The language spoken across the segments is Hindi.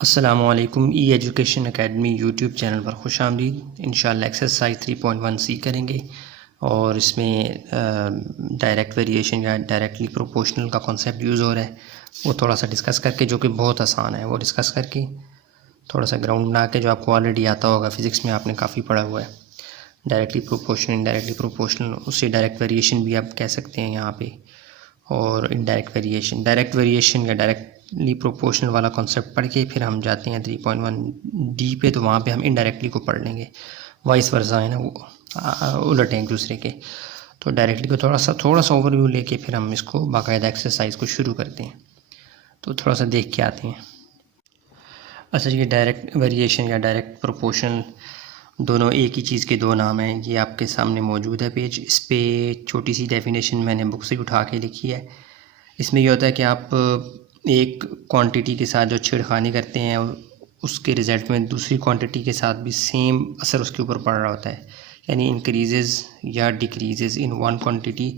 अस्सलामुअलैकुम। ई एजुकेशन एकेडमी यूट्यूब चैनल पर खुश आमदीद। इंशाल्लाह एक्सरसाइज 3.1 सी करेंगे और इसमें डायरेक्ट वेरिएशन या डायरेक्टली प्रोपोर्शनल का कॉन्सेप्ट यूज़ हो रहा है, वो थोड़ा सा डिस्कस करके, जो कि बहुत आसान है, वो डिस्कस करके थोड़ा सा ग्राउंड बना के, जो आपको ऑलरेडी आता होगा, फ़िज़िक्स में आपने काफ़ी पढ़ा हुआ है। डायरेक्टली प्रोपोर्शनल, इनडायरेक्टली प्रोपोर्शनल, उससे डायरेक्ट वेरिएशन भी आप कह सकते हैं यहाँ पे, और इनडायरेक्ट वेरिएशन, डायरेक्ट वेरिएशन या डायरेक्टली प्रोपोर्शनल वाला कॉन्सेप्ट पढ़ के फिर हम जाते हैं 3.1 डी पे, तो वहाँ पे हम इनडायरेक्टली को पढ़ लेंगे। वाइस वर्सा है ना, वो उलट हैं एक दूसरे के। तो डायरेक्टली को थोड़ा सा ओवरव्यू लेके फिर हम इसको बाकायदा एक्सरसाइज को शुरू करते हैं। तो थोड़ा सा देख के आते हैं। अच्छा, ये डायरेक्ट वेरिएशन या डायरेक्ट प्रोपोर्शनल दोनों एक ही चीज़ के दो नाम हैं। ये आपके सामने मौजूद है पेज, इस पर छोटी सी डेफिनेशन मैंने बुक से उठा के लिखी है। इसमें यह होता है कि आप एक क्वांटिटी के साथ जो छेड़खानी करते हैं, उसके रिज़ल्ट में दूसरी क्वांटिटी के साथ भी सेम असर उसके ऊपर पड़ रहा होता है, यानी इंक्रीजेज़ या डिक्रीजेज़ इन वन क्वांटिटी।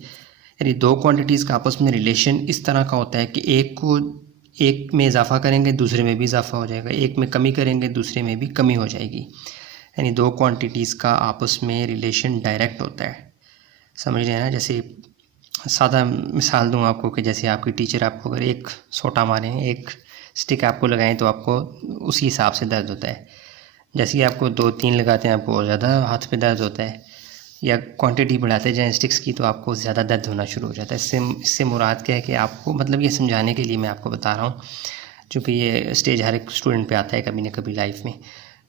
यानी दो क्वांटिटीज़ का आपस में रिलेशन इस तरह का होता है कि एक में इजाफ़ा करेंगे दूसरे में भी इजाफ़ा हो जाएगा, एक में कमी करेंगे दूसरे में भी कमी हो जाएगी। यानी दो क्वांटिटीज़ का आपस में रिलेशन डायरेक्ट होता है। समझ रहे हैं ना? जैसे सादा मिसाल दूँ आपको कि जैसे आपकी टीचर आपको अगर एक सोटा मारें, एक स्टिक आपको लगाएं, तो आपको उसी हिसाब से दर्द होता है। जैसे कि आपको 2-3 लगाते हैं, आपको ज़्यादा हाथ पे दर्द होता है, या क्वांटिटी बढ़ाते जाएं स्टिक्स की, तो आपको ज़्यादा दर्द होना शुरू हो जाता है। इससे मुराद क्या है कि आपको, मतलब ये समझाने के लिए मैं आपको बता रहा हूँ, चूँकि ये स्टेज हर एक स्टूडेंट पे आता है कभी ना कभी लाइफ में,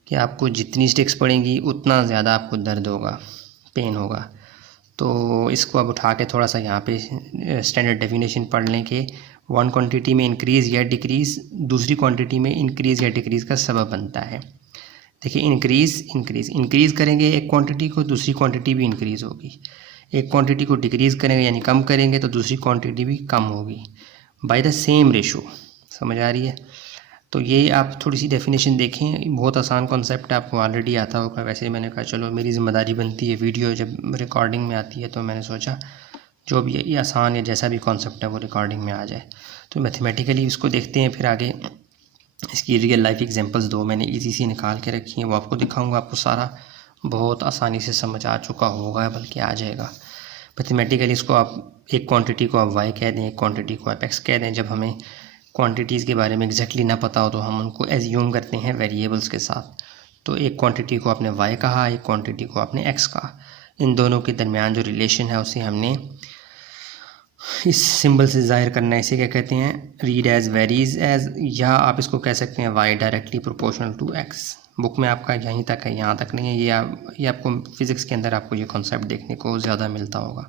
कि आपको जितनी स्टिक्स पड़ेंगी उतना ज़्यादा आपको दर्द होगा, पेन होगा। तो इसको अब उठा के थोड़ा सा यहाँ पे स्टैंडर्ड डेफिनेशन पढ़ लें कि वन क्वांटिटी में इंक्रीज़ या डिक्रीज़ दूसरी क्वांटिटी में इंक्रीज़ या डिक्रीज़ का सबब बनता है। देखिए, इंक्रीज़ करेंगे एक क्वांटिटी को, दूसरी क्वांटिटी भी इंक्रीज़ होगी। एक क्वांटिटी को डिक्रीज़ करेंगे यानी कम करेंगे, तो दूसरी क्वांटिटी भी कम होगी बाय द सेम रेशो। समझ आ रही है? तो ये आप थोड़ी सी डेफिनेशन देखें, बहुत आसान कॉन्सेप्ट है, आपको ऑलरेडी आता होगा। वैसे मैंने कहा चलो मेरी ज़िम्मेदारी बनती है, वीडियो जब रिकॉर्डिंग में आती है तो मैंने सोचा जो भी ये आसान या जैसा भी कॉन्सेप्ट है वो रिकॉर्डिंग में आ जाए। तो मैथमेटिकली इसको देखते हैं, फिर आगे इसकी रियल लाइफ एग्जांपल्स दो मैंने इजी सी निकाल के रखी हैं, वो आपको दिखाऊंगा। आपको सारा बहुत आसानी से समझ आ चुका होगा, बल्कि आ जाएगा। मैथमेटिकली इसको आप एक क्वांटिटी को आप वाई कह दें, एक क्वांटिटी को आप एक्स कह दें। जब हमें क्वांटिटीज़ के बारे में एग्जैक्टली ना पता हो तो हम उनको एज्यूम करते हैं वेरिएबल्स के साथ। तो एक क्वांटिटी को आपने वाई कहा, एक क्वांटिटी को आपने एक्स कहा। इन दोनों के दरमियान जो रिलेशन है उसे हमने इस सिंबल से ज़ाहिर करना है। इसे क्या कहते हैं? रीड एज वेरीज एज, या आप इसको कह सकते हैं y directly proportional to x. Book में आपका यहीं तक है, यहाँ तक नहीं है। ये आपको फिज़िक्स के अंदर आपको ये कॉन्सेप्ट देखने को ज़्यादा मिलता होगा।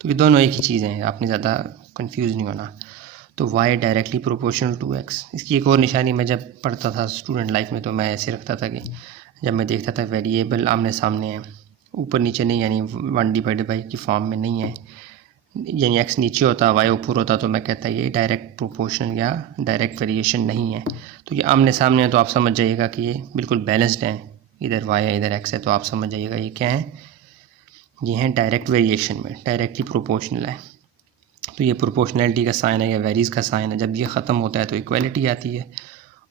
तो ये दोनों एक ही चीज़ें हैं, आपने ज़्यादा कंफ्यूज नहीं होना। तो y directly proportional to x, इसकी एक और निशानी मैं जब पढ़ता था स्टूडेंट लाइफ में, तो मैं ऐसे रखता था कि जब मैं देखता था वेरिएबल आमने सामने है, ऊपर नीचे नहीं, यानी 1/बाई की फॉर्म में नहीं है, यानी एक्स नीचे होता वाई ऊपर होता, तो मैं कहता ये डायरेक्ट प्रोपोर्शन या डायरेक्ट वेरिएशन नहीं है। तो ये आमने सामने है, तो आप समझ जाइएगा कि ये बिल्कुल बैलेंस्ड है, इधर वाई है इधर एक्स है, तो आप समझ जाइएगा ये क्या है, ये हैं डायरेक्ट वेरिएशन में, डायरेक्टली प्रोपोर्शनल है। तो ये प्रोपोर्शनैलिटी का साइन है या वेरीज़ का साइन है। जब ये ख़त्म होता है तो इक्वलिटी आती है,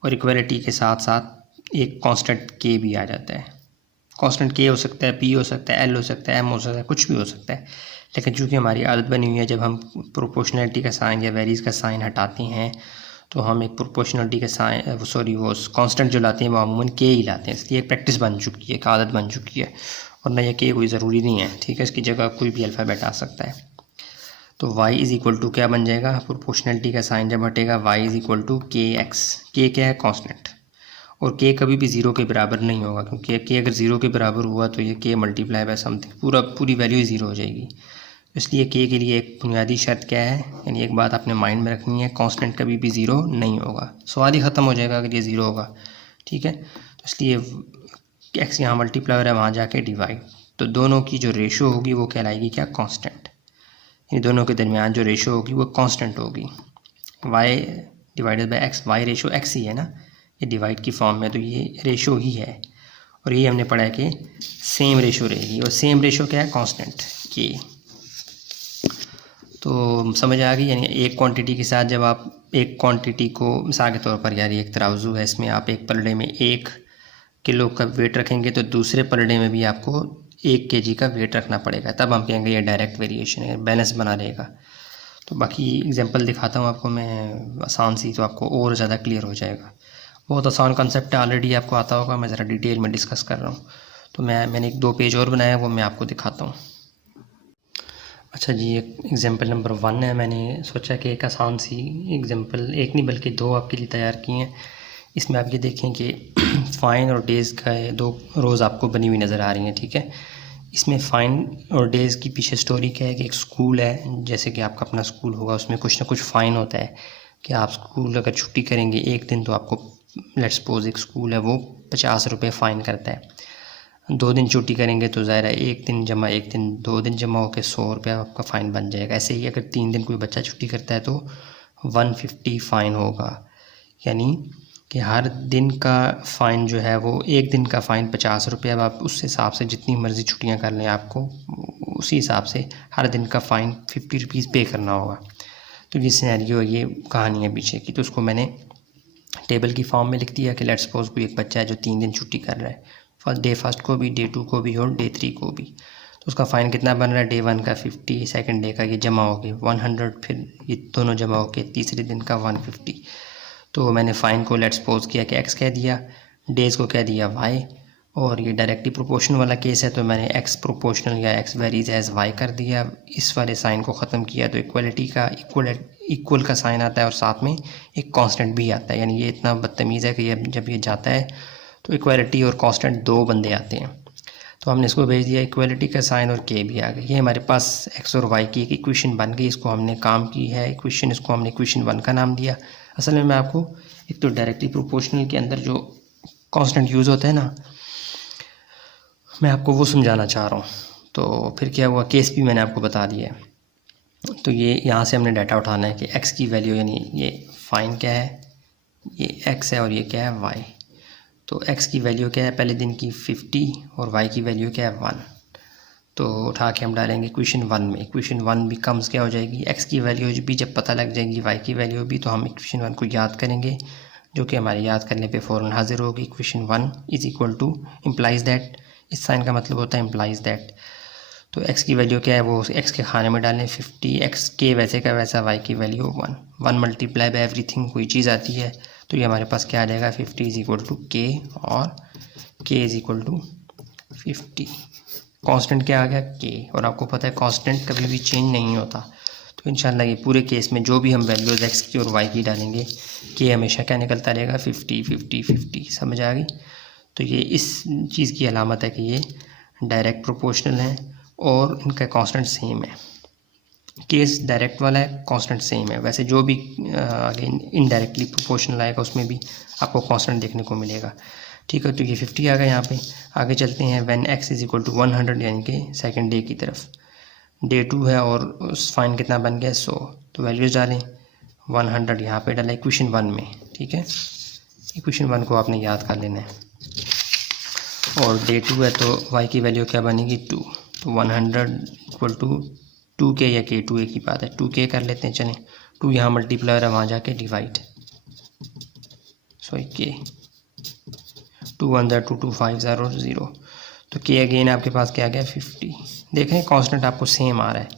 और इक्वलिटी के साथ साथ एक कांस्टेंट के भी आ जाता है। कांस्टेंट के हो सकता है, पी हो सकता है, एल हो सकता है, एम हो सकता है, कुछ भी हो सकता है। लेकिन चूँकि हमारी आदत बनी हुई है, जब हम प्रोपोर्शनैलिटी का साइन या वेरीज़ का साइन हटाते हैं तो हम एक प्रोपोर्शनैलिटी का साइन वो कांस्टेंट जो लाते हैं वो अमूमन के ही लाते हैं। इसकी एक प्रैक्टिस बन चुकी है, एक आदत बन चुकी है, और ना ये के कोई ज़रूरी नहीं है, ठीक है। इसकी जगह कोई भी अल्फ़ाबेट आ सकता है। तो y इज़ इक्वल टू क्या बन जाएगा? प्रोपोर्शनैलिटी का साइन जब हटेगा, y is equal to k x. के क्या है? कांस्टेंट। और के कभी भी ज़ीरो के बराबर नहीं होगा, क्योंकि के अगर ज़ीरो के बराबर हुआ तो ये के मल्टीप्लाई बाय समथिंग, पूरी वैल्यू ही ज़ीरो हो जाएगी। इसलिए के लिए एक बुनियादी शर्त क्या है, यानी एक बात आपने माइंड में रखनी है, कांस्टेंट कभी भी ज़ीरो नहीं होगा। सवाल ही ख़त्म हो जाएगा अगर ये ज़ीरो होगा, ठीक है। तो इसलिए एक्स यहाँ मल्टीप्लाई हो रहा है, वहाँ जाके डिवाइड, तो दोनों की जो रेशो होगी वो कहलाएगी क्या? कांस्टेंट। इन दोनों के दरमियान जो रेशो होगी वो कांस्टेंट होगी। y divided by x, y ratio x ही है ना, ये डिवाइड की फॉर्म में, तो ये रेशो ही है। और ये हमने पढ़ा है कि सेम रेशो रहेगी, और सेम रेशो क्या है? कांस्टेंट के। तो समझ आ गई, यानी एक क्वांटिटी के साथ जब आप एक क्वांटिटी को मिसाल के तौर पर यार एक तराजू है, इसमें आप एक पलड़े में 1 किलो का वेट रखेंगे तो दूसरे पलड़े में भी आपको 1 केजी का वेट रखना पड़ेगा, तब हम कहेंगे ये डायरेक्ट वेरिएशन है, बैलेंस बना रहेगा। तो बाकी एग्जांपल दिखाता हूँ आपको मैं आसान सी, तो आपको और ज़्यादा क्लियर हो जाएगा। बहुत आसान कंसेप्ट है, ऑलरेडी आपको आता होगा, मैं ज़रा डिटेल में डिस्कस कर रहा हूँ। तो मैंने 1-2 पेज और बनाया है, वो मैं आपको दिखाता हूँ। अच्छा जी, एक एग्जांपल नंबर 1 है। मैंने सोचा कि एक आसान सी एग्जांपल, एक नहीं बल्कि 2 आपके लिए तैयार किए हैं। इसमें आप ये देखें कि फ़ाइन और डेज़ का 2 रोज़ आपको बनी हुई नज़र आ रही हैं, ठीक है। इसमें फ़ाइन और डेज़ की पीछे स्टोरी क्या है कि एक स्कूल है, जैसे कि आपका अपना स्कूल होगा, उसमें कुछ ना कुछ फ़ाइन होता है कि आप स्कूल अगर छुट्टी करेंगे एक दिन तो आपको, लेट्स सपोज एक स्कूल है वो 50 रुपये फ़ाइन करता है। 2 दिन छुट्टी करेंगे तो ज़ाहिर है 1 दिन जमा 1 दिन 2 दिन जमा होकर 100 रुपया आपका फ़ाइन बन जाएगा। ऐसे ही अगर 3 दिन कोई बच्चा छुट्टी करता है तो 150 फ़ाइन होगा। यानी कि हर दिन का फ़ाइन जो है वो, एक दिन का फ़ाइन 50 रुपये। अब आप उस हिसाब से जितनी मर्ज़ी छुट्टियां कर लें, आपको उसी हिसाब से हर दिन का फ़ाइन 50 रुपीज़ पे करना होगा। तो ये सिनेरियो, ये कहानी है पीछे की। तो उसको मैंने टेबल की फॉर्म में लिख दिया कि लेट्स सपोज कोई एक बच्चा है जो 3 दिन छुट्टी कर रहा है, डे 1 को भी, डे 2 को भी और डे 3 को भी। तो उसका फ़ाइन कितना बन रहा है, डे 1 का 50, सेकंड डे का ये जमा हो गए 100, फिर ये दोनों जमा हो के तीसरे दिन का 150। तो मैंने फ़ाइन को लेट्स सपोज किया कि x कह दिया, डेज़ को कह दिया y, और ये डायरेक्टली प्रोपोर्शनल वाला केस है तो मैंने x प्रोपोर्शनल या x वेरीज एज y कर दिया। इस वाले साइन को ख़त्म किया तो इक्वलिटी का इक्वल का साइन आता है और साथ में एक कांस्टेंट भी आता है। यानी ये इतना बदतमीज़ है कि ये जब ये जाता है तो इक्वलिटी और कांस्टेंट 2 बंदे आते हैं। तो हमने इसको भेज दिया, इक्वलिटी का साइन और के भी आ गए। ये हमारे पास x और y की एक इक्वेशन बन गई, इसको हमने काम की है इक्वेशन, इसको हमने इक्वेशन 1 का नाम दिया। असल में मैं आपको एक तो डायरेक्टली प्रोपोर्शनल के अंदर जो कांस्टेंट यूज़ होता है ना, मैं आपको वो समझाना चाह रहा हूँ। तो फिर क्या हुआ, केस भी मैंने आपको बता दिया है। तो ये यहाँ से हमने डाटा उठाना है कि x की वैल्यू, यानी ये फ़ाइन क्या है, ये x है और ये क्या है y। तो x की वैल्यू क्या है पहले दिन की 50 और y की वैल्यू क्या है 1। तो उठा के हम डालेंगे इक्वेशन 1 में। इक्वेशन 1 बिकम्स क्या हो जाएगी, x की वैल्यू भी जब पता लग जाएगी, y की वैल्यू भी, तो हम इक्वेशन 1 को याद करेंगे, जो कि हमारे याद करने पे फ़ौरन हाजिर होगी। Equation 1 is equal to implies that, इस साइन का मतलब होता है इम्प्लाइज़ दैट। तो x की वैल्यू क्या है, वो x के खाने में डालें 50, x के वैसे का वैसा, y की वैल्यू 1 मल्टीप्लाई बाय एवरीथिंग, कोई चीज़ आती है तो ये हमारे पास क्या आ जाएगा, 50 इज़ इक्वल टू k और k is equal to 50। Constant क्या आ गया, k, और आपको पता है कांस्टेंट कभी भी चेंज नहीं होता। तो इंशाल्लाह ये पूरे केस में जो भी हम वैल्यूज़ x की और y की डालेंगे, k हमेशा क्या निकलता रहेगा, 50 50 50। समझ आ गई। तो ये इस चीज़ की अलामत है कि ये डायरेक्ट प्रोपोर्शनल है और इनका कांस्टेंट सेम है। केस डायरेक्ट वाला है, कांस्टेंट सेम है। वैसे जो भी आगे इनडायरेक्टली प्रोपोर्शनल आएगा उसमें भी आपको कांस्टेंट देखने को मिलेगा, ठीक है। तो ये 50 आ गया यहाँ पे। आगे चलते हैं, when x is equal to 100, यानी कि सेकंड डे की तरफ। डे 2 है और उस फाइन कितना बन गया 100, तो वैल्यूज़ डालें 100 यहाँ पे डाला इक्वेशन 1 में, ठीक है। इक्वेशन 1 को आपने याद कर लेना है। और डे 2 है तो y की वैल्यू क्या बनेगी 2, तो 100 इक्वल टू 2k या k, 2 एक ही बात है, 2k कर लेते हैं। चलें, 2 यहाँ मल्टीप्लाई है, वहाँ जाके डिवाइड, सॉरी k, 2 1 2 2 5 0 0। तो k अगेन आपके पास क्या आ गया 50। देखें कांस्टेंट आपको सेम आ रहा है,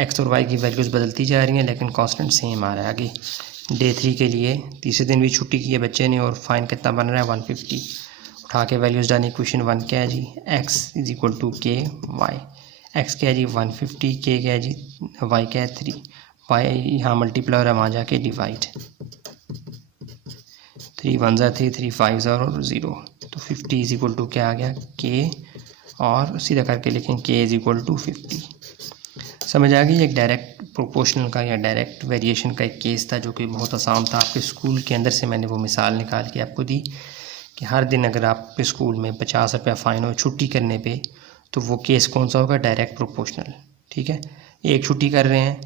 x और y की वैल्यूज़ बदलती जा रही हैं लेकिन कांस्टेंट सेम आ रहा है। आगे डे 3 के लिए, तीसरे दिन भी छुट्टी की है बच्चे ने और फाइन कितना बन रहा है 150। उठा के वैल्यूज़ डालें, इक्वेशन 1 क्या है जी, x is equal to k y, x क्या है जी 150, k क्या है जी, y क्या है 3, y यहाँ मल्टीप्लाई हो रहा है, वहाँ जाके डिवाइड, 3 1 3 3 5 0। तो 50 इज़ इक्वल टू क्या आ गया k, और सीधा करके लिखें k इज़ इक्वल टू 50। समझ आ गई। एक डायरेक्ट प्रोपोर्शनल का या डायरेक्ट वेरिएशन का एक केस था जो कि बहुत आसान था। आपके स्कूल के अंदर से मैंने वो मिसाल निकाल के आपको दी कि हर दिन अगर आपके स्कूल में 50 रुपया फ़ाइन हो छुट्टी करने पे, तो वो केस कौन सा होगा, डायरेक्ट प्रोपोर्शनल, ठीक है। एक छुट्टी कर रहे हैं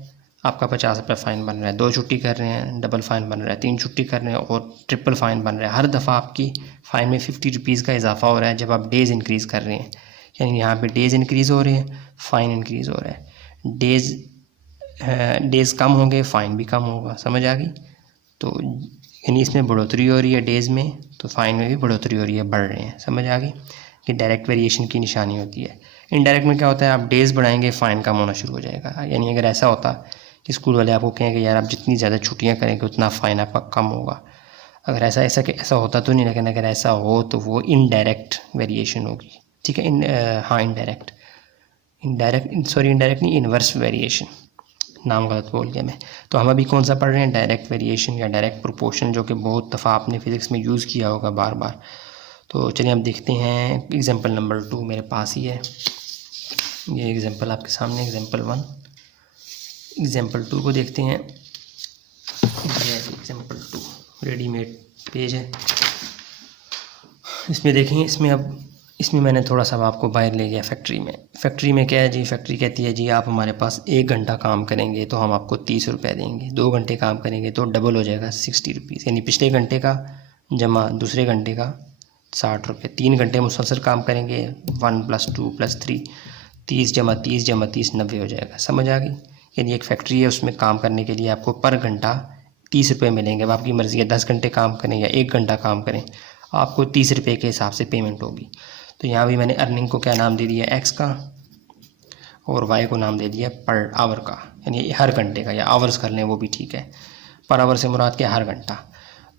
आपका 50 रुपया फ़ाइन बन रहा है, 2 छुट्टी कर रहे हैं डबल फ़ाइन बन रहा है, 3 छुट्टी कर रहे हैं और ट्रिपल फ़ाइन बन रहा है। हर दफ़ा आपकी फ़ाइन में 50 रुपीज़ का इजाफा हो रहा है जब आप डेज़ इंक्रीज़ कर रहे हैं। यानी यहाँ पे डेज़ इंक्रीज़ हो रहे हैं, फ़ाइन इंक्रीज़ हो रहा है। डेज़ कम होंगे, फ़ाइन भी कम होगा। समझ आ गई। तो यानी इसमें बढ़ोतरी हो रही है डेज़ में, तो फ़ाइन में भी बढ़ोतरी हो रही है, बढ़ रहे हैं। समझ आ गई? कि डायरेक्ट वेरिएशन की निशानी होती है। इनडायरेक्ट में क्या होता है, आप डेज़ बढ़ाएंगे फ़ाइन कम होना शुरू हो जाएगा। यानी अगर ऐसा होता कि स्कूल वाले आपको कहें कि यार आप जितनी ज़्यादा छुट्टियाँ करेंगे उतना फ़ाइन आपका कम होगा, अगर ऐसा होता तो नहीं, लेकिन अगर ऐसा हो तो वो इनडायरेक्ट वेरिएशन होगी। ठीक है, हाँ इनडायरेक्ट नहीं, इन्वर्स वेरिएशन, नाम गलत बोल गया मैं। तो हम अभी कौन सा पढ़ रहे हैं, डायरेक्ट वेरिएशन या डायरेक्ट प्रोपोर्शन, जो कि बहुत दफ़ा आपने फिज़िक्स में यूज़ किया होगा बार बार। तो चलिए हम देखते हैं एग्जांपल नंबर 2 मेरे पास ही है। ये एग्जांपल आपके सामने, एग्जांपल 1, एग्जांपल 2 को देखते हैं। ये एग्जांपल 2 रेडीमेड पेज है। इसमें देखें, इसमें मैंने थोड़ा सा आपको बाहर ले गया फैक्ट्री में क्या है जी, फैक्ट्री कहती है जी आप हमारे पास 1 घंटा काम करेंगे तो हम आपको 30 रुपये देंगे, 2 घंटे काम करेंगे तो डबल हो जाएगा 60 रुपीज़, यानी पिछले घंटे का जमा दूसरे घंटे का 60 रुपये। 3 घंटे मुसलसल काम करेंगे, 1 + 2 + 3, 30 जमा 30 जमा 30 90 हो जाएगा। समझ आ गई? यानी एक फैक्ट्री है, उसमें काम करने के लिए आपको पर घंटा 30 रुपये मिलेंगे। अब आपकी मर्ज़ी है 10 घंटे काम करें या 1 घंटा काम करें, आपको 30 रुपये के हिसाब से पेमेंट होगी। तो यहाँ भी मैंने अर्निंग को क्या नाम दे दिया, एक्स का, और वाई को नाम दे दिया पर आवर का, यानी हर घंटे का, या आवर्स कर लें वो भी ठीक है। पर आवर से मुराद क्या, हर घंटा।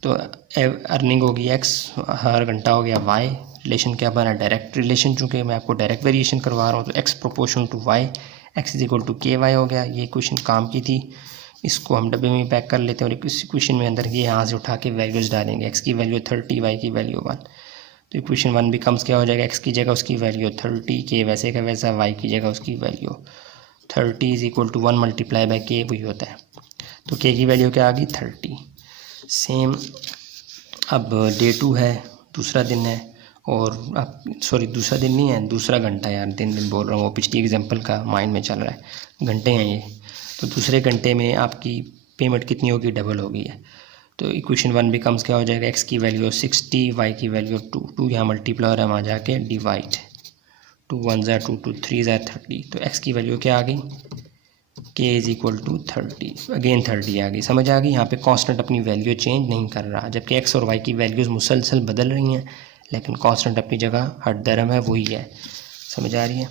तो अर्निंग होगी एक्स, हर घंटा हो गया वाई। रिलेशन क्या बना, डायरेक्ट रिलेशन, चूँकि मैं आपको डायरेक्ट वेरिएशन करवा रहा हूँ तो x proportion to y, x is equal to k y हो गया। ये क्वेश्चन काम की थी, इसको हम डब्बे में पैक कर लेते हैं और इस क्वेश्चन में अंदर ये यहाँ से उठा के वैल्यूज़ डालेंगे। एक्स की वैल्यू 30, वाई की वैल्यू 1। तो इक्वेशन 1 बिकम्स क्या हो जाएगा, एक्स की जगह उसकी वैल्यू 30, के वैसे का वैसा, वाई की जगह उसकी वैल्यू 30 इज इक्वल टू 1 × के, वही होता है। तो के की वैल्यू क्या आ गई, 30। सेम अब डे 2 है, दूसरा दिन है, और अब दूसरा दिन नहीं है, दूसरा घंटा, यार दिन बोल रहा हूँ, वो पिछली एग्जांपल का माइंड में चल रहा है, घंटे हैं ये। तो दूसरे घंटे में आपकी पेमेंट कितनी होगी, डबल हो गई है। तो इक्वेशन 1 बिकम्स क्या हो जाएगा, एक्स की वैल्यू 60, वाई की वैल्यू 2 यहाँ मल्टीप्लाई है, वहाँ जाके डिवाइड, 2 1 ज़ा 2 2 3 ज़ा 30। तो एक्स की वैल्यू क्या आ गई, के इज़ इक्वल टू 30, अगेन 30 आ गई। समझ आ गई? यहाँ पे कांस्टेंट अपनी वैल्यू चेंज नहीं कर रहा, जबकि एक्स और वाई की वैल्यूज़ मुसलसल बदल रही हैं, लेकिन कांस्टेंट अपनी जगह हर दरम है, वही है। समझ आ रही है?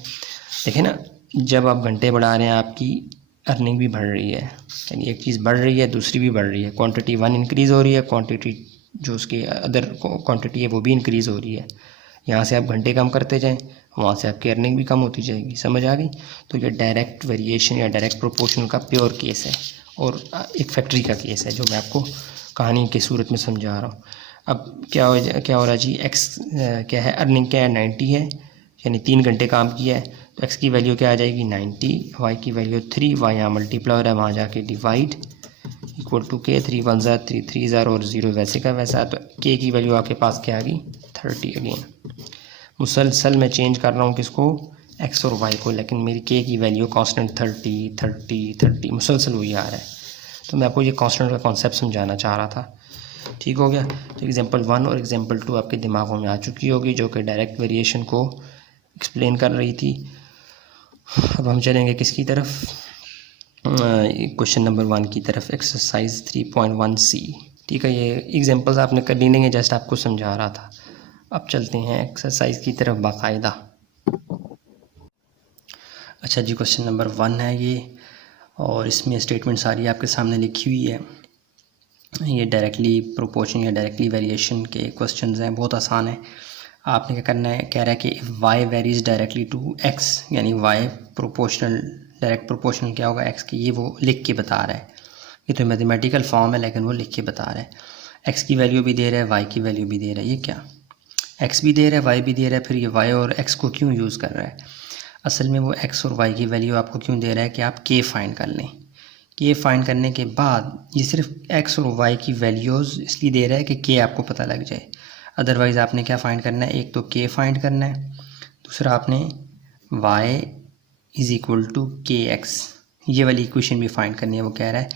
देखें ना, जब आप घंटे बढ़ा रहे हैं आपकी अर्निंग भी बढ़ रही है, यानी एक चीज़ बढ़ रही है दूसरी भी बढ़ रही है। क्वांटिटी 1 इंक्रीज़ हो रही है, क्वांटिटी जो उसकी अदर क्वांटिटी है वो भी इंक्रीज़ हो रही है। यहाँ से आप घंटे कम करते जाएं, वहाँ से आपकी अर्निंग भी कम होती जाएगी। समझ आ गई? तो ये डायरेक्ट वेरिएशन या डायरेक्ट प्रोपोर्शन का प्योर केस है, और एक फैक्ट्री का केस है जो मैं आपको कहानी की सूरत में समझा रहा हूँ। अब क्या हो रहा जी, एक्स क्या है, अर्निंग क्या है, 90 है, यानी 3 घंटे काम किया है, तो एक्स की वैल्यू क्या आ जाएगी, 90, वाई की वैल्यू 3, वाई यहाँ मल्टीप्लाई हो रहा है, वहाँ जाके डिवाइड, इक्वल टू के, 3 1 ज़ा 3 3 ज़ा, और 0 वैसे का वैसा। तो के की वैल्यू आपके पास क्या आ गई, 30। अगेन मुसलसल मैं चेंज कर रहा हूँ किसको, एक्स और वाई को, लेकिन मेरी के की वैल्यू कांस्टेंट 30 30 30 मुसलसल वही आ रहा है। तो मैं आपको ये कांस्टेंट का कॉन्सेप्ट समझाना चाह रहा था। ठीक हो गया? तो एग्जांपल 1 और एग्जांपल 2 आपके दिमागों में आ चुकी होगी, जो कि डायरेक्ट वेरिएशन को एक्सप्लेन कर रही थी। अब हम चलेंगे किसकी तरफ, क्वेश्चन नंबर 1 की तरफ, एक्सरसाइज 3.1c। ठीक है, ये एग्जांपल्स आपने कर ली नहीं, जस्ट आपको समझा रहा था। अब चलते हैं एक्सरसाइज की तरफ बाकायदा। अच्छा जी, क्वेश्चन नंबर 1 है ये, और इसमें स्टेटमेंट सारी आपके सामने लिखी हुई है। ये डायरेक्टली प्रोपोर्शन या डायरेक्टली वेरिएशन के क्वेश्चंस हैं, बहुत आसान है। आपने क्या करना है, कह रहा है कि y varies directly to x, यानी वाई प्रोपोर्शनल, डायरेक्ट प्रोपोर्शनल क्या होगा एक्स की, ये वो लिख के बता रहा है। ये तो मैथमेटिकल फॉर्म है, लेकिन वो लिख के बता रहा है। एक्स की वैल्यू भी दे रहा है, वाई की वैल्यू भी दे रहा है। ये क्या, एक्स भी दे रहा है, वाई भी दे रहा है, फिर ये वाई और एक्स को क्यों यूज़ कर रहा है? असल में वो एक्स और वाई की वैल्यू आपको क्यों दे रहा है कि आप के फाइंड कर लें। के फाइंड करने के बाद ये सिर्फ एक्स और वाई की वैल्यूज़ इसलिए दे रहा है कि के आपको पता लग जाए। अदरवाइज़ आपने क्या फ़ाइंड करना है, एक तो के फाइंड करना है, दूसरा आपने y is equal to k x, ये वाली इक्वेशन भी फाइंड करनी है। वो कह रहा है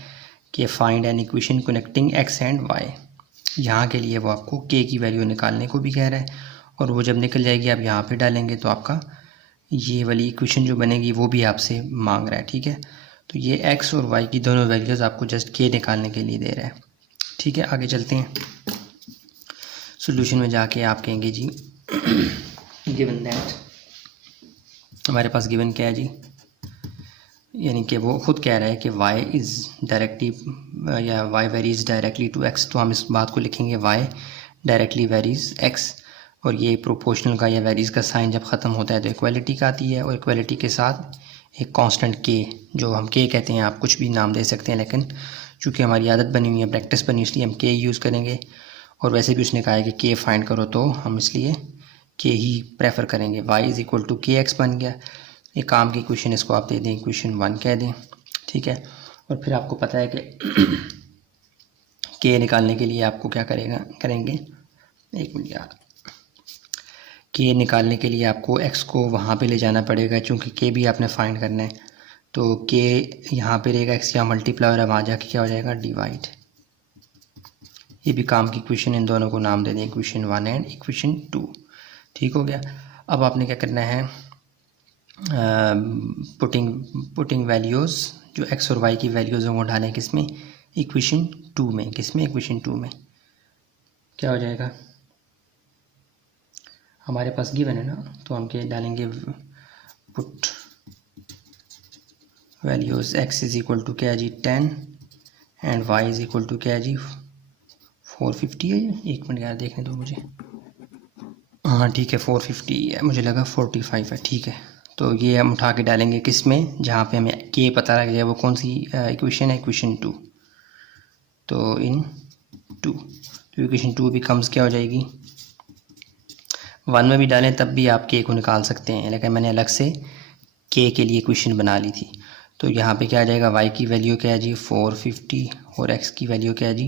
कि find an equation connecting x and y। यहाँ के लिए वो आपको k की वैल्यू निकालने को भी कह रहा है, और वो जब निकल जाएगी आप यहाँ पे डालेंगे तो आपका ये वाली इक्वेशन जो बनेगी वो भी आपसे मांग रहा है। ठीक है, तो ये x और y की दोनों वैल्यूज़ आपको जस्ट k निकालने के लिए दे रहा है। ठीक है, आगे चलते हैं। सॉल्यूशन में जाके आप कहेंगे जी गिवन दैट, हमारे पास गिवन क्या है जी, यानी कि वो खुद कह रहा है कि y इज़ डायरेक्टली या y varies directly to x, तो हम इस बात को लिखेंगे y डायरेक्टली वेरीज x, और ये प्रोपोर्शनल का या वेरीज का साइन जब ख़त्म होता है तो इक्वालिटी का आती है, और इक्वालिटी के साथ एक कांस्टेंट k, जो हम k कहते हैं, आप कुछ भी नाम दे सकते हैं, लेकिन चूँकि हमारी आदत बनी हुई है, प्रैक्टिस बनी, इसलिए हम k यूज़ करेंगे। और वैसे भी उसने कहा है कि k फाइंड करो, तो हम इसलिए k ही प्रेफर करेंगे। y is equal to k x बन गया। एक काम की इक्वेशन इसको आप दे दें, इक्वेशन 1 कह दें, ठीक है। और फिर आपको पता है कि k निकालने के लिए आपको क्या करेंगे, एक मिनट यार, k निकालने के लिए आपको x को वहाँ पे ले जाना पड़ेगा, क्योंकि k भी आपने फाइंड करना है। तो k यहाँ पे रहेगा, x यहाँ मल्टीप्लाई और वहाँ जाके क्या हो जाएगा, डिवाइड। ये भी काम की इक्वेशन, इन दोनों को नाम दे दें, इक्वेशन 1 एंड इक्वेशन 2। ठीक हो गया। अब आपने क्या करना है, पुटिंग वैल्यूज़, जो x और y की वैल्यूज़ हैं वो डालें किसमें, इक्वेशन 2 में। किसमें, इक्वेशन 2 में। क्या हो जाएगा, हमारे पास गिवन है ना, तो हम क्या डालेंगे, put values x is equal to क्या है जी 10 and y is equal to क्या है जी 450 है। एक मिनट यार देखने दो मुझे, हाँ ठीक है 450 है, मुझे लगा 45 है, ठीक है। तो ये हम उठा के डालेंगे किस में, जहाँ पे हमें के पता लग जाए वो कौन सी इक्वेशन है, इक्वेशन 2। तो इन 2, तो इक्वेशन 2 बिकम्स क्या हो जाएगी, 1 में भी डालें तब भी आप के को निकाल सकते हैं, लेकिन मैंने अलग से के लिए इक्वेशन बना ली थी। तो यहाँ पे क्या आ जाएगा, y की वैल्यू क्या है जी 450 और x की वैल्यू क्या है जी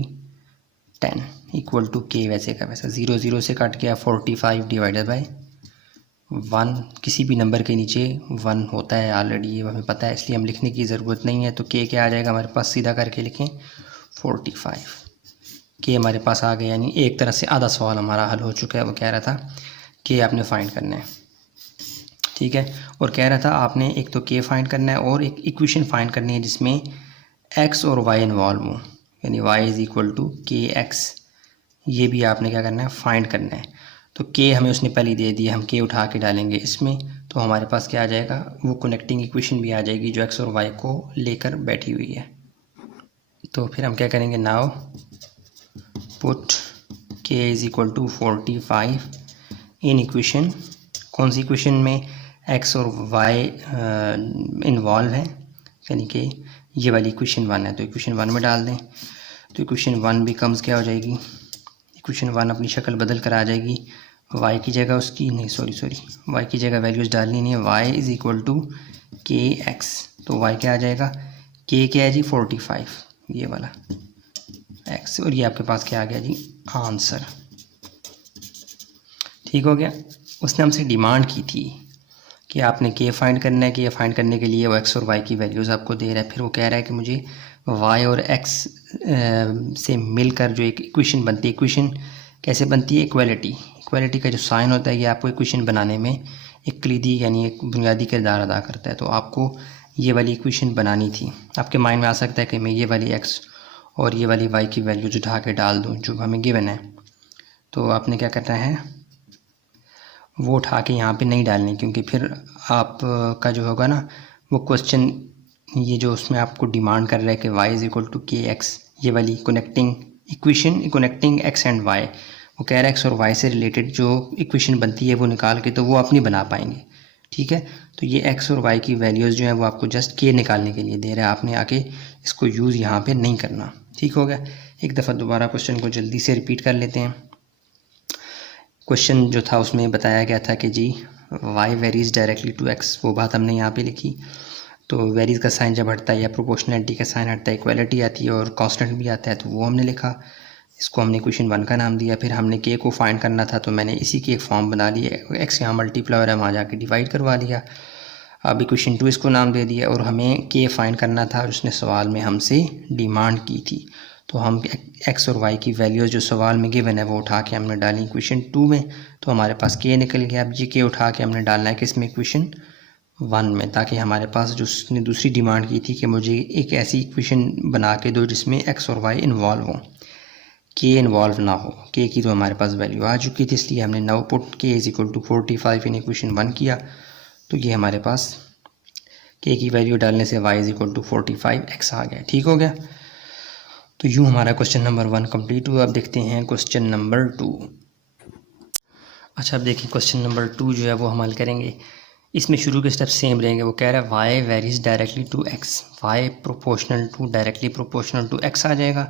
10 इक्वल टू के, वैसे का वैसा 0 0 से कट गया, 45 डिवाइडेड बाई 1। किसी भी नंबर के नीचे 1 होता है ऑलरेडी, ये हमें पता है, इसलिए हम लिखने की ज़रूरत नहीं है। तो के क्या आ जाएगा हमारे पास, सीधा करके लिखें 45, के हमारे पास आ गया, यानी एक तरह से आधा सवाल हमारा हल हो चुका है। वो कह रहा था के आपने फाइंड करना है, ठीक है। और कह रहा था आपने एक तो के फाइंड करना है और एक इक्वेशन फाइंड करनी है जिसमें एक्स और वाई इन्वॉल्व हो, यानी Y is equal to k x, ये भी आपने क्या करना है, फाइंड करना है। तो के हमें उसने पहले दे दिया, हम के उठा के डालेंगे इसमें, तो हमारे पास क्या आ जाएगा, वो कनेक्टिंग इक्वेशन भी आ जाएगी जो एक्स और वाई को लेकर बैठी हुई है। तो फिर हम क्या करेंगे, now put k is equal to 45 in equation, कौन सी इक्वेशन में एक्स और वाई इन्वॉल्व है, यानी कि ये वाली इक्वेशन 1 है। तो इक्वेशन 1 में डाल दें, तो इक्वेशन 1 बिकम्स क्या हो जाएगी, इक्वेशन 1 अपनी शक्ल बदल कर आ जाएगी, y की जगह उसकी नहीं सॉरी y की जगह वैल्यूज़ डालनी नहीं है, y is equal to k x. तो y क्या आ जाएगा, k क्या है जी 45, ये वाला x, और ये आपके पास क्या आ गया जी आंसर। ठीक हो गया। उसने हमसे डिमांड की थी कि आपने के फाइंड करना है, कि फाइंड करने के लिए वो एक्स और वाई की वैल्यूज़ आपको दे रहा है। फिर वो कह रहा है कि मुझे वाई और एक्स से मिलकर जो एक इक्वेशन बनती है, इक्वेशन कैसे बनती है, इक्वालिटी का जो साइन होता है ये आपको इक्वेशन बनाने में एक कलीदी यानी एक बुनियादी किरदार अदा करता है। तो आपको ये वाली इक्वेशन बनानी थी। आपके माइंड में आ सकता है कि मैं ये वाली एक्स और ये वाली वाई की वैल्यूज उठा के डाल दूँ जो हमें गिवन है। तो आपने क्या करना है, वो उठा के यहाँ पे नहीं डालनी, क्योंकि फिर आप का जो होगा ना वो क्वेश्चन, ये जो उसमें आपको डिमांड कर रहा है कि y is equal to k x, ये वाली connecting equation, connecting x and y, वो कह रहा है एक्स और y से रिलेटेड जो इक्वेशन बनती है वो निकाल के, तो वो आप नहीं बना पाएंगे। ठीक है, तो ये x और y की वैल्यूज़ जो है वो आपको जस्ट k निकालने के लिए दे रहा है, आपने आके इसको यूज़ यहाँ पे नहीं करना। ठीक हो गया। एक दफ़ा दोबारा क्वेश्चन को जल्दी से रिपीट कर लेते हैं। क्वेश्चन जो था उसमें बताया गया था कि जी y varies directly to x, वो बात हमने यहाँ पे लिखी। तो वेरीज का साइन जब हटता है या प्रोपोर्शनलिटी का साइन हटता है, इक्वालिटी आती है और कांस्टेंट भी आता है, तो वो हमने लिखा, इसको हमने क्वेश्चन 1 का नाम दिया। फिर हमने के को फाइंड करना था, तो मैंने इसी की एक फॉर्म बना ली, एक्स यहाँ मल्टीप्लाई हो रहा है वहाँ जाके डिवाइड करवा लिया। अब इक्वेशन 2 इसको नाम दे दिया, और हमें के फाइंड करना था और उसने सवाल में हमसे डिमांड की थी। तो हम एक्स और वाई की वैल्यूज़ जो सवाल में गिवन है वो उठा के हमने डाली इक्वेशन 2 में, तो हमारे पास के निकल गया। अब ये के उठा के हमने डालना है किस में, इक्वेशन 1 में, ताकि हमारे पास जो उसने दूसरी डिमांड की थी कि मुझे एक ऐसी इक्वेशन बना के दो जिसमें एक्स और वाई इन्वॉल्व हों। के इन्वॉल्व ना हो, के की तो हमारे पास वैल्यू आ चुकी थी, इसलिए हमने now put k is equal to 45 in equation 1 किया। तो ये हमारे पास के की वैल्यू डालने से y is equal to 45x आ गया। ठीक हो गया। तो यूँ हमारा क्वेश्चन नंबर 1 कंप्लीट हुआ। अब देखते हैं क्वेश्चन नंबर 2। अच्छा, अब देखिए क्वेश्चन नंबर 2 जो है वो हम हल करेंगे। इसमें शुरू के स्टेप सेम रहेंगे। वो कह रहा है Y varies directly to X, Y proportional to directly proportional to X आ जाएगा।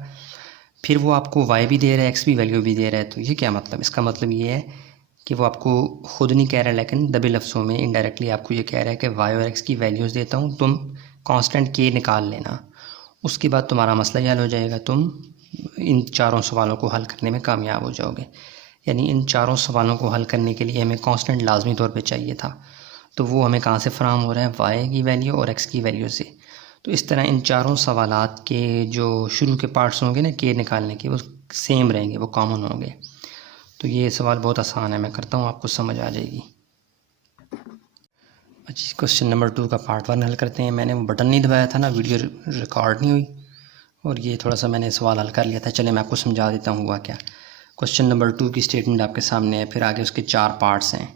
फिर वो आपको वाई भी दे रहा है, एक्स भी वैल्यू भी दे रहा है। तो ये क्या मतलब, इसका मतलब ये है कि वो आपको खुद नहीं कह रहा है, लेकिन दबे लफ्ज़ों में इनडायरेक्टली आपको ये कह रहा है कि वाई और एक्स की वैल्यूज़ देता हूँ, तुम कांस्टेंट के निकाल लेना, उसके बाद तुम्हारा मसला ही हल हो जाएगा, तुम इन चारों सवालों को हल करने में कामयाब हो जाओगे। यानी इन चारों सवालों को हल करने के लिए हमें कांस्टेंट लाजमी तौर पे चाहिए था, तो वो हमें कहाँ से फ़राहम हो रहा है, वाई की वैल्यू और एक्स की वैल्यू से। तो इस तरह इन चारों सवालात के जो शुरू के पार्ट्स होंगे ना के निकालने के, वो सेम रहेंगे, वो कॉमन होंगे। तो ये सवाल बहुत आसान है, मैं करता हूँ, आपको समझ आ जाएगी। अच्छा, क्वेश्चन नंबर 2 का पार्ट 1 हल करते हैं। मैंने वो बटन नहीं दबाया था ना, वीडियो रिकॉर्ड नहीं हुई, और ये थोड़ा सा मैंने सवाल हल कर लिया था। चले मैं आपको समझा देता हूँ हुआ क्या। क्वेश्चन नंबर 2 की स्टेटमेंट आपके सामने है, फिर आगे उसके 4 पार्ट्स हैं।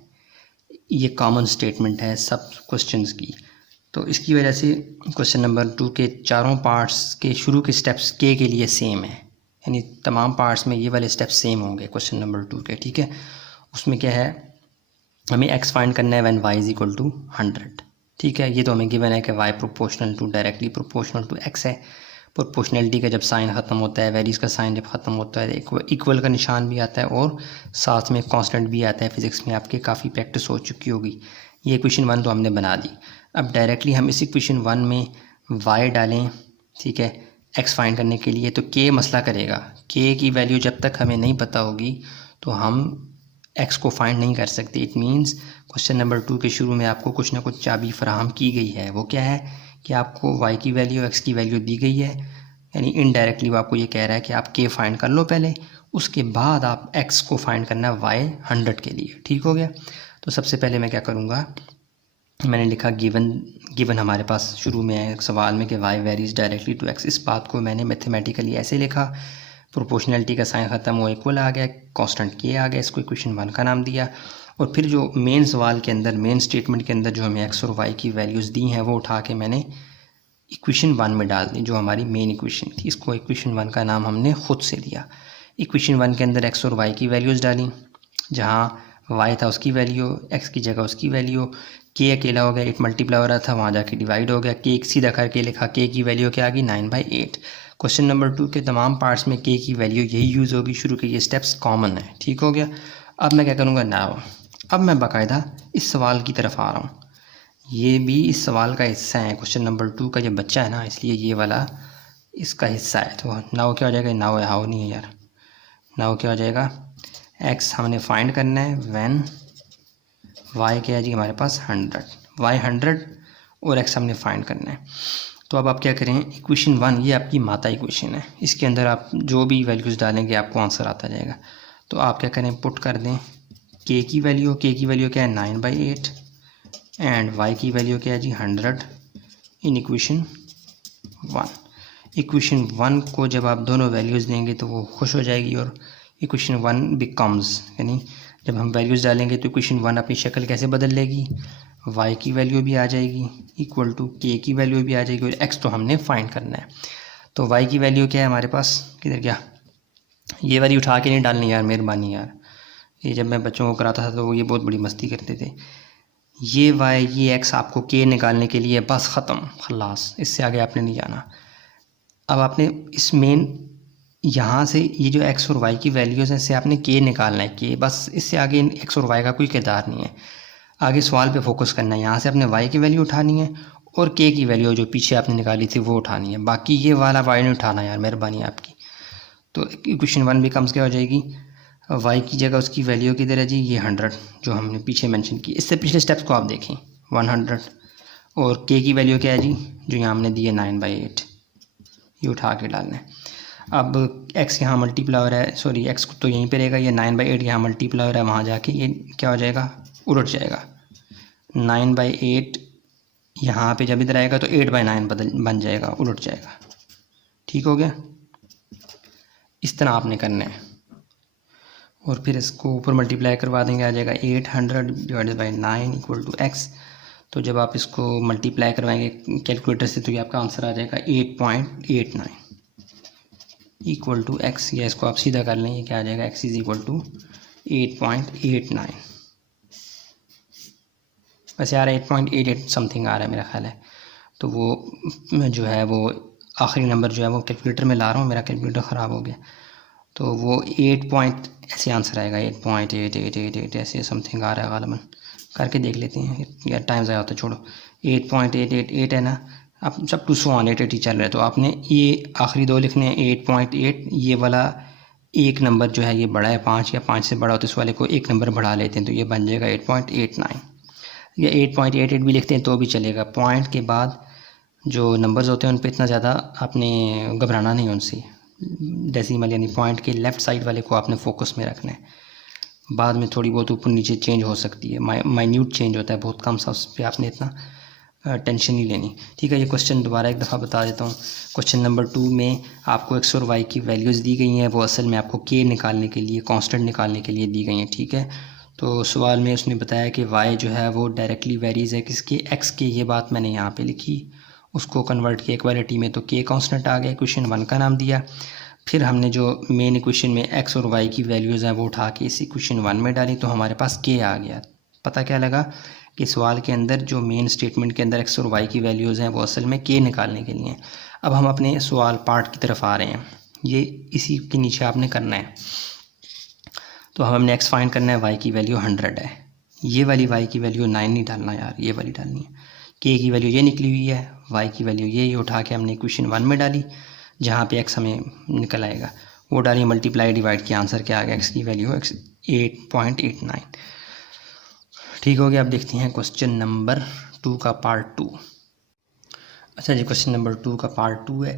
ये कॉमन स्टेटमेंट है सब क्वेश्चंस की। तो इसकी वजह से क्वेश्चन नंबर 2 के चारों पार्ट्स के शुरू के स्टेप्स के लिए सेम है, यानी तमाम पार्ट्स में ये वाले स्टेप्स सेम होंगे क्वेश्चन नंबर 2 के। ठीक है, उसमें क्या है, हमें एक्स फाइंड करना है when y is equal to 100। ठीक है, ये तो हमें गिवन है कि y proportional to directly proportional to x है। प्रोपोर्शनलिटी का जब साइन ख़त्म होता है, वेरीज का साइन जब ख़त्म होता है, इक्वल का निशान भी आता है और साथ में कांस्टेंट भी आता है। फिज़िक्स में आपके काफ़ी प्रैक्टिस हो चुकी होगी। ये इक्वेशन 1 तो हमने बना दी। अब डायरेक्टली हम इस इक्वेशन 1 में वाई डालें, ठीक है, एक्स फाइंड करने के लिए, तो के मसला करेगा। के की वैल्यू जब तक हमें नहीं पता होगी तो हम एक्स को फाइंड नहीं कर सकते। इट मीन्स क्वेश्चन नंबर 2 के शुरू में आपको कुछ ना कुछ चाबी फराहम की गई है। वो क्या है कि आपको वाई की वैल्यू एक्स की वैल्यू दी गई है, यानी इनडायरेक्टली वो आपको ये कह रहा है कि आप के फाइंड कर लो पहले, उसके बाद आप एक्स को फाइंड करना है वाई 100 के लिए। ठीक हो गया। तो सबसे पहले मैं क्या करूँगा, मैंने लिखा गिवन हमारे पास शुरू में है सवाल में कि y varies directly to x. इस बात को मैंने मैथमेटिकली ऐसे लिखा, प्रोपोर्शनलिटी का साइन ख़त्म हो, इक्वल आ गया, कांस्टेंट के आ गया, इसको इक्वेशन 1 का नाम दिया। और फिर जो मेन सवाल के अंदर, मेन स्टेटमेंट के अंदर जो हमें एक्स और वाई की वैल्यूज़ दी हैं, वो उठा के मैंने इक्वेशन 1 में डाल दी, जो हमारी मेन इक्वेशन थी। इसको इक्वेशन 1 का नाम हमने खुद से दिया। इक्वेशन 1 के अंदर एक्स और वाई की वैल्यूज़ डाली, जहाँ वाई था उसकी वैल्यू, एक्स की जगह उसकी वैल्यू, के अकेला हो गया, 8 मल्टीप्लाई हो रहा था, वहाँ जाके डिवाइड हो गया, के एक सीधा करके लिखा, के की वैल्यू क्या आ गई 9/8। क्वेश्चन नंबर 2 के तमाम पार्ट्स में के की वैल्यू यही यूज़ होगी, शुरू के ये स्टेप्स कॉमन है। ठीक हो गया। अब मैं क्या करूँगा नाउ, अब मैं बाकायदा इस सवाल की तरफ आ रहा हूँ। ये भी इस सवाल का हिस्सा है, क्वेश्चन नंबर 2 का ये बच्चा है ना, इसलिए ये वाला इसका हिस्सा है। तो नाउ क्या हो जाएगा, नाउ है, हाउ नहीं है यार, नाउ क्या हो जाएगा, एक्स हमने फाइंड करना है व्हेन वाई क्या है जी हमारे पास 100, वाई 100 और एक्स हमने फाइंड करना है। तो अब आप क्या करें, इक्वेशन 1 ये आपकी माता इक्वेशन है, इसके अंदर आप जो भी वैल्यूज़ डालेंगे आपको आंसर आता जाएगा। तो आप क्या करें, पुट कर दें के की वैल्यू, के की वैल्यू क्या है 9/8 एंड वाई की वैल्यू क्या है जी 100 इन इक्वेशन 1। इक्वेशन 1 को जब आप दोनों वैल्यूज़ देंगे तो वो खुश हो जाएगी और इक्वेशन 1 बिकम्स, यानी जब हम वैल्यूज़ डालेंगे तो इक्वेशन 1 अपनी शक्ल कैसे बदल लेगी, वाई की वैल्यू भी आ जाएगी इक्वल टू के की वैल्यू भी आ जाएगी और एक्स तो हमने फाइंड करना है। तो वाई की वैल्यू क्या है हमारे पास, किधर गया, ये वाली उठा के नहीं डालनी यार, मेहरबानी यार। ये जब मैं बच्चों को कराता था तो वो ये बहुत बड़ी मस्ती करते थे। ये वाई ये एक्स आपको के निकालने के लिए बस ख़त्म, खलास, इससे आगे आपने नहीं जाना। अब आपने इस मेन यहाँ से ये जो एक्स और वाई की वैल्यूज़ हैं इससे आपने के निकालना है, के बस, इससे आगे एक्स और वाई का कोई किरदार नहीं है। आगे सवाल पे फोकस करना है, यहाँ से आपने वाई की वैल्यू उठानी है और के की वैल्यू जो पीछे आपने निकाली थी वो उठानी है, बाकी ये वाला वाई नहीं उठाना यार, मेहरबानी आपकी। तो इक्वेशन 1 बिकम्स क्या हो जाएगी, वाई की जगह उसकी वैल्यू किधर है जी, ये 100 जो हमने पीछे मेंशन की। इससे पिछले स्टेप्स को आप देखें 100 और के की वैल्यू क्या है जी, जो यहाँ हमने दी है 9/8, ये उठा के डालना है। अब एक्स यहाँ मल्टीप्लाई हो रहा है, सॉरी एक्स तो यहीं पे रहेगा, ये 9/8 यहाँ मल्टीप्लाई हो रहा है, वहाँ जाके ये क्या हो जाएगा, उलट जाएगा। 9/8 यहाँ पे जब इधर आएगा तो 8/9 बन जाएगा, उलट जाएगा। ठीक हो गया। इस तरह आपने करना है और फिर इसको ऊपर मल्टीप्लाई करवा देंगे, आ जाएगा 800 divided by 9 equal to x. तो जब आप इसको मल्टीप्लाई करवाएंगे कैलकुलेटर से तो ये आपका आंसर आ जाएगा 8.89 इक्वल टू एक्स। या इसको आप सीधा कर लें, ये क्या आ जाएगा, एक्स इज इक्वल टू 8.89। वैसे यार 8.88 समथिंग आ रहा है मेरा ख्याल है। तो वो जो है वो आखिरी नंबर जो है वो कैलकुलेटर में ला रहा हूँ, मेरा कैलकुलेटर ख़राब हो गया, तो वो 8 पॉइंट ऐसे आंसर आएगा, 8.8888 ऐसे समथिंग आ रहा है गालिबन। करके देख लेते हैं यार, टाइम ज़्यादा होता है, छोड़ो। 8.888 है ना, अब सब 280 चल रहा है, तो आपने ये आखिरी दो लिखने हैं 8.8। ये वाला एक नंबर जो है ये बड़ा है 5, या 5 से बड़ा हो तो इस वाले को एक नंबर बढ़ा लेते हैं, तो ये बन जाएगा 8.89। या 8.88 भी लिखते हैं तो भी चलेगा। पॉइंट के बाद जो नंबर्स होते हैं उन पर इतना ज़्यादा आपने घबराना नहीं उनसे। डेसिमल यानी पॉइंट के लेफ़्ट साइड वाले को आपने फोकस में रखना है, बाद में थोड़ी बहुत ऊपर नीचे चेंज हो सकती है, माइन्यूट चेंज होता है बहुत कम सा, उस पर आपने इतना टेंशन नहीं लेनी। ठीक है, ये क्वेश्चन दोबारा एक दफ़ा बता देता हूँ। क्वेश्चन नंबर 2 में आपको एक्स और वाई की वैल्यूज़ दी गई हैं, वो असल में आपको के निकालने के लिए, कांस्टेंट निकालने के लिए दी गई हैं। ठीक है, तो सवाल में उसने बताया कि वाई जो है वो डायरेक्टली वेरीज़ है किसके, एक्स के। ये बात मैंने यहाँ पे लिखी, उसको कन्वर्ट किया इक्वालिटी में, तो के कांस्टेंट आ गया, इक्वेशन 1 का नाम दिया। फिर हमने जो मेन इक्वेशन में एक्स और वाई की वैल्यूज़ हैं वो उठा के इस इक्वेशन 1 में डाली, तो हमारे पास के आ गया। पता क्या लगा कि सवाल के अंदर जो मेन स्टेटमेंट के अंदर एक्स और वाई की वैल्यूज़ हैं वो असल में के निकालने के लिए। अब हम अपने सवाल पार्ट की तरफ आ रहे हैं, ये इसी के नीचे आपने करना है। तो हमने एक्स फाइंड करना है, वाई की वैल्यू 100 है, ये वाली वाई की वैल्यू 9 नहीं डालना यार, ये वाली डालनी है। के की वैल्यू ये निकली हुई है, वाई की वैल्यू ये उठा के हमने इक्वेशन 1 में डाली, जहाँ पे एक्स हमें निकल आएगा वो डालिए, मल्टीप्लाई डिवाइड किया, आंसर क्या आ गया, एक्स की वैल्यू 8.89। ठीक हो गया। अब देखते हैं क्वेश्चन नंबर 2 का पार्ट 2। अच्छा जी, क्वेश्चन नंबर 2 का पार्ट 2 है,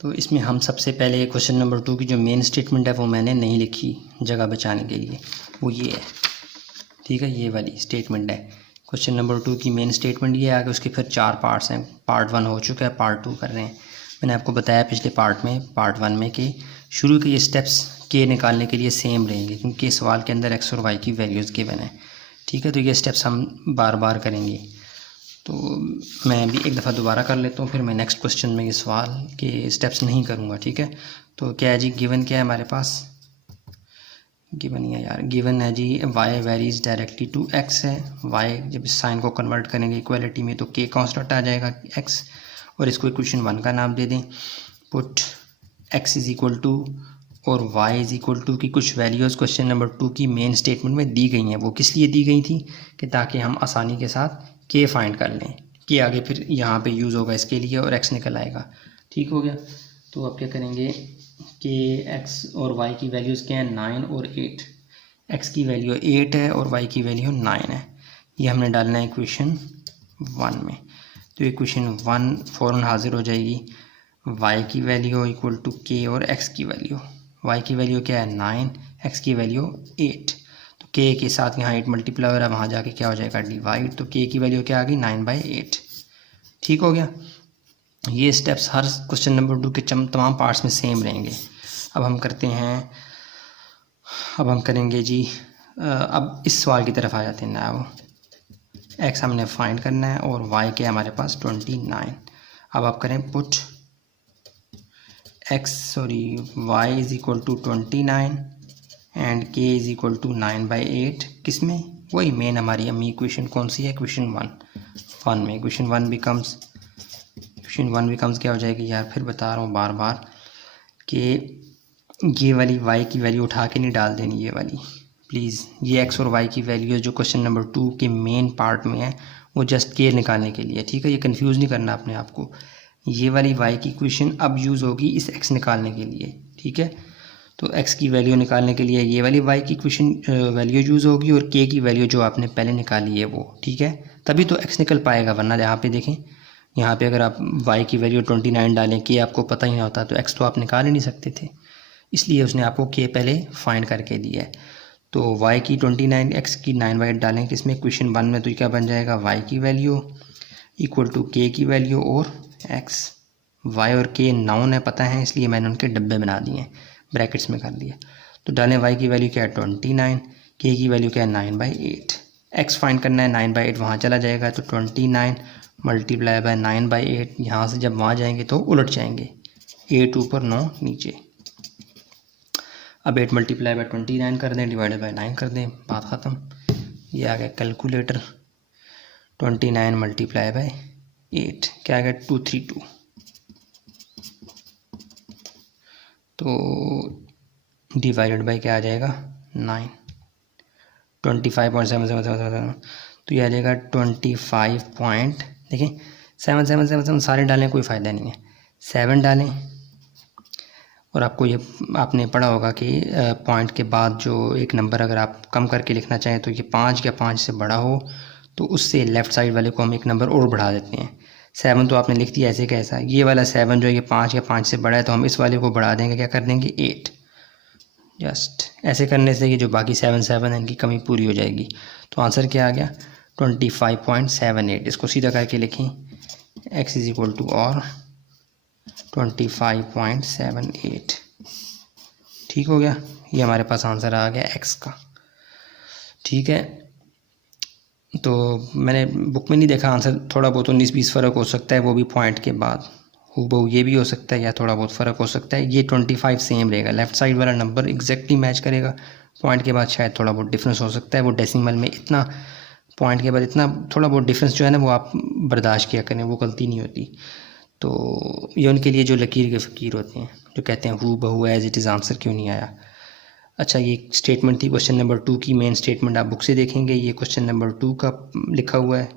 तो इसमें हम सबसे पहले क्वेश्चन नंबर 2 की जो मेन स्टेटमेंट है वो मैंने नहीं लिखी जगह बचाने के लिए, वो ये है। ठीक है, ये वाली स्टेटमेंट है क्वेश्चन नंबर 2 की मेन स्टेटमेंट ये आगे, उसके फिर 4 पार्ट्स हैं। पार्ट 1 हो चुका है, पार्ट 2 कर रहे हैं। मैंने आपको बताया पिछले पार्ट में, पार्ट 1 में, कि शुरू के ये स्टेप्स के निकालने के लिए सेम रहेंगे, क्योंकि सवाल के अंदर एक्स और वाई की वैल्यूज़ गिवन है। ठीक है, तो ये स्टेप्स हम बार बार करेंगे। तो मैं भी एक दफ़ा दोबारा कर लेता हूँ, फिर मैं नेक्स्ट क्वेश्चन में ये सवाल के स्टेप्स नहीं करूँगा। ठीक है, तो क्या है जी, गिवन क्या है हमारे पास, गिवन ही है यार, गिवन है जी Y varies directly to x है। वाई जब इस साइन को कन्वर्ट करेंगे इक्वालिटी में तो के कांस्टेंट आ जाएगा एक्स, और इसको इक्वेशन 1 का नाम दे दें। Put x is equal to और वाई इज़ इक्वल टू की कुछ वैल्यूज़ क्वेश्चन नंबर 2 की मेन स्टेटमेंट में दी गई हैं। वो किस लिए दी गई थी कि ताकि हम आसानी के साथ के फाइंड कर लें, के आगे फिर यहाँ पे यूज़ होगा इसके लिए और एक्स निकल आएगा। ठीक हो गया। तो अब क्या करेंगे कि एक्स और वाई की वैल्यूज़ क्या हैं, 9 और 8। एक्स की वैल्यू 8 है और वाई की वैल्यू 9 है, ये हमने डालना है इक्वेशन 1 में। तो इक्वेशन 1 फ़ौरन हाजिर हो जाएगी, वाई की वैल्यू इक्वल टू के और एक्स की वैल्यू। वाई की वैल्यू क्या है 9, एक्स की वैल्यू 8। तो के के साथ यहाँ 8 मल्टीप्लाई हो रहा है, वहाँ जाके क्या हो जाएगा डिवाइड, तो के की वैल्यू क्या आ गई 9/8। ठीक हो गया। ये स्टेप्स हर क्वेश्चन नंबर 2 के तमाम पार्ट्स में सेम रहेंगे। अब हम करते हैं, अब हम करेंगे जी, अब इस सवाल की तरफ आ जाते हैं। ना एक्स हमने फाइंड करना है और वाई के हमारे पास 29। अब आप करें put y is equal to 29 and के इज़ इक्वल टू 9/8। किस में, वही मेन हमारी अम्मी इक्वेशन कौन सी है, इक्वेशन 1 में। इक्वेशन 1 बिकम्स क्या हो जाएगी यार, फिर बता रहा हूँ बार बार कि ये वाली वाई की वैल्यू उठा के नहीं डाल देनी, ये वाली प्लीज़। ये एक्स और वाई की वैल्यू जो क्वेश्चन नंबर 2 के मेन पार्ट में है वो जस्ट के निकालने के लिए। ठीक है, ये कंफ्यूज नहीं करना अपने आप को। ये वाली वाई की इक्वेशन अब यूज़ होगी इस एक्स निकालने के लिए। ठीक है, तो एक्स की वैल्यू निकालने के लिए ये वाली वाई की इक्वेशन वैल्यू यूज़ होगी, और के की वैल्यू जो आपने पहले निकाली है वो। ठीक है, तभी तो एक्स निकल पाएगा, वरना यहाँ पे देखें, यहाँ पे अगर आप वाई की वैल्यू 29 डालें, के आपको पता ही नहीं होता, तो एक्स तो आप निकाल ही नहीं सकते थे, इसलिए उसने आपको के पहले फाइंड करके दिया है। तो वाई की 29, एक्स की 9/8 डालें, तो इसमें इक्वेशन 1 में तो क्या बन जाएगा, वाई की वैल्यू इक्वल टू के की वैल्यू और एक्स। वाई और के नाउन है पता है, इसलिए मैंने उनके डब्बे बना दिए हैं। ब्रैकेट्स में कर दिया। तो डालें y की वैल्यू क्या है 29, k की वैल्यू क्या है 9/8, x फाइंड करना है 9/8 वहाँ चला जाएगा तो 29 मल्टीप्लाई बाय 9/8, यहाँ से जब वहाँ जाएंगे तो उलट जाएंगे, 8 ऊपर 9 नीचे। अब 8 मल्टीप्लाई बाय 29 कर दें, डिवाइडेड बाय 9 कर दें, बात ख़त्म। ये आ गया कैलकुलेटर, 29 मल्टीप्लाई बाय 8 क्या आ गया 232, तो डिवाइडेड बाय क्या आ जाएगा 9, 25.777, तो ये आ जाएगा 25 पॉइंट, देखें 7 सारे डालें कोई फ़ायदा नहीं है, 7 डालें। और आपको ये आपने पढ़ा होगा कि पॉइंट के बाद जो एक नंबर अगर आप कम करके लिखना चाहें तो ये 5 या 5 से बड़ा हो तो उससे लेफ़्ट साइड वाले को हम एक नंबर और बढ़ा देते हैं। 7 तो आपने लिख दिया ऐसे कैसा, ये वाला 7 जो है ये 5 या 5 से बड़ा है तो हम इस वाले को बढ़ा देंगे, क्या कर देंगे 8। जस्ट ऐसे करने से ये जो बाकी 7 है इनकी कमी पूरी हो जाएगी। तो आंसर क्या आ गया 25.78। इसको सीधा करके लिखें, x इज़ इक्वल टू और 25.78, ठीक हो गया। ये हमारे पास आंसर आ गया x का, ठीक है। तो मैंने बुक में नहीं देखा आंसर, थोड़ा बहुत 19-20 फ़र्क हो सकता है, वो भी पॉइंट के बाद हूबहू ये भी हो सकता है या थोड़ा बहुत फ़र्क हो सकता है। ये 25 सेम रहेगा, लेफ़्ट साइड वाला नंबर एग्जैक्टली मैच करेगा, पॉइंट के बाद शायद थोड़ा बहुत डिफरेंस हो सकता है। वो डेसिमल में इतना, पॉइंट के बाद इतना थोड़ा बहुत डिफरेंस जो है ना वो आप बर्दाश्त किया करें, वो गलती नहीं होती। तो ये उनके लिए जो लकीर के फ़कीर होते हैं, जो कहते हैं हूबहू एज इट इज़ आंसर क्यों नहीं आया। अच्छा, ये स्टेटमेंट थी क्वेश्चन नंबर 2 की, मेन स्टेटमेंट आप बुक से देखेंगे, ये क्वेश्चन नंबर 2 का लिखा हुआ है।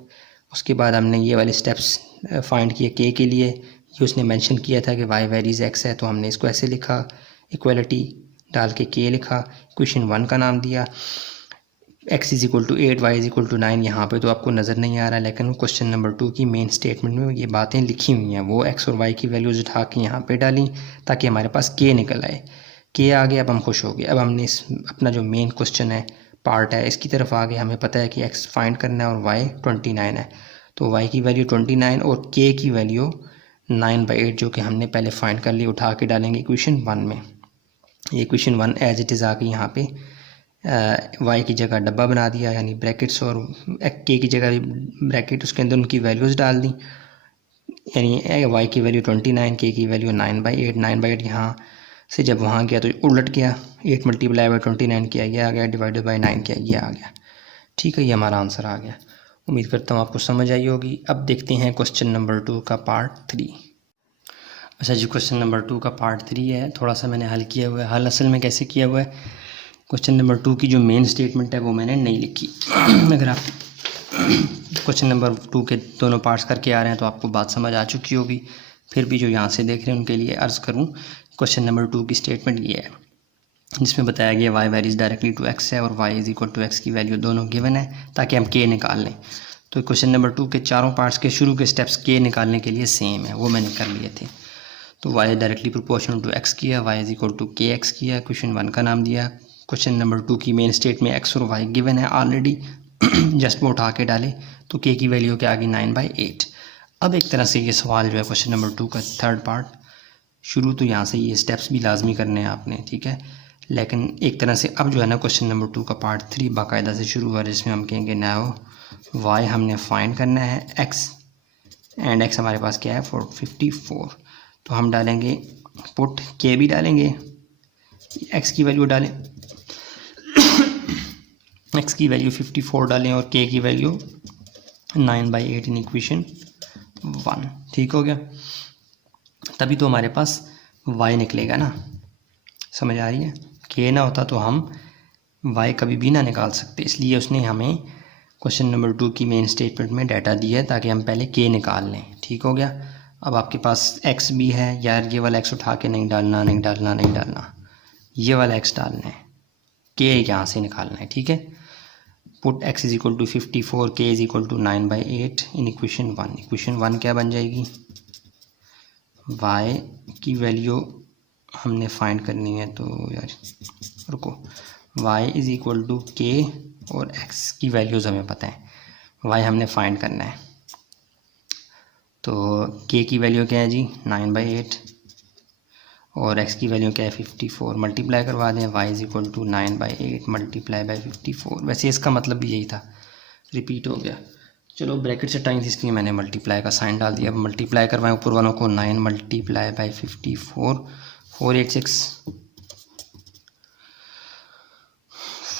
उसके बाद हमने ये वाले स्टेप्स फाइंड किए के के लिए, ये उसने मेंशन किया था कि वाई वेरीज एक्स है तो हमने इसको ऐसे लिखा, इक्वलिटी डाल के के लिखा, क्वेश्चन 1 का नाम दिया, x is equal to 8, y is equal to 9, यहाँ पर तो आपको नज़र नहीं आ रहा, लेकिन क्वेश्चन नंबर 2 की मेन स्टेटमेंट में ये बातें लिखी हुई हैं। वो x और y की वैल्यूज़ उठा के यहाँ पे डाली ताकि हमारे पास के निकल आए, के आ गया, अब हम खुश हो गए। अब हमने इस अपना जो मेन क्वेश्चन है पार्ट है इसकी तरफ आ गए, हमें पता है कि x फाइंड करना है और y 29 है, तो y की वैल्यू 29 और k की वैल्यू 9/8 जो कि हमने पहले फाइंड कर ली, उठा के डालेंगे इक्वेशन 1 में। ये इक्वेशन 1 एज इट इज़ आ गई, यहाँ पे y की जगह डब्बा बना दिया यानी ब्रैकेट्स, और k की जगह ब्रैकेट, उसके अंदर उनकी वैल्यूज़ डाल दी, यानी y की वैल्यू 29, k की वैल्यू 9/8। 9/8 यहाँ से जब वहाँ गया तो उलट गया, 8 मल्टीप्लाई बाई 29 किया, ये आ गया, डिवाइडेड बाई 9 किया, ये आ गया, ठीक है। ये हमारा आंसर आ गया। उम्मीद करता हूँ आपको समझ आई होगी। अब देखते हैं क्वेश्चन नंबर 2 का पार्ट 3। अच्छा जी, क्वेश्चन नंबर 2 का पार्ट 3 है, थोड़ा सा मैंने हल किया हुआ है। हल असल में कैसे किया हुआ है, क्वेश्चन नंबर 2 की जो मेन स्टेटमेंट है वो मैंने नहीं लिखी। अगर आप क्वेश्चन नंबर 2 के दोनों पार्ट्स करके आ रहे हैं तो आपको बात समझ आ चुकी होगी, फिर भी जो यहाँ से देख रहे हैं उनके लिए अर्ज़ करूँ। क्वेश्चन नंबर 2 की स्टेटमेंट ये है जिसमें बताया गया y varies directly to x है और y is equal to x की वैल्यू दोनों गिवन है ताकि हम के निकाल लें। तो क्वेश्चन नंबर 2 के चारों पार्ट्स के शुरू के स्टेप्स के निकालने के लिए सेम है, वो मैंने कर लिए थे। तो y directly proportional to x किया, y is equal to k x किया, क्वेश्चन 1 का नाम दिया। क्वेश्चन नंबर 2 की मेन स्टेट में एक्स और वाई गिवन है ऑलरेडी, जस्ट वो उठा के डाले तो के की वैल्यू क्या आ गई 9/8। अब एक तरह से ये सवाल जो है क्वेश्चन नंबर 2 का थर्ड पार्ट शुरू, तो यहाँ से ये स्टेप्स भी लाजमी करने हैं आपने, ठीक है। लेकिन एक तरह से अब जो है ना क्वेश्चन नंबर 2 का पार्ट 3 बाकायदा से शुरू हुआ, जिसमें हम कहेंगे नाउ वाई हमने फाइंड करना है एक्स, एंड एक्स हमारे पास क्या है 54। तो हम डालेंगे पुट के भी डालेंगे, एक्स की वैल्यू डालें, एक्स की वैल्यू 54 डालें और के की वैल्यू 9/8 इन इक्वेशन 1, ठीक हो गया। तभी तो हमारे पास y निकलेगा ना, समझ आ रही है। के ना होता तो हम y कभी भी ना निकाल सकते, इसलिए उसने हमें क्वेश्चन नंबर 2 की मेन स्टेटमेंट में डाटा दिया है ताकि हम पहले के निकाल लें, ठीक हो गया। अब आपके पास x भी है, यार ये वाला x उठा के नहीं डालना, नहीं डालना, नहीं डालना, ये वाला x डालना है, के यहाँ से निकालना है, ठीक है। Put x is equal to 54, k is equal to 9/8 in equation 1। Equation 1 क्या बन जाएगी, y की वैल्यू हमने फाइंड करनी है, तो यार रुको, y इज़ इक्वल टू के और x की वैल्यूज़ हमें पता है, y हमने फाइंड करना है। तो k की वैल्यू क्या है जी 9/8 और x की वैल्यू क्या है 54, मल्टीप्लाई करवा दें y is equal to 9/8 multiply by 54। वैसे इसका मतलब भी यही था, रिपीट हो गया। चलो ब्रैकेट से टाइम थी इसलिए मैंने मल्टीप्लाई का साइन डाल दिया। अब मल्टीप्लाई करवाएं ऊपर वालों को, 9 मल्टीप्लाई बाई 54,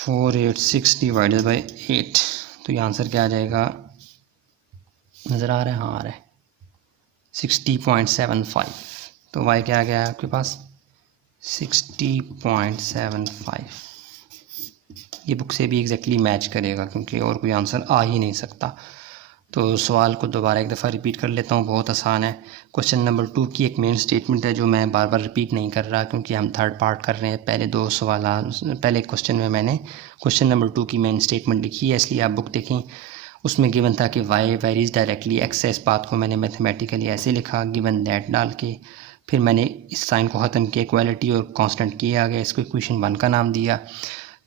486 डिवाइडेड बाई 8। तो ये आंसर क्या आ जाएगा, नज़र आ रहा है? हाँ आ रहा है, 60.75। तो y क्या आ गया है आपके पास, 60.75। ये बुक से भी एग्जैक्टली मैच करेगा क्योंकि और कोई आंसर आ ही नहीं सकता। तो सवाल को दोबारा एक दफ़ा रिपीट कर लेता हूँ, बहुत आसान है। क्वेश्चन नंबर 2 की एक मेन स्टेटमेंट है जो मैं बार बार रिपीट नहीं कर रहा क्योंकि हम थर्ड पार्ट कर रहे हैं। पहले 2 सवाल, पहले क्वेश्चन में मैंने क्वेश्चन नंबर 2 की मेन स्टेटमेंट लिखी है, इसलिए आप बुक देखें। उसमें गिवन था कि y वेरीज डायरेक्टली x है। इस बात को मैंने मैथमेटिकली ऐसे लिखा, गिवन दैट डाल के, फिर मैंने इस साइन को ख़त्म किया, इक्वालिटी और कांस्टेंट किया आ गया, इसको इक्वेशन 1 का नाम दिया।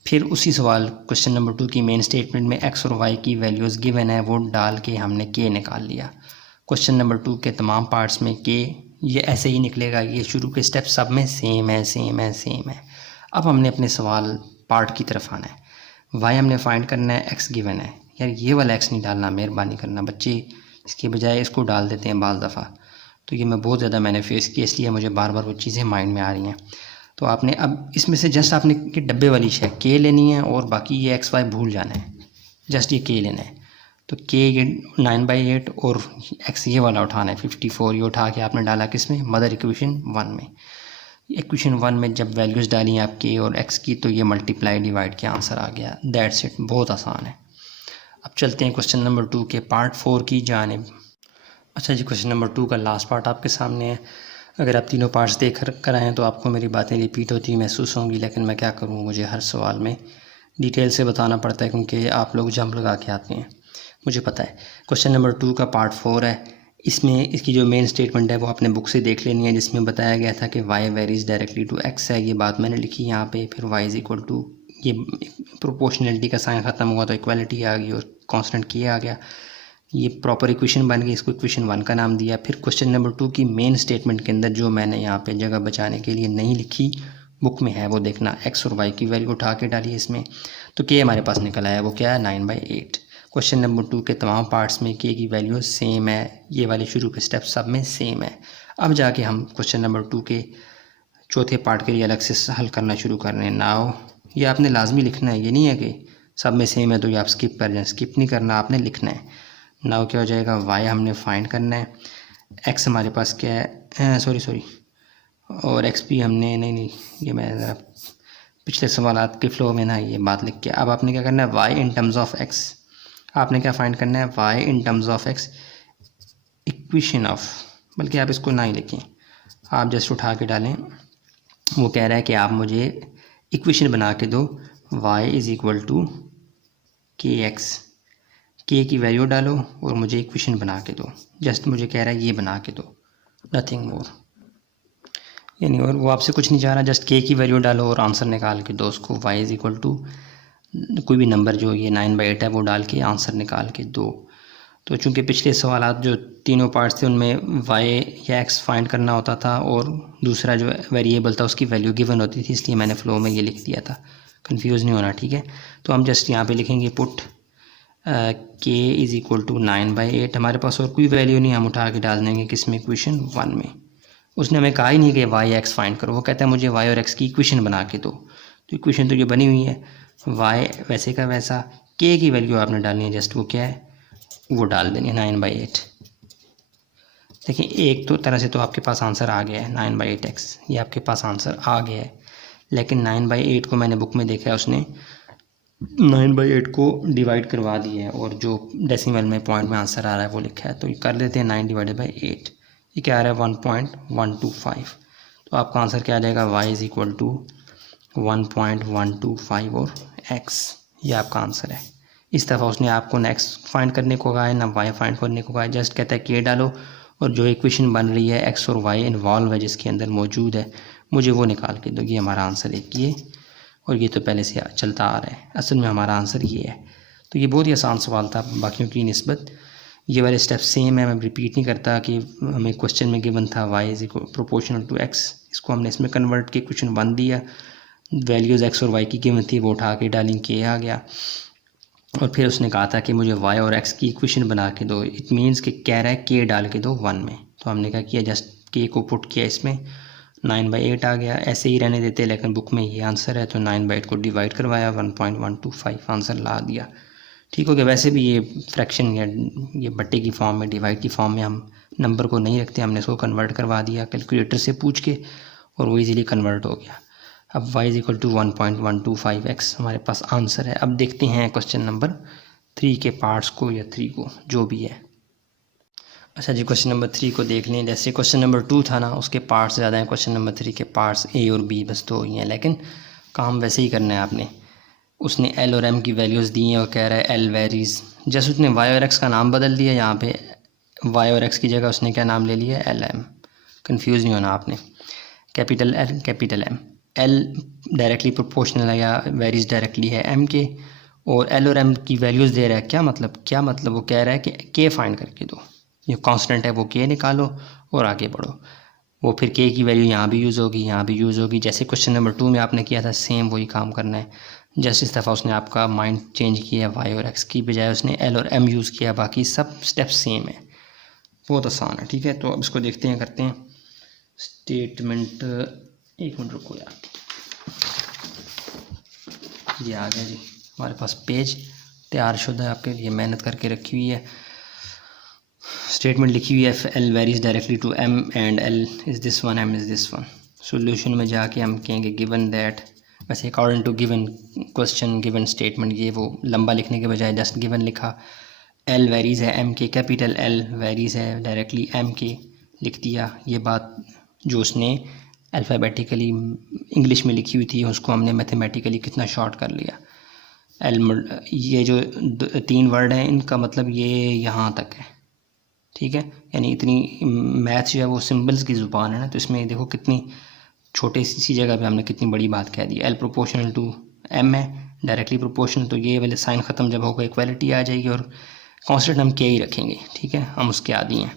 फिर उसी सवाल क्वेश्चन नंबर 2 की मेन स्टेटमेंट में x और y की वैल्यूज़ गिवन है, वो डाल के हमने k निकाल लिया। क्वेश्चन नंबर 2 के तमाम पार्ट्स में k ये ऐसे ही निकलेगा, ये शुरू के स्टेप सब में सेम है, सेम है, सेम है। अब हमने अपने सवाल पार्ट की तरफ आना है। y हमने फाइंड करना है, x गिवन है। यार ये वाला x नहीं डालना, मेहरबानी करना बच्चे, इसके बजाय इसको डाल देते हैं बाज़ दफ़ा। तो ये मैं बहुत ज़्यादा मैंने फेस किया, इसलिए मुझे बार बार वो चीज़ें माइंड में आ रही हैं। तो आपने अब इसमें से जस्ट आपने कि डब्बे वाली शय के लेनी है और बाकी ये एक्स वाई भूल जाना है, जस्ट ये के लेना है। तो के ये 9/8 और एक्स ये वाला उठाना है 54, ये उठा के आपने डाला किस में, मदर इक्वेशन 1 में। इक्वेशन 1 में जब वैल्यूज़ डाली आप के और एक्स की, तो ये मल्टीप्लाई डिवाइड के आंसर आ गया। दैट्स इट, बहुत आसान है। अब चलते हैं क्वेश्चन नंबर 2 के पार्ट 4 की जानिब। अच्छा जी, क्वेश्चन नंबर 2 का लास्ट पार्ट आपके सामने है। अगर आप तीनों पार्ट्स देख कर आएँ तो आपको मेरी बातें रिपीट होती महसूस होंगी, लेकिन मैं क्या करूँ, मुझे हर सवाल में डिटेल से बताना पड़ता है क्योंकि आप लोग जंप लगा के आते हैं, मुझे पता है। क्वेश्चन नंबर 2 का पार्ट 4 है। इसमें इसकी जो मेन स्टेटमेंट है वो आपने बुक से देख लेनी है, जिसमें बताया गया था कि y varies directly to x है। ये बात मैंने लिखी यहाँ पे। फिर y इज़ इक्वल टू, ये प्रोपोर्शनलिटी का साइन ख़त्म हुआ तो इक्वालिटी आ गई और कांस्टेंट किया आ गया। ये प्रॉपर इक्वेशन बन गई, इसको इक्वेशन 1 का नाम दिया। फिर क्वेश्चन नंबर 2 की मेन स्टेटमेंट के अंदर जो मैंने यहाँ पे जगह बचाने के लिए नहीं लिखी, बुक में है वो देखना, x और y की वैल्यू उठा के डाली इसमें, तो k हमारे पास निकल आया, वो क्या है 9/8। क्वेश्चन नंबर 2 के तमाम पार्ट्स में k की वैल्यू सेम है, ये वाले शुरू के स्टेप सब में सेम है। अब जाके हम क्वेश्चन नंबर 2 के चौथे पार्ट के लिए अलग से हल करना शुरू कर रहे हैं। नाउ ये आपने लाजमी लिखना है, ये नहीं है कि सब में सेम है तो ये आप स्किप कर जाएँ, स्किप नहीं करना, आपने लिखना है। नाउ क्या हो जाएगा, y हमने फाइंड करना है, x हमारे पास क्या है, सॉरी और x भी हमने, नहीं ये मैं ज़रा पिछले सवालात के फ्लो में ना ये बात लिख के, अब आपने क्या करना है, y in terms of x, आपने क्या फाइंड करना है, y in terms of x equation of, बल्कि आप इसको ना ही लिखें, आप जस्ट उठा के डालें। वो कह रहा है कि आप मुझे इक्वेशन बना के दो, y is equal to kx, k की वैल्यू डालो और मुझे इक्वेशन बना के दो। जस्ट मुझे कह रहा है ये बना के दो, नथिंग मोर, यानी और वो आपसे कुछ नहीं चाह रहा, जस्ट के की वैल्यू डालो और आंसर निकाल के दो उसको। y इज़ इक्वल टू कोई भी नंबर जो ये 9/8 है वो डाल के आंसर निकाल के दो। तो चूंकि पिछले सवालात जो तीनों पार्ट्स थे उनमें y या x फाइंड करना होता था और दूसरा जो वेरिएबल था उसकी वैल्यू गिवन होती थी, इसलिए मैंने फ्लो में ये लिख दिया था, कन्फ्यूज़ नहीं होना, ठीक है। तो हम जस्ट यहाँ पर लिखेंगे put k is equal to 9/8। हमारे पास और कोई वैल्यू नहीं, हम उठा के डाल देंगे किस में, इक्वेशन 1 में। उसने हमें कहा ही नहीं कि y x फाइंड करो, वो कहता है मुझे y और x की इक्वेशन बना के दो। तो इक्वेशन तो ये बनी हुई है, y वैसे का वैसा, k की वैल्यू आपने डालनी है, जस्ट वो क्या है वो डाल देनी है 9/8। देखिए एक तो तरह से तो आपके पास आंसर आ गया है 9/8x, ये आपके पास आंसर आ गया है, लेकिन 9/8 को मैंने बुक में देखा है उसने 9/8 को डिवाइड करवा दिया है और जो डेसिमल में पॉइंट में आंसर आ रहा है वो लिखा है। तो ये कर देते हैं 9/8, ये क्या आ रहा है 1.125। तो आपका आंसर क्या आ जाएगा, y इज़ इक्वल टू 1.125 और x, ये आपका आंसर है। इस दफ़ा उसने आपको ना x फाइंड करने को कहा है ना y फाइंड करने को कहा है, जस्ट कहता है k डालो और जो इक्वेशन बन रही है x और y इन्वॉल्व है जिसके अंदर मौजूद है, मुझे वो निकाल के दो। ये हमारा आंसर एक ये, और ये तो पहले से चलता आ रहा है, असल में हमारा आंसर ये है। तो ये बहुत ही आसान सवाल था बाकियों की निस्बत, ये वाले स्टेप सेम है, मैं रिपीट नहीं करता कि हमें क्वेश्चन में गिवन था y is equal proportional to x, इसको हमने इसमें कन्वर्ट किया, क्वेश्चन 1 दिया, वैल्यूज़ x और y की गिवन थी, वो उठा के डाली, k आ गया, और फिर उसने कहा था कि मुझे y और x की इक्वेशन बना के दो, इट मीन्स कि कह रहा है k डाल के दो 1 में, तो हमने क्या किया, जस्ट k को पुट किया इसमें, 9/8 आ गया, ऐसे ही रहने देते, लेकिन बुक में ये आंसर है तो 9/8 को डिवाइड करवाया, 1.125 आंसर ला दिया। ठीक हो गया। वैसे भी ये फ्रैक्शन या ये बट्टे की फॉर्म में, डिवाइड की फॉर्म में हम नंबर को नहीं रखते, हमने इसको कन्वर्ट करवा दिया कैलकुलेटर से पूछ के, और वो इजीली कन्वर्ट हो गया। अब y is equal to 1.125x हमारे पास आंसर है। अब देखते हैं क्वेश्चन नंबर 3 के पार्ट्स को, या 3 को, जो भी है। अच्छा जी, क्वेश्चन नंबर 3 को देख लें। जैसे क्वेश्चन नंबर 2 था ना, उसके पार्ट्स ज़्यादा हैं, क्वेश्चन नंबर 3 के पार्ट्स a और b बस 2 ही हैं, लेकिन काम वैसे ही करना है आपने। उसने l और m की वैल्यूज़ दी हैं और कह रहा है l वेरीज, जैसे उसने y और x का नाम बदल दिया, यहाँ पे y और x की जगह उसने क्या नाम ले लिया, LM। कंफ्यूज नहीं होना आपने, capital L capital M। L directly proportional है या वेरीज डायरेक्टली है m के, और l और m की वैल्यूज़ दे रहा है। क्या मतलब वो कह रहा है कि k फाइंड करके दो, ये कांस्टेंट है वो k निकालो और आगे बढ़ो। वो फिर k की वैल्यू यहाँ भी यूज़ होगी, यहाँ भी यूज़ होगी, जैसे क्वेश्चन नंबर 2 में आपने किया था, सेम वही काम करना है। जस्ट इस दफ़ा उसने आपका माइंड चेंज किया, y और x की बजाय उसने l और m यूज़ किया, बाकी सब स्टेप सेम है, बहुत आसान है। ठीक है, तो अब इसको देखते हैं, करते हैं स्टेटमेंट। एक मिनट रुको यार, ये आ गया जी हमारे पास पेज तैयार शुदा है, आपके लिए मेहनत करके रखी हुई है। स्टेटमेंट लिखी हुई है, l varies directly to m and l is this one, m is this one. Solution में जाके हम कहेंगे गिवन दैट, वैसे according to given question, given statement, ये वो लंबा लिखने के बजाय जस्ट गिवन लिखा। l वेरीज है m के, कैपिटल L वेरीज है डायरेक्टली m के, लिख दिया। ये बात जो उसने अल्फ़ाबेटिकली इंग्लिश में लिखी हुई थी, उसको हमने मैथमेटिकली कितना शॉर्ट कर लिया। ये जो 3 वर्ड हैं, इनका मतलब ये यहाँ तक है। ठीक है, यानी इतनी मैथ जो है वो सिंबल्स की ज़ुबान है ना, तो इसमें देखो कितनी छोटी सी जगह पे हमने कितनी बड़ी बात कह दी। l प्रोपोर्शनल टू m है, डायरेक्टली प्रोपोर्शनल, तो ये वाले साइन ख़त्म जब होगा इक्वालिटी आ जाएगी, और कांस्टेंट हम k ही रखेंगे। ठीक है, हम उसके आदी हैं।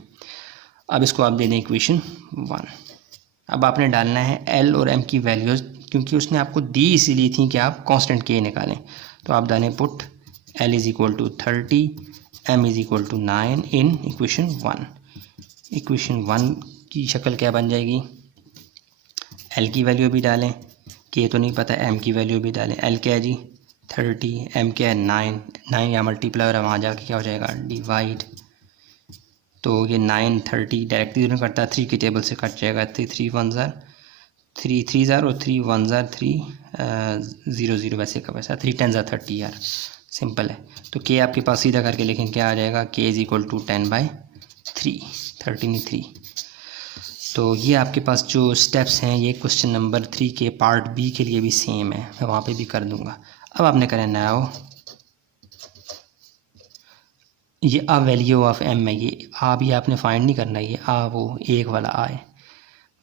अब इसको आप दे दें इक्वेशन 1। अब आपने डालना है l और m की वैल्यूज़, क्योंकि उसने आपको दी इसीलिए थी कि आप कांस्टेंट k निकालें, तो आप डालें put l is equal to 30, m is equal to 9 in equation 1। Equation 1 की शक्ल क्या बन जाएगी, l की वैल्यू भी डालें, k तो नहीं पता, m की वैल्यू भी डालें। l क्या है जी 30, m क्या है 9 या मल्टीप्लाई और वहाँ जाके क्या हो जाएगा डिवाइड, तो ये 9 30 डायरेक्टली नहीं करता, 3 की टेबल से कट जाएगा, 3 1 3 3 और 3 1 3 0 0 वैसे का वैसा, 3 10 30 यार, सिंपल है। तो k आपके पास सीधा करके लिखें, क्या आ जाएगा, k इज़ इक्वल टू 10/3, 13/3। तो ये आपके पास जो स्टेप्स हैं, ये क्वेश्चन नंबर 3 के पार्ट बी के लिए भी सेम है, मैं वहाँ पे भी कर दूँगा। अब आपने करना है ये आ वैल्यू ऑफ m है, ये आ भी आपने फाइंड नहीं करना, ये आ वो एक वाला आ है,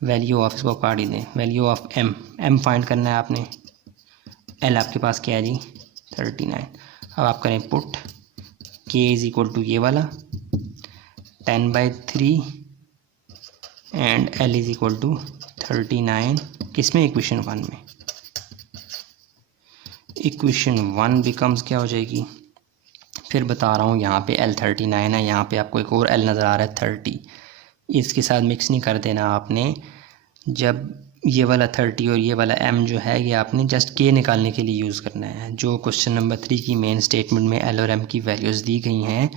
वैल्यू ऑफ, इसको काट ही दें, वैल्यू ऑफ m फाइंड करना है आपने। l आपके पास क्या है जी 39। अब आप करें put k is equal to ये वाला 10/3 and l is equal to 39, किसमें, इक्वेशन 1 में। इक्वेशन 1 बिकम्स क्या हो जाएगी, फिर बता रहा हूँ, यहाँ पे l 39 है, यहाँ पे आपको एक और l नज़र आ रहा है 30, इसके साथ मिक्स नहीं कर देना आपने। जब ये वाला 30 और ये वाला m जो है, ये आपने जस्ट k निकालने के लिए यूज़ करना है। जो क्वेश्चन नंबर 3 की मेन स्टेटमेंट में l और m की वैल्यूज़ दी गई हैं,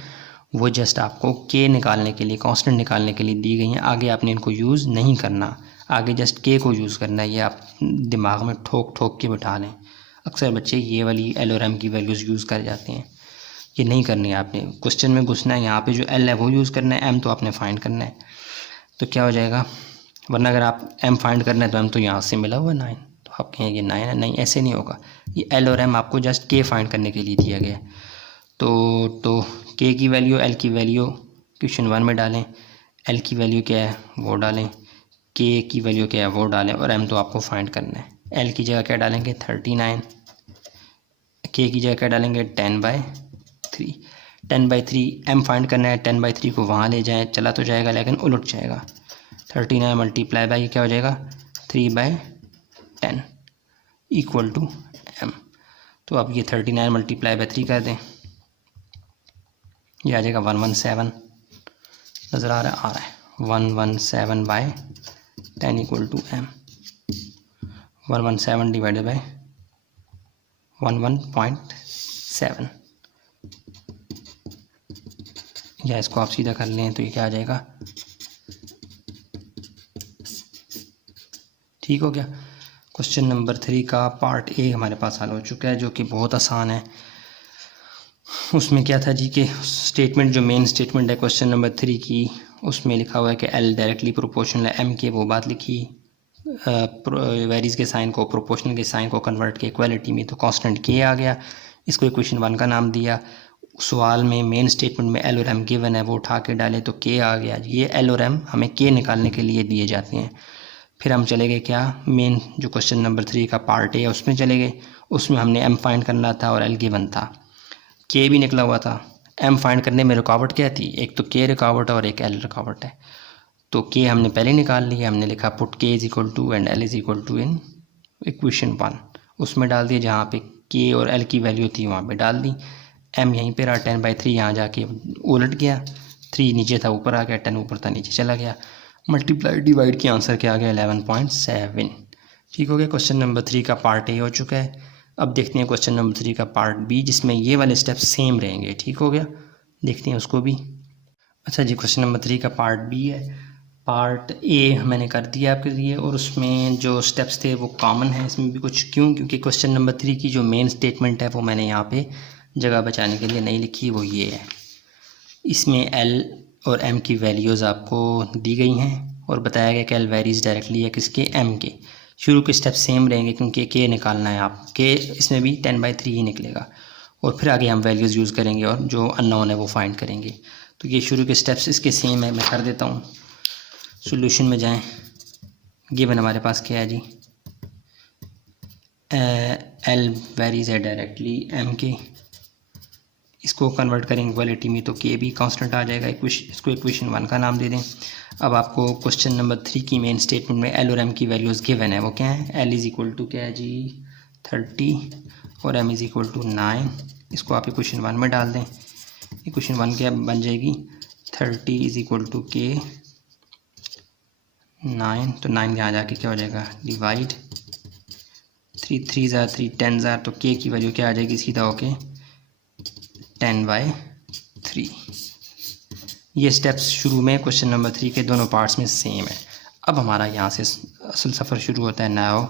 वो जस्ट आपको k निकालने के लिए, कांस्टेंट निकालने के लिए दी गई हैं। आगे आपने इनको यूज़ नहीं करना, आगे जस्ट k को यूज़ करना है। ये आप दिमाग में ठोक ठोक के बिठा लें। अक्सर बच्चे ये वाली l और m की वैल्यूज़ यूज़ कर जाते हैं, ये नहीं करनी है आपने। क्वेश्चन में घुसना है, यहाँ पे जो l है वो यूज़ करना है, m तो आपने फाइंड करना है। तो क्या हो जाएगा, वरना अगर आप m फाइंड करना है तो m तो यहाँ से मिला हुआ 9, तो आप कहेंगे 9 है, नहीं ऐसे नहीं होगा। ये l और m आपको जस्ट k फाइंड करने के लिए दिया गया है। तो k की वैल्यू, l की वैल्यू क्वेश्चन 1 में डालें, l की वैल्यू क्या है वो डालें, k की वैल्यू क्या है वो डालें, और m तो आपको फाइंड करना है। l की जगह क्या डालेंगे 39, k की जगह क्या डालेंगे 10/3। 10/3 m फाइंड करना है, 10/3 को वहाँ ले जाएं, चला तो जाएगा लेकिन उलट जाएगा। 39 मल्टीप्लाई बाई क्या हो जाएगा 3/10 इक्वल टू m। तो अब ये 39 मल्टीप्लाई बाई 3 कर दें, ये आ जाएगा 117, नज़र आ रहा है 117/10 equal to m। 117 divided by 11.7, या इसको आप सीधा कर लें तो ये क्या आ जाएगा, ठीक हो गया। क्वेश्चन नंबर 3 का पार्ट ए हमारे पास हल हो चुका है, जो कि बहुत आसान है। उसमें क्या था जी कि स्टेटमेंट, जो मेन स्टेटमेंट है क्वेश्चन नंबर 3 की, उसमें लिखा हुआ है कि एल डायरेक्टली प्रोपोर्शनल है एम के, वो बात लिखी। वेरीज के साइन को प्रोपोर्शनल के साइन को कन्वर्ट किया इक्वालिटी में, तो कांस्टेंट के आ गया, इसको इक्वेशन 1 का नाम दिया। सवाल में मेन स्टेटमेंट में एल और एम गिवन है, वो उठा के डाले तो के आ गया। ये एल और एम हमें के निकालने के लिए दिए जाते हैं। फिर हम चले गए क्या, मेन जो क्वेश्चन नंबर 3 का पार्ट है उसमें चले गए। उसमें हमने एम फाइंड करना था और एल गिवन था, के भी निकला हुआ था। एम फाइंड करने में रुकावट क्या थी, एक तो के रुकावट और एक एल रुकावट है। तो के हमने पहले निकाल लिया, हमने लिखा put k is equal to and l is equal to in equation 1, उसमें डाल दिया, जहाँ पे के और एल की वैल्यू थी वहाँ पे डाल दी। एम यहीं पे रहा 10/3, यहाँ जाके उलट गया, 3 नीचे था ऊपर आ गया, 10 ऊपर था नीचे चला गया। मल्टीप्लाई डिवाइड की आंसर क्या आ गया 11.7। ठीक हो गया, क्वेश्चन नंबर 3 का पार्ट ए हो चुका है। अब देखते हैं क्वेश्चन नंबर 3 का पार्ट बी, जिसमें ये वाले स्टेप्स सेम रहेंगे। ठीक हो गया, देखते हैं उसको भी। अच्छा जी, क्वेश्चन नंबर 3 का पार्ट बी है। पार्ट ए मैंने कर दिया आपके लिए, और उसमें जो स्टेप्स थे वो कॉमन है इसमें भी कुछ। क्यों, क्योंकि क्वेश्चन नंबर 3 की जो मेन स्टेटमेंट है वो मैंने यहाँ पे जगह बचाने के लिए नहीं लिखी, वो ये है। इसमें एल और एम की वैल्यूज़ आपको दी गई हैं और बताया गया कि एल वेरीज डायरेक्टली है किसके, एम के। शुरू के स्टेप सेम रहेंगे क्योंकि के निकालना है आप, के इसमें भी 10/3 ही निकलेगा, और फिर आगे हम वैल्यूज़ यूज़ करेंगे और जो अननोन है वो फाइंड करेंगे। तो ये शुरू के स्टेप्स इसके सेम है, मैं कर देता हूँ। सॉल्यूशन में जाएं, गिवन हमारे पास क्या है जी, एल वेरीज है डायरेक्टली एम के, इसको कन्वर्ट करेंगे इक्वालिटी में तो के भी कांस्टेंट आ जाएगा। इसको इक्वेशन 1 का नाम दे दें। अब आपको क्वेश्चन नंबर 3 की मेन स्टेटमेंट में एल और एम की वैल्यूज़ गिवन है, वो क्या है, एल इज़ इक्वल टू क्या है जी 30 और एम इज़ इक्वल टू 9। इसको आप इक्वेशन 1 में डाल दें। इक्वेशन 1 क्या बन जाएगी, 30 इज़ इक्वल टू के 9, तो 9 यहाँ जाके क्या हो जाएगा डिवाइड 3 3 ज़ार 3 10 ज़ार, तो के की वैल्यू क्या आ जाएगी सीधा होके 10/3। ये स्टेप्स शुरू में क्वेश्चन नंबर 3 के दोनों पार्ट्स में सेम है। अब हमारा यहाँ से असल सफ़र शुरू होता है। नाउ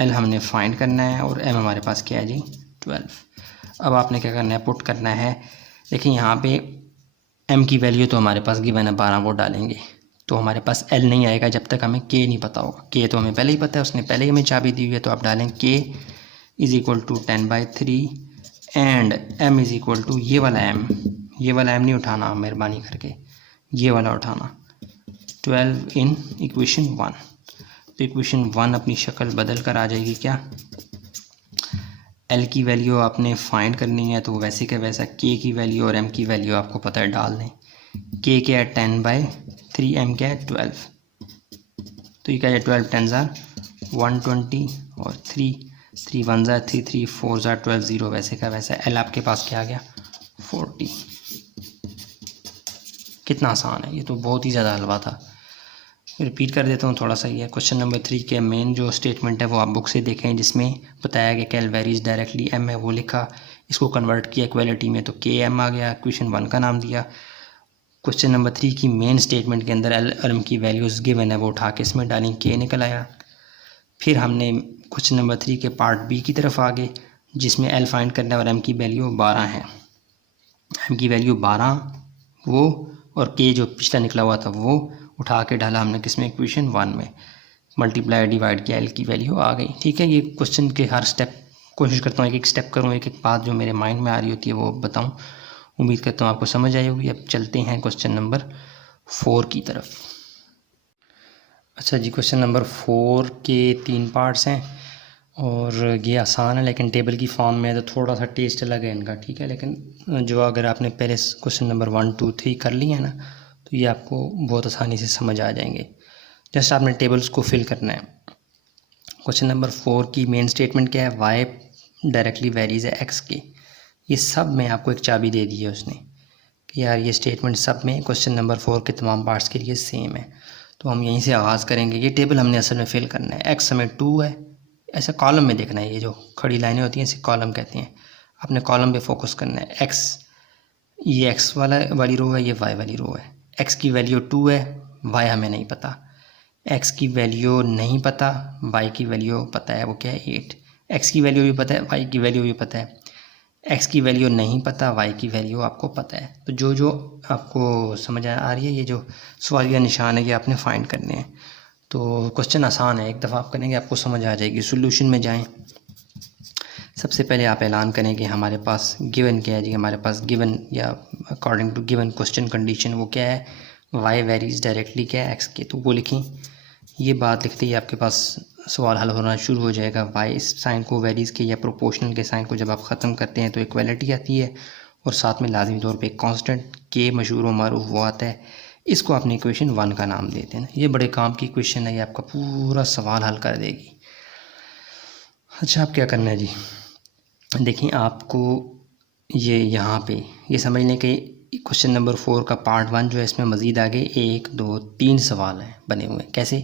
एल हमने फाइंड करना है और एम हमारे पास क्या है जी 12। अब आपने क्या करना है, पुट करना है। देखिए यहाँ पे एम की वैल्यू तो हमारे पास गिवन है 12, वो डालेंगे तो हमारे पास एल नहीं आएगा जब तक हमें के नहीं पता होगा। के तो हमें पहले ही पता है, उसने पहले ही हमें चाबी दी हुई है, तो आप डालें k is equal to 10/3 and m is equal to ये वाला m, ये वाला m नहीं उठाना मेहरबानी करके, ये वाला उठाना 12 इन इक्वेशन 1। तो इक्वेशन 1 अपनी शक्ल बदल कर आ जाएगी क्या, l की वैल्यू आपने फाइंड करनी है तो वैसे का वैसा k की वैल्यू और m की वैल्यू आपको पता है डाल दें। k क्या है 10/3, m क्या है 12, तो ये क्या है 12 10 ज़ार 120 और 3 1 ज़ार 3 3 4 ज़ार 12 0, वैसे का वैसा एल आपके पास क्या आ गया 40। कितना आसान है, ये तो बहुत ही ज़्यादा हलवा था। रिपीट कर देता हूँ थोड़ा सा। ये क्वेश्चन नंबर 3 के मेन जो स्टेटमेंट है वो आप बुक से देखें, जिसमें बताया गया कि एल वेरीज डायरेक्टली एम है, वो लिखा, इसको कन्वर्ट किया इक्वालिटी में तो के एम आ गया, क्वेश्चन 1 का नाम दिया। क्वेश्चन नंबर 3 की मेन स्टेटमेंट के अंदर एल और एम की वैल्यूज़ गिवन है, वो उठा के इसमें डाली, के निकल आया। फिर हमने क्वेश्चन नंबर 3 के पार्ट बी की तरफ आ गए, जिसमें एल फाइंड करना है और एम की वैल्यू 12 है। एम की वैल्यू 12 वो, और के जो पिछला निकला हुआ था वो उठा के डाला हमने किसमें, इक्वेशन 1 में। मल्टीप्लाई डिवाइड किया, एल की वैल्यू आ गई। ठीक है, ये क्वेश्चन के हर स्टेप कोशिश करता हूँ एक एक स्टेप करूँ, एक एक बात जो मेरे माइंड में आ रही होती है वो बताऊँ। उम्मीद करता हूँ आपको समझ आई होगी। अब चलते हैं क्वेश्चन नंबर 4 की तरफ। अच्छा जी, क्वेश्चन नंबर 4 के 3 पार्ट्स हैं। और ये आसान है, लेकिन टेबल की फॉर्म में है तो थोड़ा सा टेस्ट अलग है इनका, ठीक है। लेकिन जो अगर आपने पहले क्वेश्चन नंबर 1 2 3 कर लिए हैं ना, तो ये आपको बहुत आसानी से समझ आ जाएंगे। जस्ट आपने टेबल्स को फिल करना है। क्वेश्चन नंबर 4 की मेन स्टेटमेंट क्या है, वाई डायरेक्टली वेरीज है एक्स के। ये सब में आपको एक चाबी दे दी है उसने कि यार ये स्टेटमेंट सब में क्वेश्चन नंबर 4 के तमाम पार्ट्स के लिए सेम है। तो हम यहीं से आगाज़ करेंगे। ये टेबल हमने असल में फिल करना है। एक्स हमें 2 है, ऐसा कॉलम में देखना है। ये जो खड़ी लाइनें होती हैं इसे कॉलम कहते हैं। आपने कॉलम पे फोकस करना है। एक्स, ये एक्स वाली रो है, ये वाई वाली रो है। एक्स की वैल्यू 2 है, वाई हमें नहीं पता। एक्स की वैल्यू नहीं पता, वाई की वैल्यू पता है, वो क्या है 8। एक्स की वैल्यू भी पता है, वाई की वैल्यू भी पता है। एक्स की वैल्यू नहीं पता, वाई की वैल्यू आपको पता है। तो जो जो आपको समझ आ रही है, ये जो सवालिया निशान है ये आपने फाइंड करने हैं। तो क्वेश्चन आसान है, एक दफ़ा आप करेंगे आपको समझ आ जाएगी। सोल्यूशन में जाएं। सबसे पहले आप ऐलान करें कि हमारे पास गिवन क्या है जी। हमारे पास गिवन या according to given question condition वो क्या है, वाई वेरीज डायरेक्टली क्या है एक्स के। तो वो लिखें। ये बात लिखते ही आपके पास सवाल हल होना शुरू हो जाएगा। वाई इस साइन को वेरीज के या प्रोपोर्शनल के साइन को जब आप ख़त्म करते हैं तो इक्वलिटी आती है, और साथ में लाजमी तौर पे एक कांस्टेंट के मशहूर व मारूफ वो आता है। इसको आपने इक्वेशन 1 का नाम देते हैं। ये बड़े काम की इक्वेशन है, ये आपका पूरा सवाल हल कर देगी। अच्छा, आप क्या करना है जी, देखिए आपको ये यहाँ पे ये समझ लें कि क्वेश्चन नंबर 4 का पार्ट 1 जो है इसमें मज़ीद आगे 1 2 3 सवाल हैं बने हुए हैं। कैसे,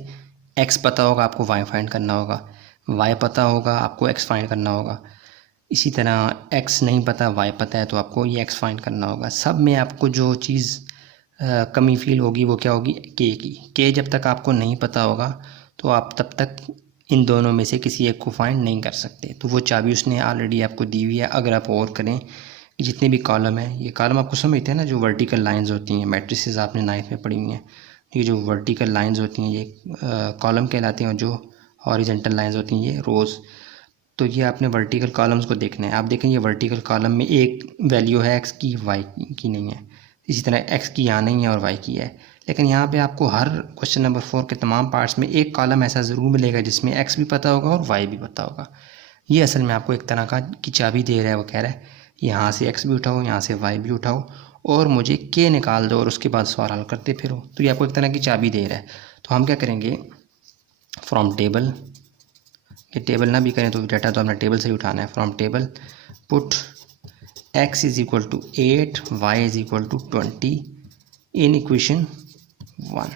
एक्स पता होगा आपको वाई फाइंड करना होगा, वाई पता होगा आपको एक्स फाइंड करना होगा। इसी तरह एक्स नहीं पता, वाई पता है तो आपको ये एक्स फाइंड करना होगा। सब में आपको जो चीज़ कमी फील होगी वो क्या होगी, के की। के जब तक आपको नहीं पता होगा तो आप तब तक इन दोनों में से किसी एक को फाइंड नहीं कर सकते। तो वो चाबी उसने ऑलरेडी आपको दी हुई है। अगर आप और करें कि जितने भी कॉलम है, ये कॉलम आपको समझते हैं ना, जो वर्टिकल लाइंस होती हैं, मैट्रिसेस आपने 9th में पढ़ी हुई हैं। ये जो वर्टिकल लाइंस होती हैं ये कॉलम कहलाती हैं, और जो हॉरिजॉन्टल लाइंस होती हैं ये रोज़। तो ये आपने वर्टिकल कॉलम्स को देखना है। आप देखें ये वर्टिकल कॉलम में एक वैल्यू है एक्स की, वाई की नहीं है। इसी तरह एक्स की यहाँ नहीं है और वाई की है। लेकिन यहाँ पे आपको हर क्वेश्चन नंबर 4 के तमाम पार्ट्स में एक कॉलम ऐसा ज़रूर मिलेगा जिसमें एक्स भी पता होगा और वाई भी पता होगा। ये असल में आपको एक तरह का की चाबी दे रहा है। वो कह रहा है यहाँ से एक्स भी उठाओ, यहाँ से वाई भी उठाओ, और मुझे के निकाल दो, और उसके बाद सवाल हल करते फिरो। तो ये आपको एक तरह की चाबी दे रहा है। तो हम क्या करेंगे, फ्रॉम टेबल, ये टेबल ना भी करें तो डाटा तो हमने टेबल से ही उठाना है। From table put x is equal to 8, y is equal to 20 in equation 1।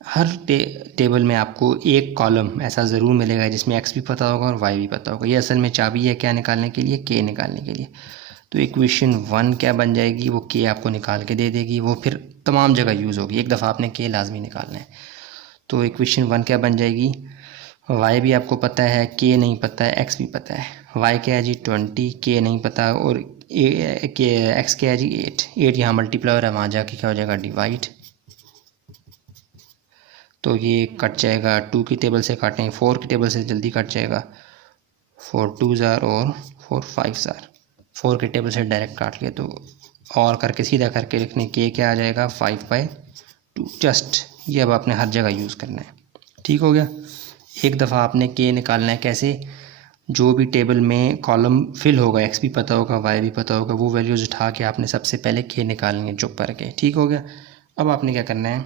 हर टेबल में आपको एक कॉलम ऐसा ज़रूर मिलेगा जिसमें x भी पता होगा और y भी पता होगा। ये असल में चाबी है क्या निकालने के लिए, k निकालने के लिए। तो इक्वेशन 1 क्या बन जाएगी, वो k आपको निकाल के दे देगी। वो फिर तमाम जगह यूज़ होगी, एक दफ़ा आपने k लाजमी निकालना है। तो इक्वेशन 1 क्या बन जाएगी, वाई भी आपको पता है, के नहीं पता है, एक्स भी पता है। वाई क्या है जी 20, के नहीं पता, और एक्स क्या है जी 8। 8 यहाँ मल्टीप्लाई है, वहाँ जाके क्या हो जाएगा डिवाइड। तो ये कट जाएगा, 2 की टेबल से काटें, 4 की टेबल से जल्दी कट जाएगा। 4 2s और 4 5s। 4 की टेबल से डायरेक्ट काट लिया, तो और करके सीधा करके लिखने के क्या आ जाएगा 5/2। जस्ट ये अब आपने हर जगह यूज़ करना है। ठीक हो गया। एक दफ़ा आपने के निकालना है। कैसे, जो भी टेबल में कॉलम फिल होगा, एक्स भी पता होगा, वाई भी पता होगा, वो वैल्यूज़ उठा के आपने सबसे पहले के निकालनी है चुप करके। ठीक हो गया। अब आपने क्या करना है,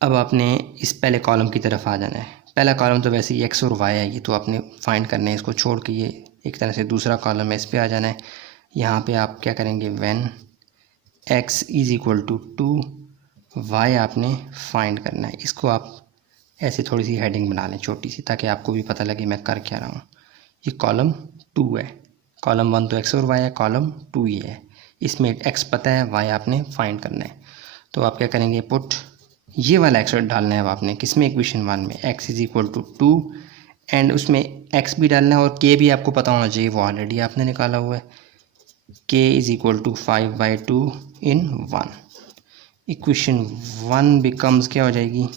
अब आपने इस पहले कॉलम की तरफ आ जाना है। पहला कॉलम तो वैसे ही एक्स और वाई है, ये तो आपने फाइंड करना है। इसको छोड़ के ये एक तरह से दूसरा कॉलम है, इस पर आ जाना है। यहाँ पे आप क्या करेंगे, when x is equal to 2, y आपने फाइंड करना है। इसको आप ऐसे थोड़ी सी हेडिंग बना लें छोटी सी, ताकि आपको भी पता लगे मैं कर क्या रहा हूँ। ये कॉलम 2 है, कॉलम 1 तो एक्स और वाई है, कॉलम 2 ये है। इसमें एक्स पता है, वाई आपने फाइंड करना है। तो आप क्या करेंगे, पुट ये वाला एक्स डालना है अब आपने, किसमें, इक्वेशन 1 में। X is equal to 2 and उसमें एक्स भी डालना है, और के भी आपको पता होना चाहिए, वो ऑलरेडी आपने निकाला हुआ है। K is equal to 5/2 in 1। Equation 1 becomes क्या हो जाएगी,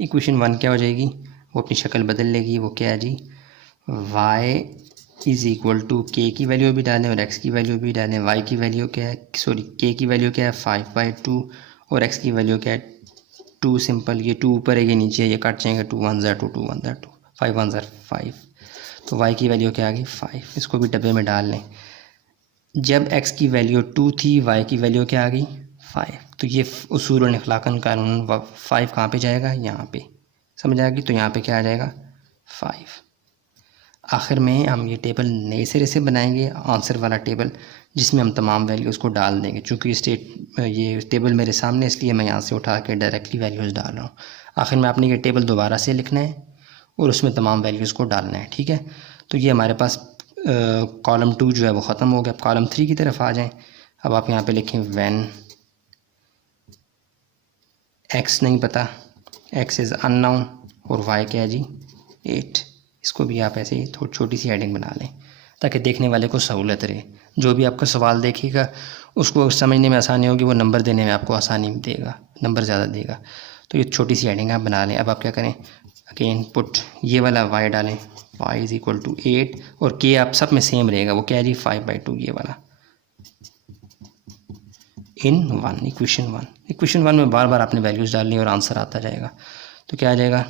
इक्वेशन 1 क्या हो जाएगी, वो अपनी शक्ल बदल लेगी। वो क्या है जी, y इज़ इक्वल टू के की वैल्यू भी डालें और x की वैल्यू भी डालें। y की वैल्यू क्या है, सॉरी k की वैल्यू क्या है 5/2, और x की वैल्यू क्या है 2। सिंपल, ये 2 ऊपर है ये नीचे है, ये कट जाएंगे, 2 1 2 2 1 2। 5 1 ज़र 5, तो y की वैल्यू क्या आ गई 5। इसको भी डब्बे में डाल लें। जब x की वैल्यू 2 थी, y की वैल्यू क्या आ गई 5, तो ये उसूल इखलाकन कानून 5 कहाँ पे जाएगा, यहाँ पे, समझ आ गई। तो यहाँ पे क्या आ जाएगा 5। आखिर में हम ये टेबल नए सिरे से बनाएंगे, आंसर वाला टेबल, जिसमें हम तमाम वैल्यूज़ को डाल देंगे। चूँकि ये टेबल मेरे सामने, इसलिए मैं यहाँ से उठा के डायरेक्टली वैल्यूज़ डाल रहा हूँ। आखिर में आपने ये टेबल दोबारा से लिखना है और उसमें तमाम वैल्यूज़ को डालना है, ठीक है। तो ये हमारे पास कॉलम 2 जो है वो ख़त्म हो गया। अब कॉलम 3 की तरफ आ जाएँ। अब आप यहाँ पर लिखें व्हेन x नहीं पता, x इज़ अननोन, और y क्या है जी 8। इसको भी आप ऐसे ही थोड़ी छोटी सी हेडिंग बना लें ताकि देखने वाले को सहूलत रहे। जो भी आपका सवाल देखेगा उसको समझने में आसानी होगी, वो नंबर देने में आपको आसानी देगा, नंबर ज़्यादा देगा। तो ये छोटी सी हेडिंग आप बना लें। अब आप क्या करें, अगेन पुट ये वाला y डालें, y इज़ इक्वल टू 8, और k आप सब में सेम रहेगा, वो क्या है जी 5/2, ये वाला इन 1, इक्वेशन 1 में बार बार आपने वैल्यूज़ डालनी और आंसर आता जाएगा। तो क्या आ जाएगा,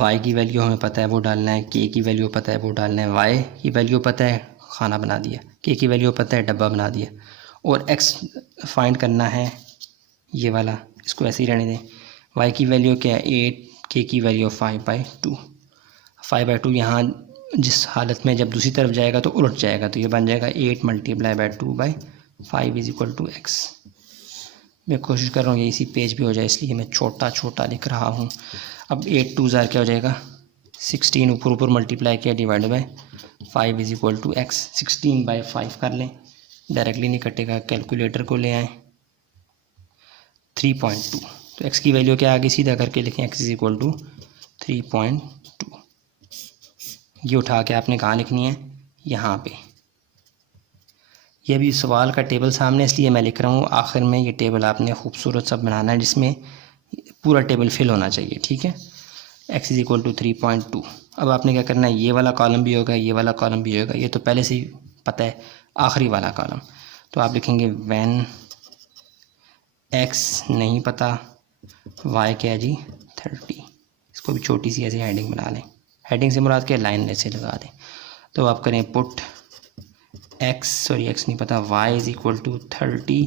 y की वैल्यू हमें पता है वो डालना है, k की वैल्यू पता है वो डालना है, y की वैल्यू पता है खाना बना दिया, k की वैल्यू पता है डब्बा बना दिया, और x फाइंड करना है ये वाला, इसको ऐसे ही रहने दें। y की वैल्यू क्या है 8, k की वैल्यू 5/2। 5/2 यहाँ जिस हालत में जब दूसरी तरफ जाएगा तो उलट जाएगा, तो ये बन जाएगा 8 × 2/5 इज़ इक्वल टू x। मैं कोशिश कर रहा हूँ ये इसी पेज पे हो जाए, इसलिए मैं छोटा छोटा लिख रहा हूँ। अब 8 2 ज़ार क्या हो जाएगा 16, ऊपर मल्टीप्लाई किया divide by 5 is equal to x। 16/5 कर लें, डायरेक्टली नहीं कटेगा, कैलकुलेटर को ले आएँ। 3.2, तो x की वैल्यू क्या आ गई, सीधा करके लिखें x इज़ इक्वल टू 3.2। ये उठा के आपने कहाँ लिखनी है, यहाँ पे। ये भी सवाल का टेबल सामने इसलिए मैं लिख रहा हूँ। आखिर में ये टेबल आपने खूबसूरत सा बनाना है जिसमें पूरा टेबल फिल होना चाहिए, ठीक है। x is equal to 3.2। अब आपने क्या करना है, ये वाला कॉलम भी होगा, ये वाला कॉलम भी होगा, ये तो पहले से ही पता है, आखिरी वाला कॉलम। तो आप लिखेंगे व्हेन x नहीं पता, y क्या है जी 30। इसको भी छोटी सी ऐसे हेडिंग बना लें, हेडिंग से मुराद के लाइन ऐसे लगा दें। तो आप करें पुट x नहीं पता, y इज़ इक्वल टू 30,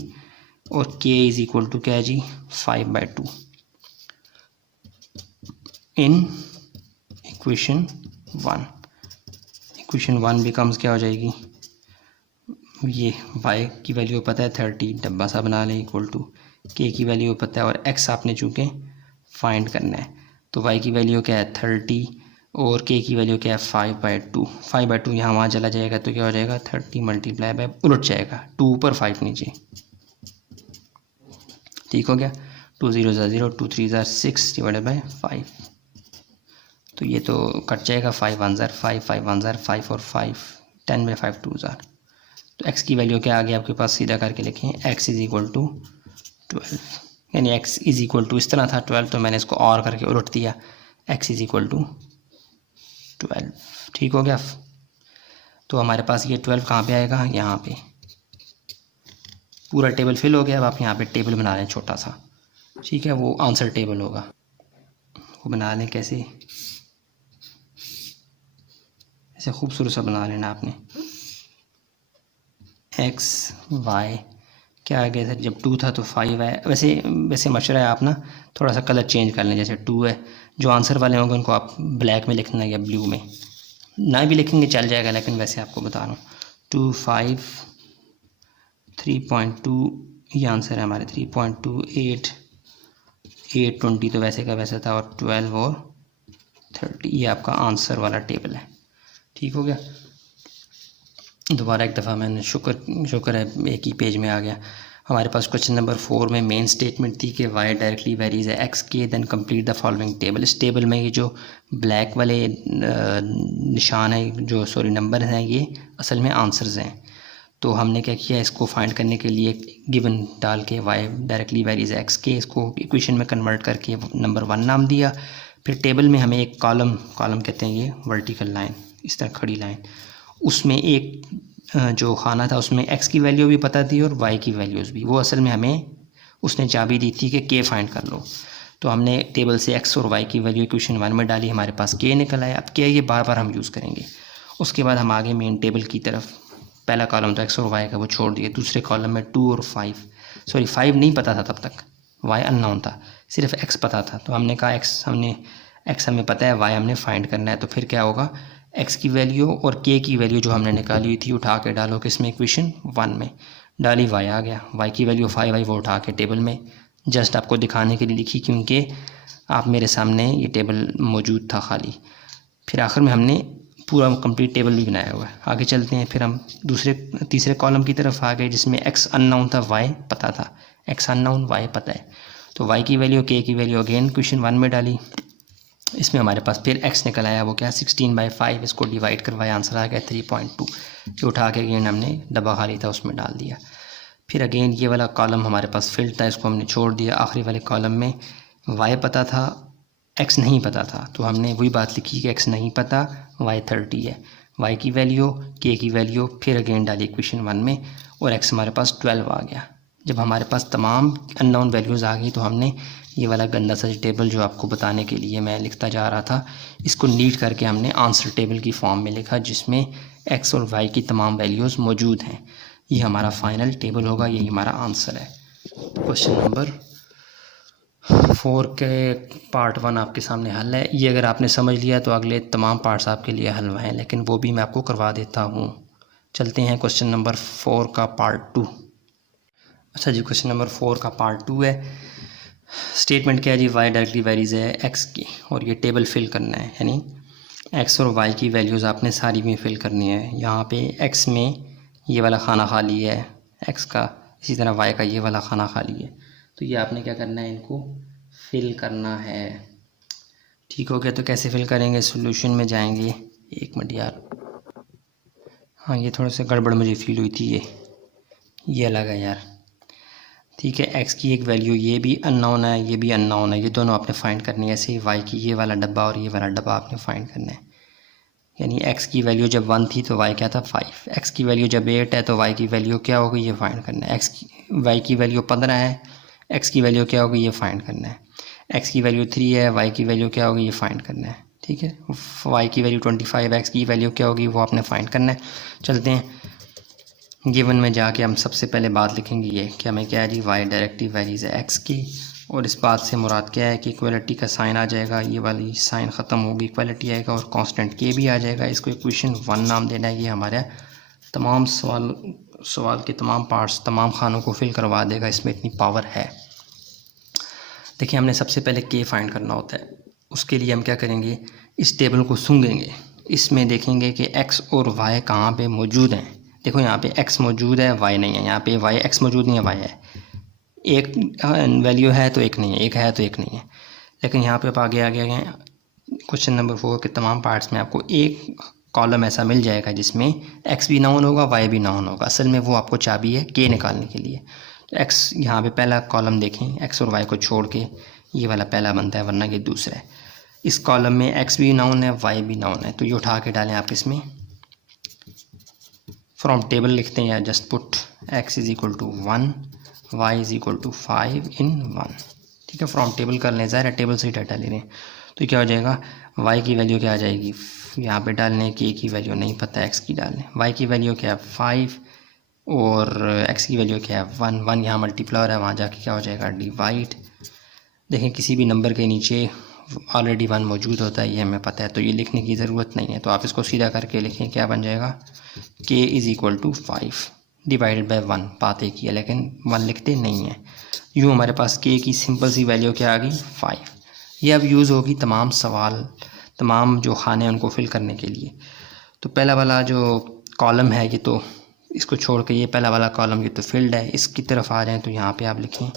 और k इज़ इक्वल टू क्या है जी 5/2 इन इक्वेशन 1। इक्वेशन 1 बिकम्स क्या हो जाएगी, ये y की वैल्यू पता है 30, डब्बा सा बना लें, इक्वल टू k की वैल्यू पता है और x आपने चूँकि फाइंड करना है। तो y की वैल्यू क्या है 30 और k की वैल्यू क्या है 5/2। 5/2 यहाँ वहाँ चला जाएगा तो क्या हो जाएगा 30 मल्टीप्लाई बाय, उलट जाएगा 2 ऊपर 5 नीचे, ठीक हो गया। 2 0 0, 2 3 6 डिवाइडेड बाय 5। तो ये तो कट जाएगा, 5 1 5, 5 1 5 और 5, 10/5 2 ज़ार। तो x की वैल्यू क्या आ गई आपके पास, सीधा करके लिखें x इज़ इक्वल टू 12, यानी x इज़ इक्वल टू इस तरह था 12, तो मैंने इसको और करके उलट दिया, x इज़ इक्वल टू 12, ठीक हो गया। तो हमारे पास ये 12 कहाँ पे आएगा, यहाँ पे। पूरा टेबल फिल हो गया। अब आप यहाँ पे टेबल बना लें छोटा सा, ठीक है, वो आंसर टेबल होगा, वो बना लें कैसे, ऐसे खूबसूरत सा बना लेना आपने। x y क्या आ गया सर, जब 2 था तो 5 है। वैसे मशवरा है आप ना थोड़ा सा कलर चेंज कर लें, जैसे 2 है, जो आंसर वाले होंगे उनको आप ब्लैक में लिखना है या ब्लू में, ना भी लिखेंगे चल जाएगा, लेकिन वैसे आपको बता रहा हूँ 2 5 3.2 ये आंसर है हमारे, 3.2 8 8 20 तो वैसे का वैसा था, और 12 और 30 ये आपका आंसर वाला टेबल है, ठीक हो गया। दोबारा एक दफ़ा मैंने शुक्र है एक ही पेज में आ गया। हमारे पास क्वेश्चन नंबर 4 में मेन स्टेटमेंट थी कि वाई डायरेक्टली वेरीज है एक्स के, then complete the following table. इस टेबल में ये जो ब्लैक वाले निशान है, जो नंबर हैं, ये असल में आंसर्स हैं। तो हमने क्या किया, इसको फाइंड करने के लिए गिवन डाल के वाई डायरेक्टली वेरीज एक्स के, इसको इक्वेशन में कन्वर्ट करके नंबर 1 नाम दिया। फिर टेबल में हमें एक कॉलम कहते हैं, ये वर्टिकल लाइन, इस तरह खड़ी लाइन, उसमें एक जो खाना था उसमें x की वैल्यू भी पता थी और y की वैल्यूज़ भी। वो असल में हमें उसने चाबी दी थी कि k फाइंड कर लो। तो हमने टेबल से एक्स और वाई की वैल्यू इक्वेशन 1 में डाली, हमारे पास के निकल आया। अब क्या ये बार बार हम यूज़ करेंगे। उसके बाद हम आगे मेन टेबल की तरफ, पहला कॉलम तो एक्स और वाई का वो छोड़ दिए, दूसरे कॉलम में 2 और 5, सॉरी 5 नहीं पता था तब तक, वाई अननोन था, सिर्फ एक्स पता था। तो हमने कहा एक्स हमें पता है, वाई हमने फाइंड करना है। तो फिर क्या होगा, एक्स की वैल्यू और के की वैल्यू जो हमने निकाली हुई थी उठा के डालो किसमें, इक्वेशन 1 में डाली, वाई आ गया। वाई की वैल्यू 5 आई, वो उठा के टेबल में जस्ट आपको दिखाने के लिए लिखी, क्योंकि आप मेरे सामने ये टेबल मौजूद था खाली। फिर आखिर में हमने पूरा कंप्लीट टेबल भी बनाया हुआ है। आगे चलते हैं, फिर हम तीसरे कॉलम की तरफ आ गए, जिसमें एक्स अननोन था, वाई पता था। एक्स अननोन, वाई पता है, तो वाई की वैल्यू के की वैल्यू अगेन क्वेश्चन 1 में डाली। इसमें हमारे पास फिर एक्स निकल आया, वो क्या 16/5, इसको डिवाइड करवाया, आंसर आ गया 3.2। जो उठा के अगेन हमने डब्बा खाली था उसमें डाल दिया। फिर अगेन ये वाला कॉलम हमारे पास फिल्ड था, इसको हमने छोड़ दिया। आखिरी वाले कॉलम में वाई पता था, एक्स नहीं पता था, तो हमने वही बात लिखी कि एक्स नहीं पता, वाई 30 है, वाई की वैल्यू, के की वैल्यू, फिर अगेन डाली इक्वेशन 1 में, और एक्स हमारे पास 12 आ गया। जब हमारे पास तमाम अननोन वैल्यूज़ आ गई, तो हमने ये वाला गंदा सा टेबल जो आपको बताने के लिए मैं लिखता जा रहा था, इसको नीट करके हमने आंसर टेबल की फॉर्म में लिखा, जिसमें एक्स और वाई की तमाम वैल्यूज़ मौजूद हैं। ये हमारा फाइनल टेबल होगा, यही हमारा आंसर है। क्वेश्चन नंबर 4 के पार्ट 1 आपके सामने हल है। ये अगर आपने समझ लिया तो अगले तमाम पार्ट्स आपके लिए हल हैं, लेकिन वो भी मैं आपको करवा देता हूँ। चलते हैं क्वेश्चन नंबर 4 का पार्ट 2। अच्छा जी, क्वेश्चन नंबर 4 का पार्ट 2 है। स्टेटमेंट क्या है जी, वाई डायरेक्टली वेरीज है एक्स की, और ये टेबल फिल करना है, यानी एक्स और वाई की वैल्यूज़ आपने सारी में फिल करनी है। यहाँ पे एक्स में ये वाला खाना खाली है एक्स का, इसी तरह वाई का ये वाला खाना खाली है, तो ये आपने क्या करना है, इनको फिल करना है। ठीक हो गया, तो कैसे फिल करेंगे, सॉल्यूशन में जाएंगे। एक मिनट यार, हाँ ये थोड़ा सा गड़बड़ मुझे फील हुई थी, ये अलग है यार। ठीक है, एक्स की एक वैल्यू, ये भी अननोन है, ये भी अननोन है, ये दोनों आपने फाइंड करनी है। ऐसे ही वाई की ये वाला डब्बा और ये वाला डब्बा आपने फाइंड करना है। यानी एक्स की वैल्यू जब 1 थी तो वाई क्या था 5, एक्स की वैल्यू जब 8 है तो वाई की वैल्यू क्या होगी, ये फाइंड करना है। वाई की वैल्यू 15 है, एक्स की वैल्यू क्या होगी, ये फाइंड करना है। एक्स की वैल्यू 3 है, वाई की वैल्यू क्या होगी, ये फाइंड करना है। ठीक है, वाई की वैल्यू 25, एक्स की वैल्यू क्या होगी, वो आपने फाइंड करना है। चलते हैं, गिवन में जाके हम सबसे पहले बात लिखेंगे ये कि हमें क्या है जी, वाई डायरेक्टली वेरीज है एक्स की, और इस बात से मुराद क्या है कि इक्वलिटी का साइन आ जाएगा, ये वाली साइन ख़त्म होगी, इक्वलिटी आएगा, और कांस्टेंट के भी आ जाएगा। इसको इक्वेशन 1 नाम देना है। ये हमारे तमाम सवाल के तमाम पार्ट्स, तमाम खानों को फिल करवा देगा, इसमें इतनी पावर है। देखिए, हमने सबसे पहले के फाइंड करना होता है। उसके लिए हम क्या करेंगे, इस टेबल को सूंघेंगे, इसमें देखेंगे कि एक्स और वाई कहाँ पे मौजूद हैं। देखो यहाँ पे एक्स मौजूद है, वाई नहीं है, यहाँ पे वाई एक्स मौजूद नहीं है, वाई है। एक वैल्यू है तो एक नहीं है, एक है तो एक नहीं है। लेकिन यहाँ पे आप आगे गए क्वेश्चन नंबर 4 के तमाम पार्ट्स में आपको एक कॉलम ऐसा मिल जाएगा जिसमें एक्स भी नाउन होगा, वाई भी नाउन होगा। असल में वो आपको चाबी है के निकालने के लिए। तो एक्स यहाँ पे पहला कॉलम देखें, एक्स और वाई को छोड़ के ये वाला पहला बनता है, वरना ये दूसरा है। इस कॉलम में एक्स भी नाउन है, वाई भी नाउन है, तो ये उठा के डालें आप इसमें। फ्रॉम टेबल लिखते हैं या just put x is equal to 1, y is equal to 5 in 1। ठीक है, फ्रॉम टेबल कर लें, ज़ाहिर है टेबल से ही डाटा ले रहे हैं। तो क्या हो जाएगा, वाई की वैल्यू क्या आ जाएगी, यहाँ पे डालने, के की वैल्यू नहीं पता, एक्स की डालने। वाई की वैल्यू क्या है 5, और एक्स की वैल्यू क्या है 1, 1 यहाँ मल्टीप्लायर है, वहाँ जाके क्या हो जाएगा डिवाइड। देखें, किसी भी नंबर के नीचे ऑलरेडी 1 मौजूद होता है, ये हमें पता है, तो ये लिखने की ज़रूरत नहीं है। तो आप इसको सीधा करके लिखें, क्या बन जाएगा, k is equal to 5 divided by 1। बात एक ही है, लेकिन 1 लिखते नहीं है। यूँ हमारे पास के की सिंपल सी वैल्यू क्या आ गई 5। ये अब यूज़ होगी तमाम जो खाने हैं उनको फिल करने के लिए। तो पहला वाला जो कॉलम है, ये तो इसको छोड़ के ये पहला वाला कॉलम ये तो फिल्ड है। इसकी तरफ आ जाएँ तो यहाँ पे आप लिखें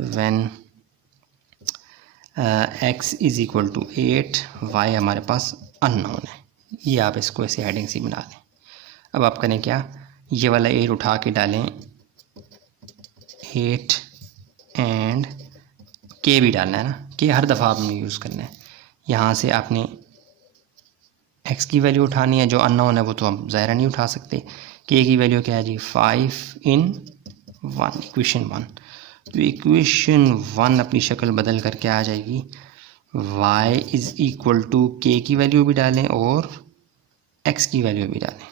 when x is equal to 8, y हमारे पास अननोन है। ये आप इसको ऐसे हेडिंग सी बना लें। अब आप करें क्या, ये वाला 8 उठा के डालें, 8 एंड के भी डालना है ना, के हर दफ़ा आपने यूज़ करना है। यहाँ से आपने एक्स की वैल्यू उठानी है, जो अननोन है वो तो हम ज़ाहिर नहीं उठा सकते। के की वैल्यू क्या है जी 5 in 1, इक्वेशन 1। तो इक्वेशन 1 अपनी शक्ल बदल करके आ जाएगी, y इज़ इक्वल टू के की वैल्यू भी डालें और x की वैल्यू भी डालें।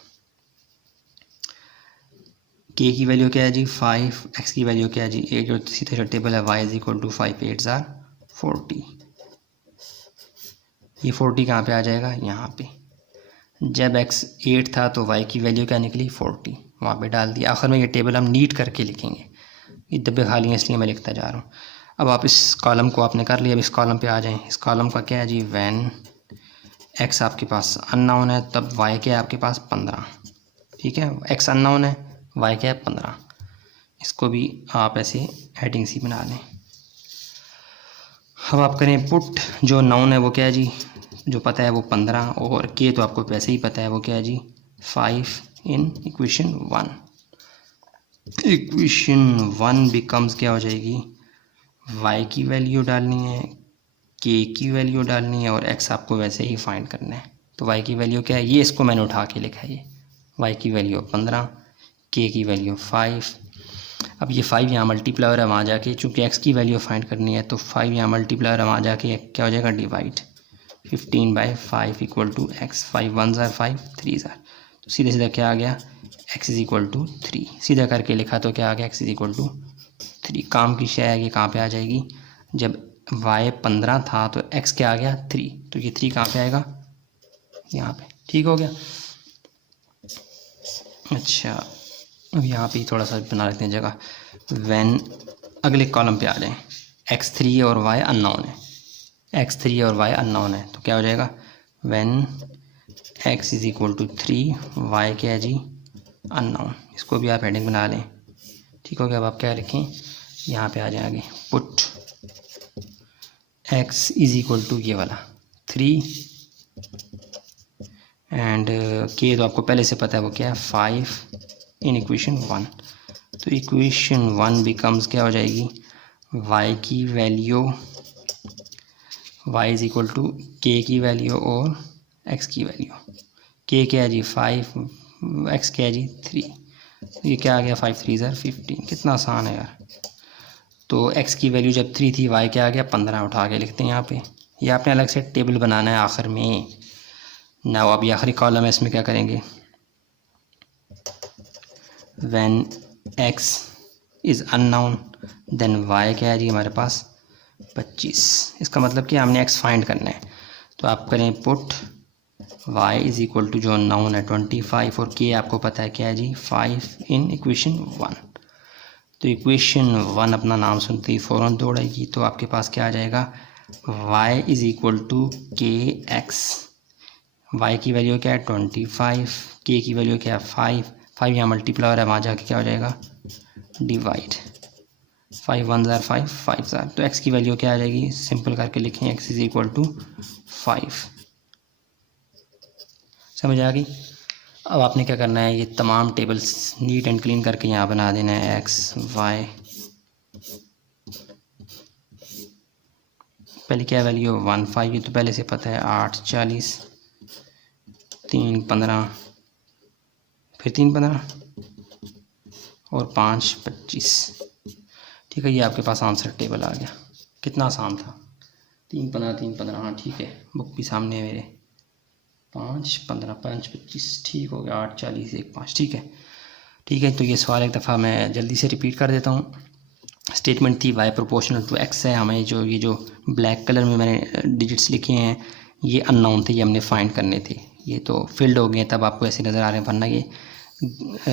k की वैल्यू क्या है जी 5, x की वैल्यू क्या है जी 8, और सीधा टेबल है y इज़ इक्वल टू 5 8 ज़ार 40। ये 40 कहाँ पे आ जाएगा, यहाँ पे। जब x 8 था तो y की वैल्यू क्या निकली 40, वहाँ पे डाल दिया। आखिर में ये टेबल हम नीट करके लिखेंगे, ये डब्बे खाली हैं इसलिए मैं लिखता जा रहा हूँ। अब आप इस कॉलम को आपने कर लिया, अब इस कॉलम पे आ जाएं। इस कॉलम का क्या है जी व्हेन x आपके पास अननोन है तब y क्या है आपके पास 15, ठीक है। x अननोन है, y क्या है 15। इसको भी आप ऐसे हेडिंग सी बना लें। अब आप करें पुट, जो नाउन है वो क्या है जी, जो पता है वो 15, और के तो आपको वैसे ही पता है वो क्या है जी 5 इन इक्वेशन 1। इक्वेशन 1 बिकम्स क्या हो जाएगी, y की वैल्यू डालनी है, k की वैल्यू डालनी है, और x आपको वैसे ही फाइंड करना है। तो y की वैल्यू क्या है, ये इसको मैंने उठा के लिखा है, ये y की वैल्यू 15, k की वैल्यू 5। अब ये 5 यहाँ मल्टीप्लाई है वहाँ जाके, चूँकि x की वैल्यू फाइंड करनी है तो 5 यहाँ मल्टीप्लाई है वहाँ जाके क्या हो जाएगा डिवाइड 15/5 इक्वल टू x। 5 1 ज़ार 5 3 ज़ार, तो सीधे सीधा क्या आ गया x इज़ इक्वल टू 3। सीधा करके लिखा तो क्या आ गया x इज़ इक्वल टू 3। काम की शय है, ये कहाँ पे आ जाएगी, जब y 15 था तो x क्या आ गया 3, तो ये 3 कहाँ पे आएगा यहाँ पे, ठीक हो गया। अच्छा अब यहाँ पे थोड़ा सा बना लेते हैं जगह। व्हेन अगले कॉलम पे आ जाएं, x3 और y अननोन है, x3 और y अननोन है, तो क्या हो जाएगा when x is equal to 3, y क्या है जी अननोन। इसको भी आप हेडिंग बना लें, ठीक हो गया। अब आप क्या लिखें, यहाँ पे आ जाए आगे, put x is equal to ये वाला 3 एंड k तो आपको पहले से पता है वो क्या है 5 इन इक्वेशन 1। तो इक्वेशन 1 बिकम्स क्या हो जाएगी, y की value y is equal to k की वैल्यू और x की वैल्यू। k क्या है जी 5, x क्या है जी 3, ये क्या आ गया 5 3 ज़ार 15। कितना आसान है यार। तो x की वैल्यू जब 3 थी, y क्या आ गया 15, उठा के लिखते हैं यहाँ पे। ये आपने अलग से टेबल बनाना है आखिर में ना। अब ये आखिरी कॉलम है, इसमें क्या करेंगे, when x is unknown then y क्या है जी हमारे पास 25। इसका मतलब कि हमने x फाइंड करना है, तो आप करें put y is equal to जो नाउन है 25 और k आपको पता है क्या है जी 5 इन इक्वेशन 1। तो इक्वेशन 1 अपना नाम सुनते ही फ़ौरन दौड़ेगी, तो आपके पास क्या आ जाएगा y is equal to k x. y की वैल्यू क्या है 25, k की वैल्यू क्या है 5 यहाँ मल्टीप्लाई हो रहा है वहाँ जाके क्या हो जाएगा डिवाइड 5 1 ज़ार 5 ज़ार। तो x की वैल्यू क्या आ जाएगी, सिंपल करके लिखें x इज़ इक्वल टू 5। समझ आ गई। अब आपने क्या करना है, ये तमाम टेबल्स नीट एंड क्लीन करके यहाँ बना देना है x y। पहले क्या वैल्यू 1 5, ये तो पहले से पता है 8 40 3 15 फिर 3 15 और 5 25। ठीक है, ये आपके पास आंसर टेबल आ गया। कितना आसान था, 3 15 हाँ ठीक है, बुक भी सामने है मेरे। 5 15 5 25 ठीक हो गया, 8 40 1 5 ठीक है। तो ये सवाल एक दफ़ा मैं जल्दी से रिपीट कर देता हूँ। स्टेटमेंट थी y प्रोपोर्शनल टू x है। हमें जो ब्लैक कलर में मैंने डिजिट्स लिखे हैं ये अननोन थे, ये हमने फाइंड करने थे। ये तो फिल्ड हो गए तब आपको ऐसे नज़र आ रहे हैं, वरना ये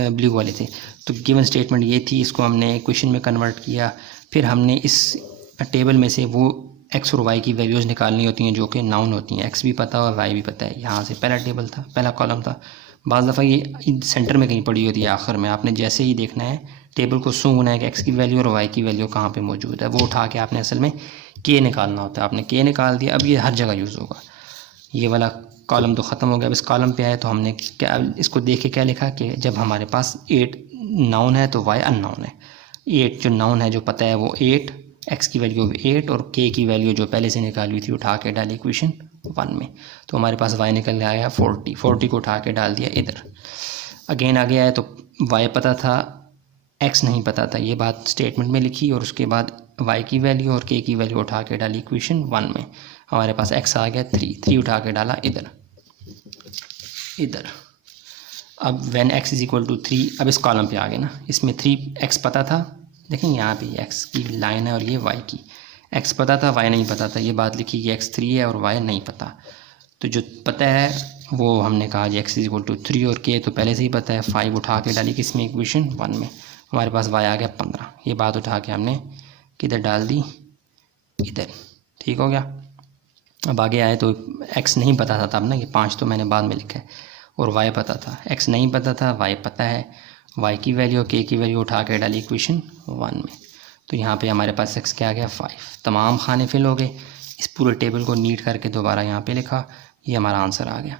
ब्लू वाले थे। तो गिवन स्टेटमेंट ये थी, इसको हमने क्वेश्चन में कन्वर्ट किया। फिर हमने इस टेबल में से वो x और y की वैल्यूज़ निकालनी होती हैं जो कि नाउन होती हैं। x भी पता है और y भी पता है। यहाँ से पहला टेबल था, पहला कॉलम था। बाज़ दफ़ा ये सेंटर में कहीं पड़ी होती है आखिर में। आपने जैसे ही देखना है टेबल को सूंघना है कि x की वैल्यू और y की वैल्यू कहाँ पे मौजूद है, वो उठा के आपने असल में k निकालना होता है। आपने k निकाल दिया, अब ये हर जगह यूज़ होगा। ये वाला कॉलम तो ख़त्म हो गया। अब इस कॉलम पे आए तो हमने क्या इसको देख के क्या लिखा कि जब हमारे पास 8 नाउन है तो y अननाउन है। 8 जो नाउन है जो पता है वो 8, x की वैल्यू 8 और k की वैल्यू जो पहले से निकाली हुई थी उठा के डाली इक्वेशन 1 में। तो हमारे पास y निकल आया 40 को उठा के डाल दिया इधर। अगेन आगे आए तो y पता था, एक्स नहीं पता था, ये बात स्टेटमेंट में लिखी और उसके बाद वाई की वैल्यू और के की वैल्यू उठा के डाली इक्वेशन 1 में। हमारे पास एक्स आ गया 3 उठा के डाला इधर। अब when x is equal to 3, अब इस कॉलम पे आ गए ना, इसमें 3x पता था, देखें यहाँ पे x की लाइन है और ये y की, x पता था y नहीं पता था, ये बात लिखी कि x 3 है और y नहीं पता। तो जो पता है वो हमने कहा जी x इज इक्वल टू 3 और k तो पहले से ही पता है, 5 उठा के डाली किसमें, इक्वेशन 1 में। हमारे पास y आ गया 15, ये बात उठा के हमने किधर डाल दी, इधर। ठीक हो गया। अब आगे आए तो x नहीं पता था तब ना, ये 5 तो मैंने बाद में लिखा है, और y पता था, x नहीं पता था, y पता है, y की वैल्यू और k की वैल्यू उठा के डाली इक्वेशन 1 में। तो यहाँ पे हमारे पास x क्या आ गया 5, तमाम खाने फिल हो गए। इस पूरे टेबल को नीट करके दोबारा यहाँ पे लिखा, ये हमारा आंसर आ गया।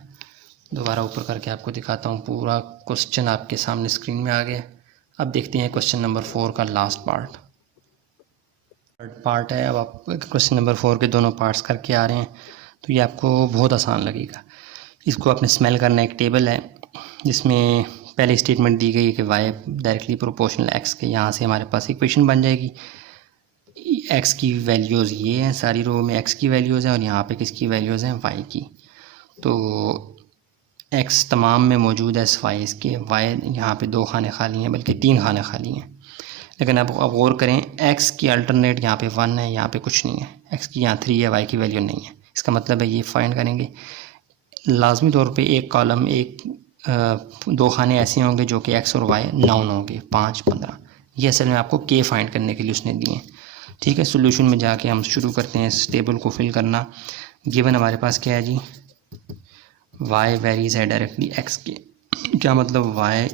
दोबारा ऊपर करके आपको दिखाता हूँ, पूरा क्वेश्चन आपके सामने स्क्रीन में आ गया। अब देखते हैं क्वेश्चन नंबर 4 का लास्ट पार्ट है। अब आप क्वेश्चन नंबर 4 के दोनों पार्ट्स करके आ रहे हैं, तो ये आपको बहुत आसान लगेगा। इसको आपने स्मेल करना, एक टेबल है जिसमें पहले स्टेटमेंट दी गई है कि y डायरेक्टली प्रोपोर्शनल x के, यहाँ से हमारे पास इक्वेशन बन जाएगी। x की वैल्यूज़ ये हैं, सारी रो में x की वैल्यूज़ हैं और यहाँ पे किसकी वैल्यूज़ हैं, y की। तो x तमाम में मौजूद है सिवाय इसके, y यहाँ पे 2 खाने खाली हैं, बल्कि 3 खाने खाली हैं। लेकिन अब गौर करें, x की अल्टरनेट यहाँ पे 1 है, यहाँ पे कुछ नहीं है, x की यहाँ 3 है, y की वैल्यू नहीं है। इसका मतलब है ये फाइंड करेंगे, लाजमी तौर पे एक कॉलम, 2 खाने ऐसे होंगे जो कि x और y नाउन होंगे, 5, 15। ये असल में आपको k फाइंड करने के लिए उसने दिए हैं। ठीक है, सोल्यूशन में जाके हम शुरू करते हैं इस टेबल को फिल करना। गिवन हमारे पास क्या है जी, y वेरीज है डायरेक्टली x के, क्या मतलब y,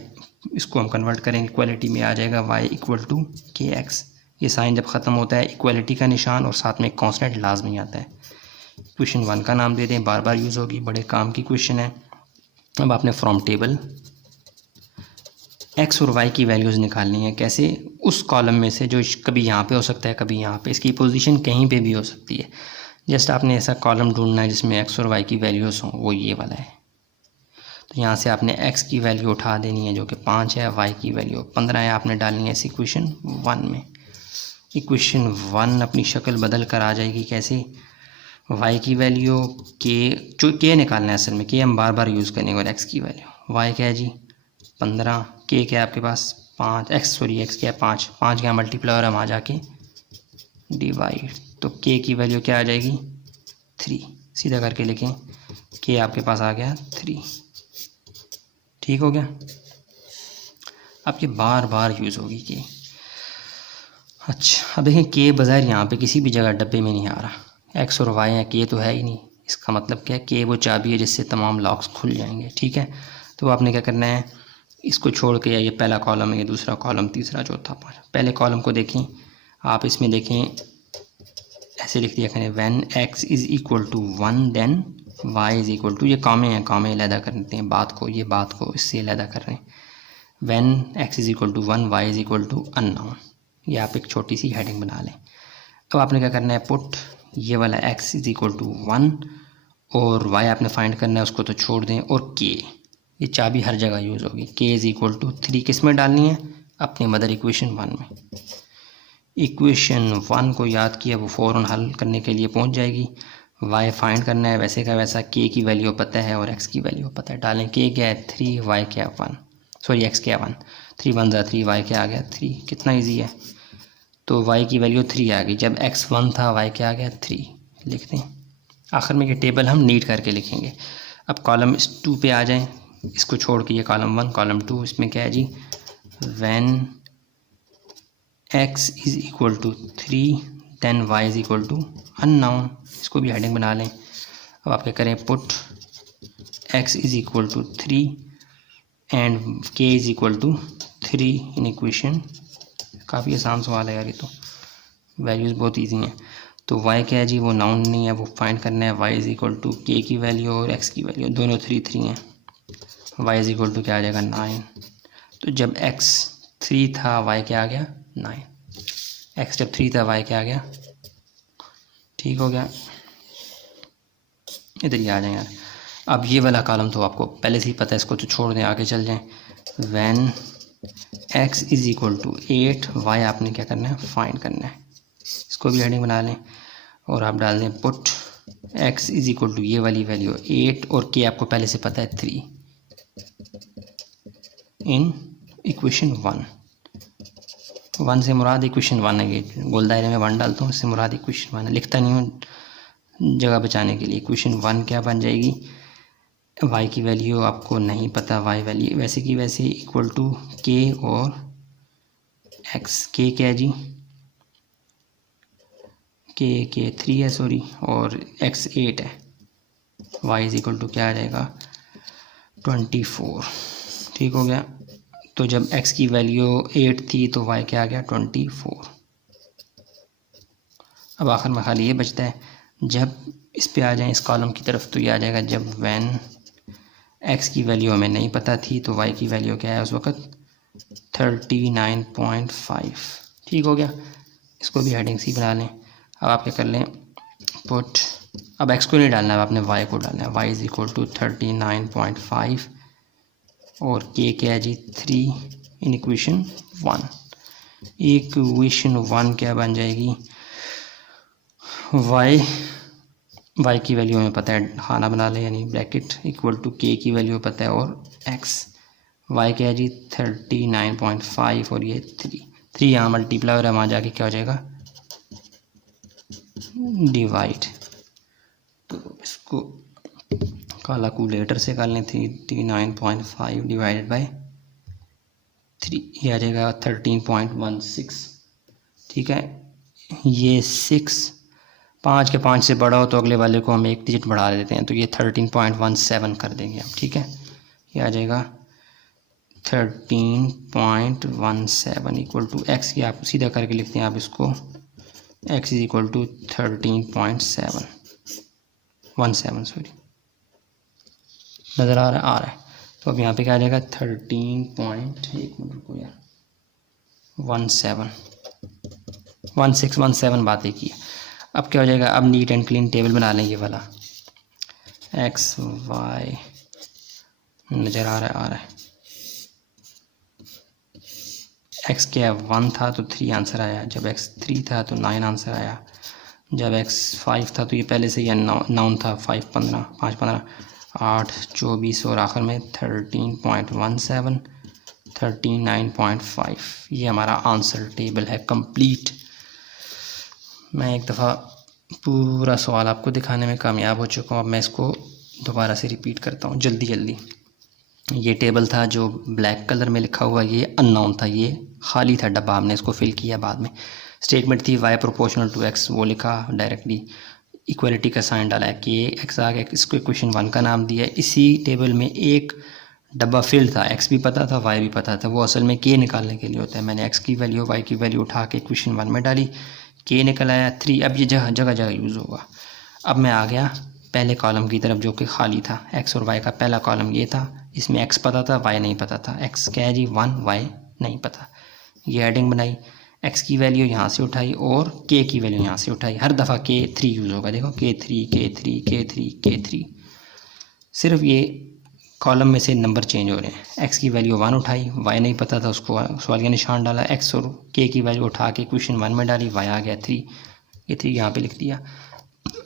इसको हम कन्वर्ट करेंगे इक्वलिटी में, आ जाएगा y equal to k x. ये साइन जब ख़त्म होता है, इक्वलिटी का निशान और साथ में एक कॉन्स्टेंट लाजमी आता है। क्वेश्चन 1 का नाम दे दें, बार बार यूज़ होगी, बड़े काम की क्वेश्चन है। अब आपने फ्रॉम टेबल x और y की वैल्यूज़ निकालनी है। कैसे, उस कॉलम में से जो कभी यहाँ पे हो सकता है, कभी यहाँ पे, इसकी पोजीशन कहीं पे भी हो सकती है। जस्ट आपने ऐसा कॉलम ढूंढना है जिसमें x और y की वैल्यूज़ हों, वो ये वाला है। तो यहाँ से आपने x की वैल्यू उठा देनी है जो कि 5 है, y की वैल्यू 15 है, आपने डालनी है इस इक्वेशन 1 में। इक्वेशन 1 अपनी शक्ल बदल कर आ जाएगी कैसे, y की वैल्यू k, जो k निकालना है असल में, k हम बार बार यूज़ करेंगे, और x की वैल्यू, y क्या है जी 15, k क्या है आपके पास 5, x क्या है 5 क्या मल्टीप्लाई, हम आ जाके डिवाइड, तो k की वैल्यू क्या आ जाएगी 3, सीधा करके लिखें, k आपके पास आ गया 3। ठीक हो गया। अब ये बार बार यूज़ होगी k। अच्छा, अब देखें k बज़ाहिर यहाँ पे किसी भी जगह डब्बे में नहीं आ रहा, x और y है, k तो है ही नहीं। इसका मतलब क्या है, k वो चाबी है जिससे तमाम लॉक्स खुल जाएंगे। ठीक है, तो आपने क्या करना है, इसको छोड़ के, ये पहला कॉलम है, ये दूसरा कॉलम, तीसरा, चौथा, पाँचवा, पहले कॉलम को देखें आप, इसमें देखें ऐसे लिख दिया करें, when x is equal to 1 then y is equal to, ये कामे हैं, कामे अलहदा करते हैं, बात को, ये बात को इससे अलहदा कर रहे हैं। When x is equal to 1 y is equal to unknown, ये आप एक छोटी सी हेडिंग बना लें। अब आपने क्या करना है, पुट ये वाला x इज़ इक्वल टू 1 और y आपने फाइंड करना है, उसको तो छोड़ दें, और k, ये चाबी हर जगह यूज़ होगी, k इज़ इक्वल टू 3 किस में डालनी है, अपने मदर इक्वेशन 1 में। इक्वेशन 1 को याद किया, वो फ़ौरन हल करने के लिए पहुंच जाएगी। y फाइंड करना है, वैसे का वैसा, k की वैल्यू पता है और x की वैल्यू पता है, डालें, k क्या है 3, y क्या 1, सॉरी x क्या 1, 3 1 ज़ा 3, y क्या आ गया 3, कितना ईजी है। तो y की वैल्यू 3 आ गई, जब x 1 था y क्या आ गया 3, लिख दें। आखिर में ये टेबल हम नीट करके लिखेंगे। अब कॉलम 2 पे आ जाएं, इसको छोड़ के, ये कॉलम 1 कॉलम 2, इसमें क्या है जी, when x is equal to 3 then y is equal to unknown, इसको भी हेडिंग बना लें। अब आप क्या करें, put x is equal to 3 and k is equal to 3 in equation. काफ़ी आसान सवाल है यार, ये तो वैल्यूज़ बहुत इजी हैं। तो y क्या है जी, वो नाउन नहीं है, वो फाइंड करना है, y is equal to k की वैल्यू और x की वैल्यू, दोनों 3 3 हैं। y इज़ इक्वल टू क्या आ जाएगा 9, तो जब x 3 था y क्या आ गया 9, x जब 3 था y क्या आ गया, ठीक हो गया। इधर ही आ जाए यार। अब ये वाला कॉलम तो आपको पहले से ही पता है, इसको तो छोड़ दें, आगे चल जाएं। When x is equal to 8, y आपने क्या करना है, फाइंड करना है। इसको भी हेडिंग बना लें और आप डाल दें put x is equal to ये वाली वैल्यू 8 और k आपको पहले से पता है 3 इन इक्वेशन 1 से मुराद इक्वेशन 1 है, ये गोल दायरे में 1 डालता हूँ, इससे मुराद इक्वेशन 1 है, लिखता नहीं हूँ जगह बचाने के लिए। इक्वेशन 1 क्या बन जाएगी, y की वैल्यू आपको नहीं पता, y वैल्यू वैसे की वैसे इक्वल टू k और x, k क्या है जी, k 3 है सॉरी, और x 8 है, y इज इक्वल टू क्या आ जाएगा 24। ठीक हो गया। तो जब x की वैल्यू 8 थी तो y क्या आ गया 24। अब आखिर में खाली ये बचता है, जब इस पे आ जाए इस कॉलम की तरफ तो ये आ जाएगा जब व्हेन x की वैल्यू हमें नहीं पता थी तो y की वैल्यू क्या है उस वक़्त 39.5। ठीक हो गया। इसको भी हेडिंग सी बना लें। अब आप क्या कर लें, पुट, अब x को नहीं डालना है, आपने y को डालना है, y इज इक्वल टू 39.5 और k क्या है जी 3 इन इक्वेशन 1। इक्वेशन 1 क्या बन जाएगी, y की वैल्यू हमें पता है, खाना बना लें यानी ब्रैकेट इक्वल टू k की वैल्यू पता है और x, y क्या है जी 39.5 और ये 3 यहाँ मल्टीप्लाई हो रहा है, वहाँ जाके क्या हो जाएगा डिवाइड। तो इसको कैलकुलेटर से कर लें, 39.5 डिवाइडेड बाय 3, ये आ जाएगा 13.16। ठीक है, ये 6 5 के 5 से बड़ा हो तो अगले वाले को हम एक डिजिट बढ़ा देते हैं, तो ये 13.17 कर देंगे हम। ठीक है, ये आ जाएगा 13.17 इक्वल टू x की आप सीधा करके लिखते हैं आप इसको, x is equal to 13.17 sorry, नज़र आ रहा है। तो अब यहाँ पे क्या आ जाएगा 1617 बात एक ही है। अब क्या हो जाएगा, अब नीट एंड क्लीन टेबल बना लें, ये वाला x y नज़र आ रहा है, x क्या 1 था तो 3 आंसर आया, जब x 3 था तो 9 आंसर आया, जब x 5 था तो ये पहले से ही 9 था, 5 15 5 15 8 24 और आखिर में 13.17 39.5। ये हमारा आंसर टेबल है कंप्लीट। मैं एक दफ़ा पूरा सवाल आपको दिखाने में कामयाब हो चुका हूँ, अब मैं इसको दोबारा से रिपीट करता हूँ जल्दी। ये टेबल था जो ब्लैक कलर में लिखा हुआ, ये अननोन था, ये खाली था डब्बा, हमने इसको फिल किया बाद में। स्टेटमेंट थी y प्रोपोर्शनल टू x, वो लिखा डायरेक्टली, इक्वलिटी का साइन डाला है कि x आ गया, इसको इक्वेशन 1 का नाम दिया है। इसी टेबल में एक डब्बा फिल था, x भी पता था y भी पता था, वो असल में k निकालने के लिए होता है। मैंने x की वैल्यू y की वैल्यू उठा के इक्वेशन 1 में डाली, k निकल आया 3। अब ये जगह जगह यूज़ होगा। अब मैं आ गया पहले कॉलम की तरफ जो कि खाली था, x और y का पहला कॉलम ये था, इसमें x पता था y नहीं पता था। x क्या है जी 1, y नहीं पता। ये हेडिंग बनाई, x की वैल्यू यहाँ से उठाई और k की वैल्यू यहाँ से उठाई। हर दफ़ा k3 यूज़ होगा, देखो k3 सिर्फ ये कॉलम में से नंबर चेंज हो रहे हैं। x की वैल्यू 1 उठाई, y नहीं पता था, उसको सवाल का निशान डाला, x और k की वैल्यू उठा के क्वेश्चन 1 में डाली, y आ गया 3, ये 3 यहाँ पे लिख दिया।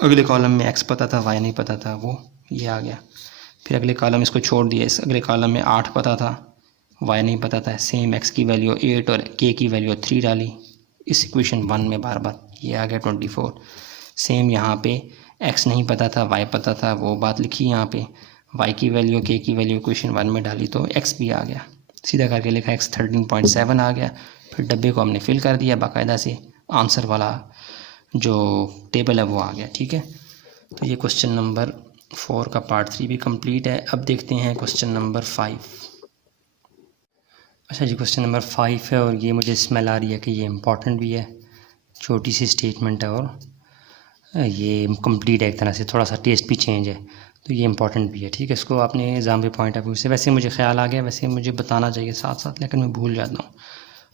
अगले कॉलम में x पता था y नहीं पता था, वो ये आ गया। फिर अगले कॉलम इसको छोड़ दिया, इस अगले कॉलम में 8 पता था y नहीं पता था, सेम x की वैल्यू 8 और k की वैल्यू 3 डाली इस इक्वेशन 1 में बार बार, ये आ गया 24। सेम यहाँ पे x नहीं पता था y पता था, वो बात लिखी यहाँ पे, y की वैल्यू k की वैल्यू इक्वेशन 1 में डाली तो x भी आ गया, सीधा करके लिखा x 13.7 आ गया। फिर डब्बे को हमने फिल कर दिया बाकायदा से, आंसर वाला जो टेबल है वो आ गया। ठीक है, तो ये क्वेश्चन नंबर 4 का पार्ट 3 भी कंप्लीट है। अब देखते हैं क्वेश्चन नंबर 5। अच्छा जी, क्वेश्चन नंबर 5 है और ये मुझे स्मेल आ रही है कि ये इम्पॉर्टेंट भी है, छोटी सी स्टेटमेंट है और ये कंप्लीट है एक तरह से, थोड़ा सा टेस्ट भी चेंज है, तो ये इंपॉर्टेंट भी है। ठीक है, इसको आपने एग्ज़ाम के पॉइंट ऑफ व्यू से, वैसे मुझे ख्याल आ गया, वैसे मुझे बताना चाहिए साथ साथ, लेकिन मैं भूल जाता हूँ।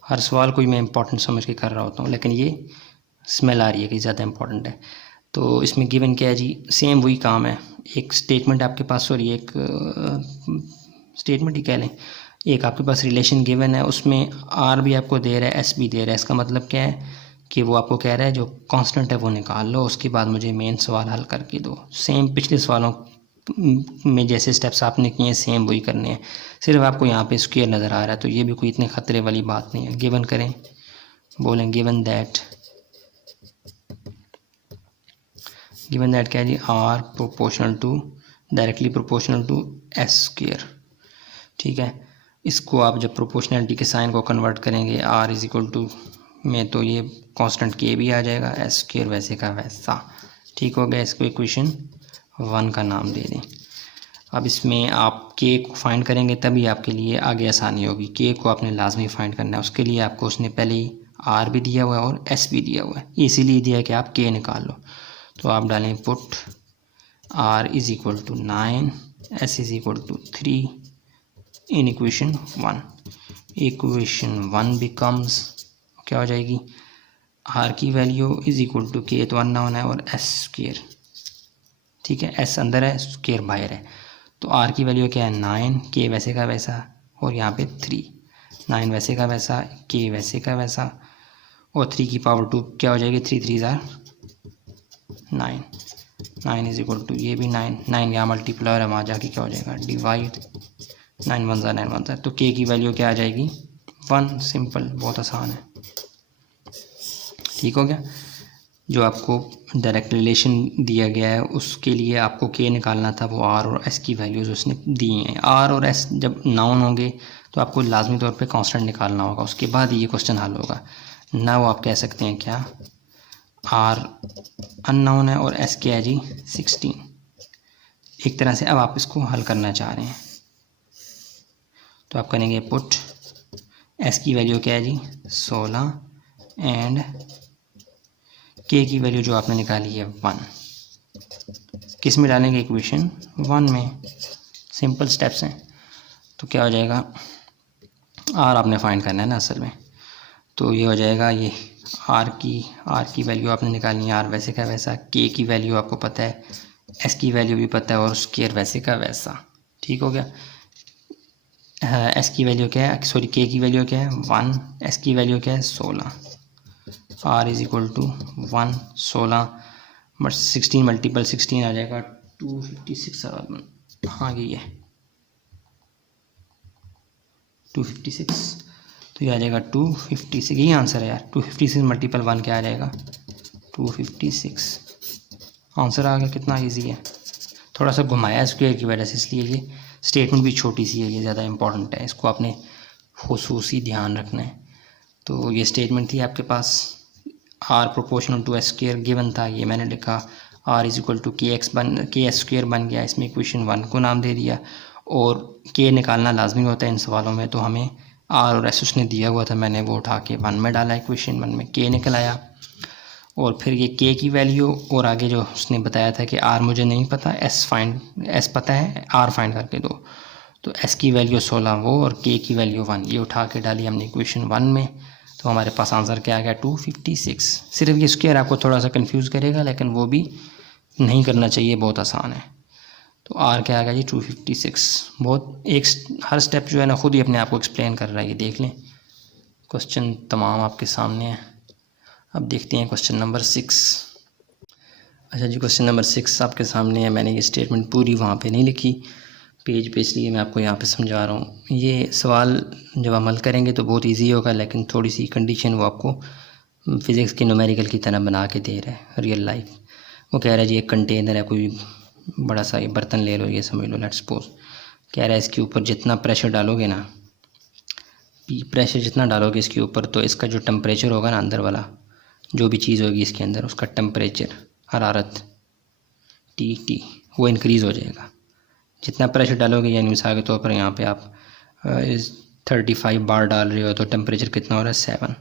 हर सवाल कोई मैं इंपॉर्टेंट समझ के कर रहा होता हूँ, लेकिन ये स्मेल आ रही है कि ज़्यादा इंपॉर्टेंट है। तो इसमें गिवन क्या है जी, सेम वही काम है, एक स्टेटमेंट आपके पास, सॉरी एक स्टेटमेंट ही कह लें, एक आपके पास रिलेशन गिवन है, उसमें आर भी आपको दे रहा है, एस भी दे रहा है। इसका मतलब क्या है कि वो आपको कह रहा है जो कांस्टेंट है वो निकाल लो, उसके बाद मुझे मेन सवाल हल करके दो। सेम पिछले सवालों में जैसे स्टेप्स आपने किए हैं सेम वही करने हैं, सिर्फ आपको यहाँ पे स्क्वायर नज़र आ रहा है, तो ये भी कोई इतने ख़तरे वाली बात नहीं है। गिवन करें, बोलें गिवन दैट क्या है जी, R proportional to directly proportional to S square. ठीक है, इसको आप जब प्रोपोर्शनलिटी के साइन को कन्वर्ट करेंगे आर इज इक्वल टू में, तो ये कांस्टेंट के भी आ जाएगा, एस स्क्वायर वैसे का वैसा। ठीक हो गया, इसको इक्वेशन 1 का नाम दे दें। अब इसमें आप के को फाइंड करेंगे तभी आपके लिए आगे आसानी होगी। के को आपने लाजमी फाइंड करना है, उसके लिए आपको उसने पहले ही आर भी दिया हुआ है और एस भी दिया हुआ है, इसीलिए दिया है कि आप के निकाल लो। तो आप डालें put R is equal to 9, S is equal to 3 in equation 1। Equation 1 becomes क्या हो जाएगी, आर की वैल्यू इज इक्वल टू के तो अननोन है और एस स्क्वायर। ठीक है, एस अंदर है स्क्वायर बाहर है, तो आर की वैल्यू क्या है 9, के वैसे का वैसा और यहाँ पे 3, 9 वैसे का वैसा, के वैसे का वैसा और 3 की पावर 2 क्या हो जाएगी, 3 3 ज़ार 9, 9 इज इक्वल टू ये भी 9, 9 यहाँ मल्टीप्लाई है, वहाँ जाके क्या हो जाएगा डिवाइड, 9 1 ज़ार 9 1 ज़ार, तो के की वैल्यू क्या आ जाएगी 1। सिंपल, बहुत आसान है। ठीक हो गया, जो आपको डायरेक्ट रिलेशन दिया गया है उसके लिए आपको के निकालना था, वो आर और एस की वैल्यूज़ उसने दी हैं। आर और एस जब नाउन होंगे तो आपको लाजमी तौर पे कांस्टेंट निकालना होगा, उसके बाद ये क्वेश्चन हल होगा ना। वो आप कह सकते हैं क्या, आर अननाउन है और एस क्या है जी 16। एक तरह से अब आप इसको हल करना चाह रहे हैं तो आप करेंगे पुट एस की वैल्यू क्या है जी 16 एंड के की वैल्यू जो आपने निकाली है 1, किस में डालेंगे, इक्वेशन 1 में। सिंपल स्टेप्स हैं, तो क्या हो जाएगा, आर आपने फाइंड करना है ना असल में, तो ये हो जाएगा, ये आर की वैल्यू आपने निकालनी है, आर वैसे का वैसा, के की वैल्यू आपको पता है, एस की वैल्यू भी पता है और स्क्वायर वैसे का वैसा। ठीक हो गया, एस की वैल्यू क्या है, सॉरी के की वैल्यू क्या है 1, एस की वैल्यू क्या है 16, R is equal to 1 16 but 16 multiple 16 आ जाएगा 256। हाँ ये है 256, तो ये आ जाएगा 256, यही आंसर है यार। 256 मल्टीपल 1 क्या आ जाएगा 256, आंसर आ गया। कितना इजी है, थोड़ा सा घुमाया स्क्वायर की वजह से, इसलिए ये स्टेटमेंट भी छोटी सी है, ये ज़्यादा इंपॉर्टेंट है, इसको आपने खुसूसी ध्यान रखना है। तो ये स्टेटमेंट थी आपके पास, R proportional to S square given था, ये मैंने लिखा, R is equal to K S square बन गया, इसमें इक्वेशन 1 को नाम दे दिया, और के निकालना लाजमी होता है इन सवालों में, तो हमें आर और एस उसने दिया हुआ था, मैंने वो उठा के 1 में डाला, इक्वेशन 1 में के निकल आया। और फिर ये के की वैल्यू और आगे जो उसने बताया था कि आर मुझे नहीं पता, एस पता है, आर फाइंड करके दो, तो एस की वैल्यू 16 वो और के की वैल्यू 1, ये उठा के डाली हमने इक्वेशन 1 में, तो हमारे पास आंसर क्या आ गया 256। सिर्फ ये स्क्वायर आपको थोड़ा सा कंफ्यूज करेगा, लेकिन वो भी नहीं करना चाहिए, बहुत आसान है। तो आर क्या आ गया जी 256। बहुत एक हर स्टेप जो है ना खुद ही अपने आप को एक्सप्लेन कर रहा है, ये देख लें। क्वेश्चन तमाम आपके सामने है, अब देखते हैं क्वेश्चन नंबर 6। अच्छा जी, क्वेश्चन नंबर 6 आपके सामने है। मैंने ये स्टेटमेंट पूरी वहाँ पे नहीं लिखी पेज पे, इसलिए मैं आपको यहाँ पे समझा रहा हूँ। ये सवाल जब अमल करेंगे तो बहुत इजी होगा, लेकिन थोड़ी सी कंडीशन वो आपको फ़िज़िक्स के न्यूमेरिकल की तरह बना के दे रहा है, रियल लाइफ। वो कह रहा है जी एक कंटेनर है, कोई बड़ा सा ये बर्तन ले लो, ये समझ लो, लेट्स सपोज। कह रहा है इसके ऊपर जितना प्रेशर डालोगे ना, प्रेशर जितना डालोगे इसके ऊपर, तो इसका जो टेम्परेचर होगा ना अंदर वाला, जो भी चीज़ होगी इसके अंदर, उसका टेम्परेचर हरारत टी वो इंक्रीज़ हो जाएगा जितना प्रेशर डालोगे। यानी मिसाल के तौर पर यहाँ पे आप 35 बार डाल रहे हो तो टेम्परेचर कितना हो रहा है 7।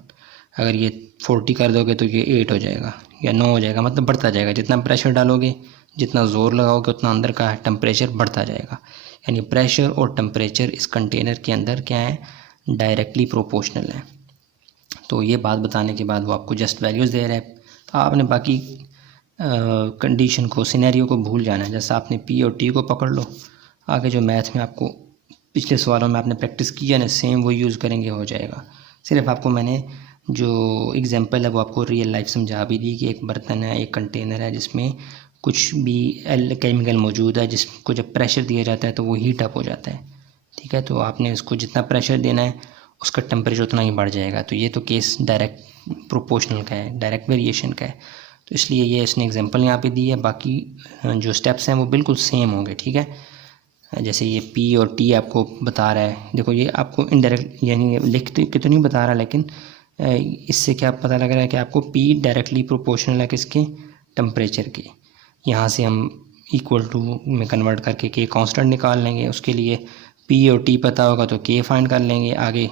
अगर ये 40 कर दोगे तो ये 8 हो जाएगा या 9 हो जाएगा, मतलब बढ़ता जाएगा। जितना प्रेशर डालोगे, जितना ज़ोर लगाओगे, उतना अंदर का टेम्परेचर बढ़ता जाएगा। यानी प्रेशर और टेम्परेचर इस कंटेनर के अंदर क्या है, डायरेक्टली प्रोपोर्शनल है। तो ये बात बताने के बाद वो आपको जस्ट वैल्यूज़ दे रहे हैं, तो आपने बाकी कंडीशन को, सिनेरियो को भूल जाना है। जैसा आपने पी और टी को पकड़ लो, आगे जो मैथ में आपको पिछले सवालों में आपने प्रैक्टिस किया ना, सेम वो यूज़ करेंगे, हो जाएगा। सिर्फ आपको मैंने जो एग्जांपल है वो आपको रियल लाइफ समझा भी दी कि एक बर्तन है, एक कंटेनर है जिसमें कुछ भी केमिकल मौजूद है, जिसको जब प्रेशर दिया जाता है तो वो हीट अप हो जाता है, ठीक है। तो आपने उसको जितना प्रेशर देना है उसका टेम्परेचर उतना ही बढ़ जाएगा। तो ये तो केस डायरेक्ट प्रोपोर्शनल का है, डायरेक्ट वेरिएशन का है, तो इसलिए ये इसने एग्जांपल यहाँ पे दी है। बाकी जो स्टेप्स हैं वो बिल्कुल सेम होंगे, ठीक है। जैसे ये पी और टी आपको बता रहा है, देखो ये आपको इनडायरेक्ट यानी लिख के तो नहीं बता रहा, लेकिन इससे क्या पता लग रहा है कि आपको पी डायरेक्टली प्रोपोर्शनल है किसके, टेम्परेचर के। यहाँ से हम इक्वल टू में कन्वर्ट करके के कांस्टेंट निकाल लेंगे, उसके लिए पी और टी पता होगा तो के फाइंड कर लेंगे। आगे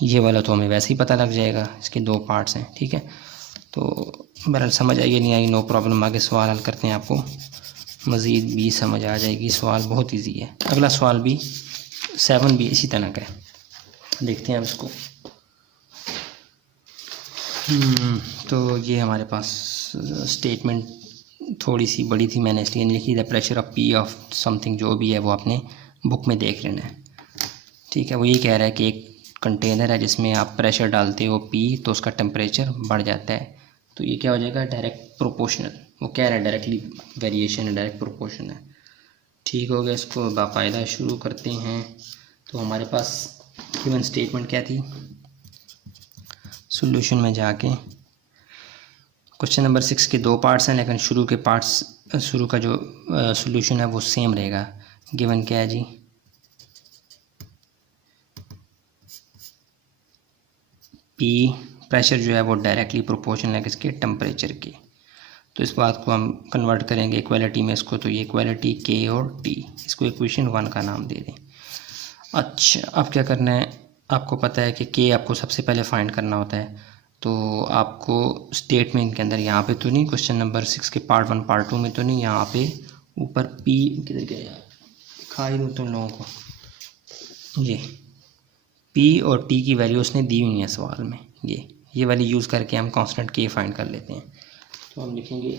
ये वाला तो हमें वैसे ही पता लग जाएगा, इसके दो पार्ट्स हैं, ठीक है। तो बहरहाल समझ आई नहीं आई नो प्रॉब्लम, आगे सवाल हल करते हैं, आपको मज़ीद भी समझ आ जाएगी। सवाल बहुत इजी है। अगला सवाल भी 7 भी इसी तरह का है, देखते हैं अब इसको। तो ये हमारे पास स्टेटमेंट थोड़ी सी बड़ी थी, मैंने इसलिए लिखी the pressure of P of something, जो भी है वो आपने बुक में देख लेना है, ठीक है। वो ये कह रहा है कि एक कंटेनर है जिसमें आप प्रेशर डालते हो पी तो उसका टेम्परेचर बढ़ जाता है, तो ये क्या हो जाएगा, डायरेक्ट प्रोपोर्शनल। वो कह रहा है डायरेक्टली वेरिएशन है, डायरेक्ट प्रोपोर्शन है, ठीक हो गया। इसको बाकायदा शुरू करते हैं। तो हमारे पास गिवन स्टेटमेंट क्या थी, सॉल्यूशन में जाके क्वेश्चन नंबर 6 के 2 पार्ट्स हैं, लेकिन शुरू के पार्ट्स, शुरू का जो सॉल्यूशन है वो सेम रहेगा। गिवन क्या है जी, पी प्रेशर जो है वो डायरेक्टली प्रोपोर्शनल है किसके, टेम्परेचर के। तो इस बात को हम कन्वर्ट करेंगे इक्वालिटी में इसको, तो ये इक्वालिटी के और टी, इसको इक्वेशन 1 का नाम दे दें। अच्छा, अब क्या करना है, आपको पता है कि के आपको सबसे पहले फाइंड करना होता है, तो आपको स्टेटमेंट के अंदर यहाँ पे तो नहीं, क्वेश्चन नंबर 6 के पार्ट 1 पार्ट 2 में तो नहीं, यहाँ पे ऊपर पी किधर गया यार, दिखा ही दूँ तुम लोगों को, ये पी और टी की वैल्यू उसने दी हुई है सवाल में, ये वाली यूज़ करके हम कांस्टेंट के फाइंड कर लेते हैं। तो हम लिखेंगे,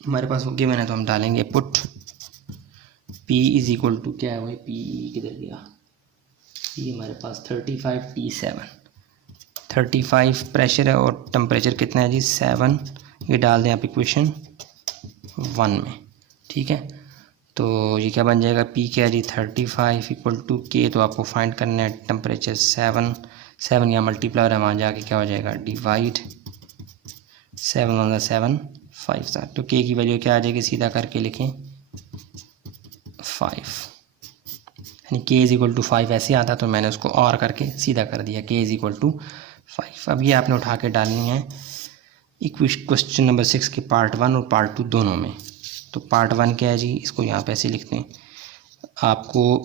हमारे पास वो गिवन है तो हम डालेंगे put P is equal to क्या है भाई, P किधर गया, ये हमारे पास 35 T7, 35 प्रेशर है और टेम्परेचर कितना है जी 7, ये डाल दें आप इक्वेशन 1 में, ठीक है। तो ये क्या बन जाएगा, P क्या है जी 35 इक्वल टू के, तो आपको फाइंड करना है टेम्परेचर 7 यहाँ मल्टीप्लाई और वहाँ जाके क्या हो जाएगा, डिवाइड 7 1 7 5 था, तो के की वैल्यू क्या आ जाएगी, सीधा करके लिखें 5, यानी के इज इक्वल टू 5 ऐसे आता, तो मैंने उसको और करके सीधा कर दिया, के इज इक्वल टू 5। अब ये आपने उठा के डालनी है क्वेश्चन नंबर 6 के पार्ट 1 और पार्ट 2 दोनों में। तो पार्ट 1 क्या है जी, इसको यहाँ पे ऐसे लिखते हैं, आपको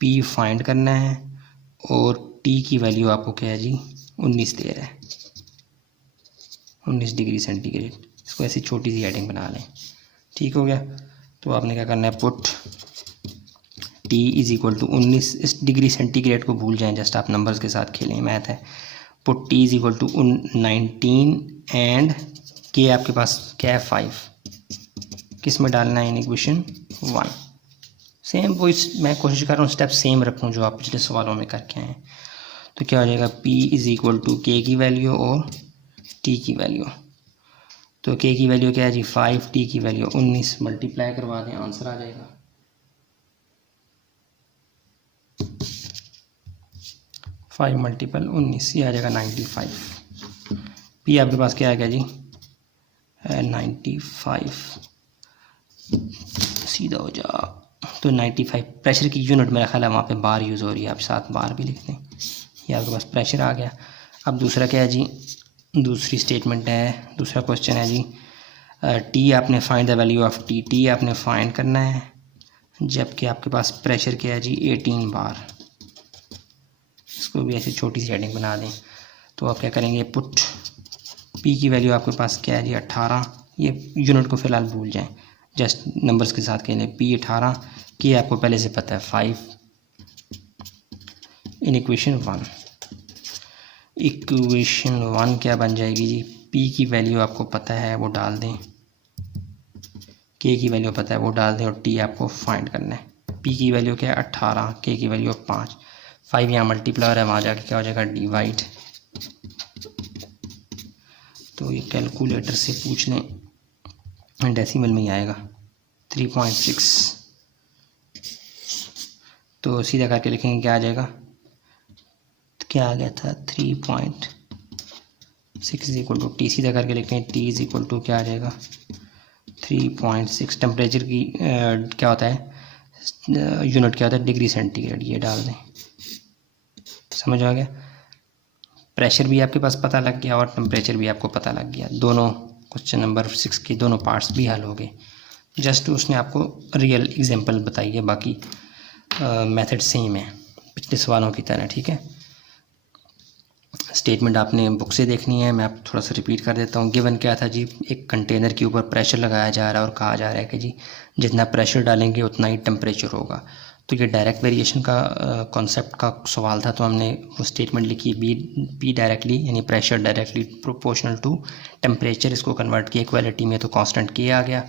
पी फाइंड करना है और टी की वैल्यू आपको क्या है जी 19 दे रहा है, 19 डिग्री सेंटीग्रेड। इसको ऐसी छोटी सी हेडिंग बना लें, ठीक हो गया। तो आपने क्या करना है, put T is equal to 19, इस डिग्री सेंटीग्रेड को भूल जाएं, जस्ट आप नंबर्स के साथ खेलें, मैथ है। Put T is equal to 19 and के आपके पास क्या है 5, किस में डालना है, इन इक्वेशन 1। सेम वो मैं कोशिश कर रहा हूँ स्टेप सेम रखूँ जो आप पिछले सवालों में करके आए हैं। तो क्या हो जाएगा, P इज इक्वल टू के की वैल्यू और T की वैल्यू। तो के की वैल्यू क्या है जी 5, टी की वैल्यू 19, मल्टीप्लाई करवा दें, आंसर आ जाएगा 5 मल्टीपल 19, ये आ जाएगा 95। पी आपके पास क्या आ गया जी 95, सीधा हो जा। तो 95 प्रेशर की यूनिट मेरा ख्याल है वहाँ पे बार यूज़ हो रही है, आप 7 बार भी लिखते हैं, ये आपके पास प्रेशर आ गया। अब दूसरा क्या है जी, दूसरी स्टेटमेंट है, दूसरा क्वेश्चन है जी, टी आपने find the value of T, T आपने फाइंड करना है, जबकि आपके पास प्रेशर क्या है जी 18 बार। इसको भी ऐसे छोटी सी हेडिंग बना दें। तो आप क्या करेंगे, पुट पी की वैल्यू आपके पास क्या है जी 18, ये यूनिट को फ़िलहाल भूल जाएं, जस्ट नंबर्स के साथ खेलें। पी 18 की आपको पहले से पता है 5 इन इक्वेशन 1। इक्वेशन 1 क्या बन जाएगी जी, पी की वैल्यू आपको पता है वो डाल दें, के की वैल्यू पता है वो डाल दें और टी आपको फाइंड करना है। पी की वैल्यू क्या है 18, के की वैल्यू 5, 5 यहाँ मल्टीप्लायर है, वहाँ जाके क्या हो जाएगा डिवाइड। तो ये कैलकुलेटर से पूछ लें, डेसिमल में ही आएगा 3.6। तो सीधा करके लिखेंगे क्या आ जाएगा, क्या आ गया था 3.6 इज इक्वल टू टी। सीधा करके लिखेंगे टी इज इक्वल टू क्या आ जाएगा 3.6। टेम्परेचर की क्या होता है यूनिट क्या होता है डिग्री सेंटीग्रेड, ये डाल दें, समझ आ गया। प्रेशर भी आपके पास पता लग गया और टेम्परेचर भी आपको पता लग गया। दोनों क्वेश्चन नंबर 6 के दोनों पार्ट्स भी हल हो गए। जस्ट उसने आपको रियल एग्जांपल बताई है, बाकी मेथड सेम है पिछले सवालों की तरह, ठीक है। स्टेटमेंट आपने बुक से देखनी है, मैं आप थोड़ा सा रिपीट कर देता हूँ। गिवन क्या था जी, एक कंटेनर के ऊपर प्रेशर लगाया जा रहा है और कहा जा रहा है कि जी जितना प्रेशर डालेंगे उतना ही टेम्परेचर होगा। तो ये डायरेक्ट वेरिएशन का कॉन्सेप्ट का सवाल था, तो हमने वो स्टेटमेंट लिखी बी डायरेक्टली यानी pressure directly proportional to temperature, इसको कन्वर्ट किया इक्वालिटी में तो कांस्टेंट के आ गया।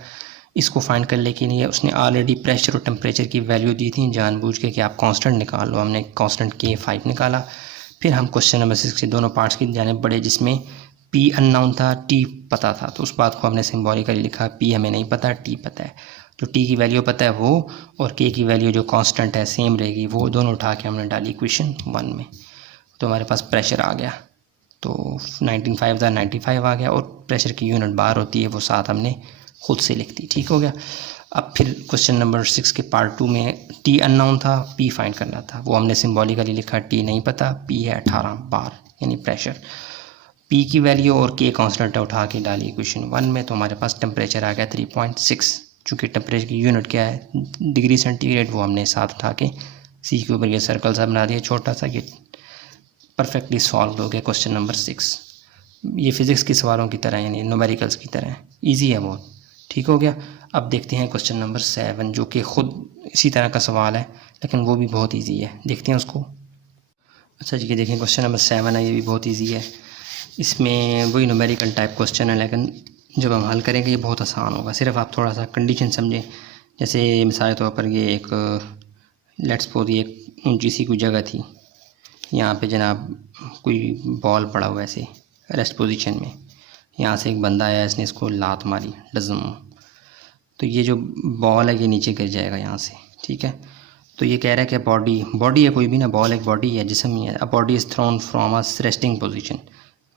इसको फाइंड कर लेके नहीं, उसने ऑलरेडी प्रेशर और टेम्परेचर की वैल्यू दी थी जानबूझ के कि आप कांस्टेंट निकाल लो। हमने कांस्टेंट के 5 निकाला। फिर हम क्वेश्चन नंबर 6 के दोनों पार्ट्स की जाने बढ़े, जिसमें पी अननोन था, टी पता था। तो उस बात को हमने सिंबॉलिकली लिखा, पी हमें नहीं पता, टी पता है। जो टी की वैल्यू पता है वो और के की वैल्यू जो कांस्टेंट है सेम रहेगी, वो दोनों उठा के हमने डाली इक्वेशन 1 में। तो हमारे पास प्रेशर आ गया, तो 19.5 था 95 आ गया, और प्रेशर की यूनिट बार होती है वो 7 हमने खुद से लिख दी, ठीक हो गया। अब फिर क्वेश्चन नंबर 6 के पार्ट 2 में टी अननोन था, पी फाइंड करना था, वो हमने सिंबॉलिकली लिखा, टी नहीं पता, पी है 18 बार यानी प्रेशर। पी की वैल्यू और के कांस्टेंट उठा के डाली इक्वेशन 1 में, तो हमारे पास टेम्परेचर आ गया 3.6। चूँकि टेम्परेचर की यूनिट क्या है डिग्री सेंटीग्रेड, वो हमने साथ उठा के सी के ऊपर ये सर्कल सा बना दिया छोटा सा। ये परफेक्टली सॉल्व हो गया क्वेश्चन नंबर 6। ये फिज़िक्स के सवालों की तरह यानी न्यूमेरिकल्स की तरह ईजी है बहुत, ठीक हो गया। अब देखते हैं क्वेश्चन नंबर 7, जो कि ख़ुद इसी तरह का सवाल है लेकिन वो भी बहुत ईजी है, देखते हैं उसको। अच्छा जी, ये देखें क्वेश्चन नंबर 7 है, ये भी बहुत ईजी है। इसमें वही न्यूमेरिकल टाइप क्वेश्चन है, लेकिन जब हम हल करेंगे ये बहुत आसान होगा। सिर्फ आप थोड़ा सा कंडीशन समझें। जैसे मिसाल के तौर पर ये एक लेट्स सपोज ये एक ऊंची सी कोई जगह थी, यहाँ पे जनाब कोई बॉल पड़ा हुआ ऐसे रेस्ट पोजीशन में, यहाँ से एक बंदा आया, इसने इसको लात मारी डज़म, तो ये जो बॉल है ये नीचे गिर जाएगा यहाँ से, ठीक है। तो ये कह रहा है कि बॉडी है कोई भी ना, बॉल एक बॉडी है, जिस्म ही है। A body is thrown from a resting position.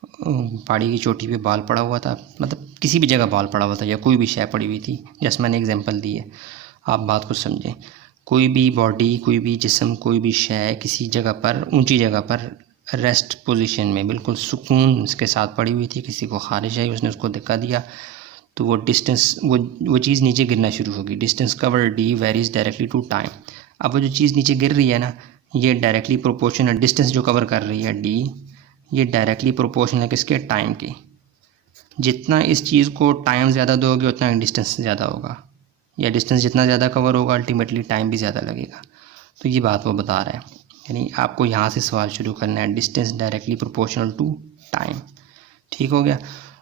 पहाड़ी की चोटी पे बॉल पड़ा हुआ था, मतलब किसी भी जगह बॉल पड़ा हुआ था या कोई भी शय पड़ी हुई थी, जैसे मैंने एग्जांपल दी है, आप बात को समझें। कोई भी बॉडी, कोई भी जिस्म, कोई भी शय किसी जगह पर, ऊंची जगह पर रेस्ट पोजीशन में बिल्कुल सुकून के साथ पड़ी हुई थी, किसी को ख़ारिश आई, उसने उसको धक्का दिया तो वो डिस्टेंस, वो चीज़ नीचे गिरना शुरू होगी। Distance cover D varies directly to time. अब वो जो चीज़ नीचे गिर रही है ना, ये डायरेक्टली प्रोपोर्शनल, डिस्टेंस जो कवर कर रही है डी, ये डायरेक्टली प्रोपोर्शनल है किसके, टाइम के। जितना इस चीज़ को टाइम ज़्यादा दोगे उतना डिस्टेंस ज़्यादा होगा, या डिस्टेंस जितना ज़्यादा कवर होगा अल्टीमेटली टाइम भी ज़्यादा लगेगा। तो ये बात वो बता रहा है, यानी आपको यहाँ से सवाल शुरू करना है, distance directly proportional to time, ठीक हो गया।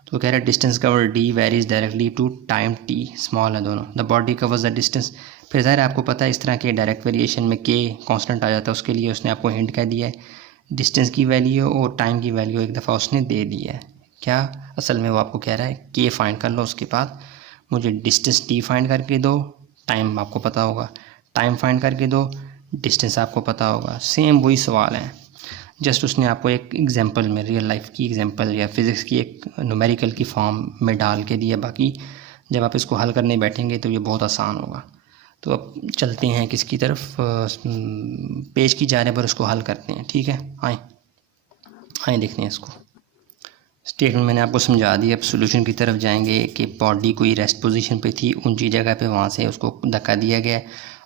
तो कह रहा है distance cover D varies directly to time T, small है दोनों। The body covers the distance. फिर ज़ाहिर आपको पता है इस तरह के डायरेक्ट वेरिएशन में के कांस्टेंट आ जाता है, उसके लिए उसने आपको हिंट कह दिया है, डिस्टेंस की वैल्यू और टाइम की वैल्यू एक दफ़ा उसने दे दी है। क्या असल में वो आपको कह रहा है के फाइंड कर लो, उसके बाद मुझे डिस्टेंस टी फाइंड करके दो, टाइम आपको पता होगा, टाइम फाइंड करके दो, डिस्टेंस आपको पता होगा। सेम वही सवाल है, जस्ट उसने आपको एक एग्जांपल में, रियल लाइफ की एग्जांपल या फिज़िक्स की एक न्यूमेरिकल की फॉर्म में डाल के दिया। बाकी जब आप इसको हल करने बैठेंगे तो ये बहुत आसान होगा। तो अब चलते हैं किसकी तरफ, पेज की जाने पर उसको हल करते हैं, ठीक है। आए देखते हैं इसको। स्टेटमेंट मैंने आपको समझा दिया, अब सॉल्यूशन की तरफ जाएंगे कि बॉडी कोई रेस्ट पोजीशन पे थी ऊंची जगह पे, वहाँ से उसको धक्का दिया गया।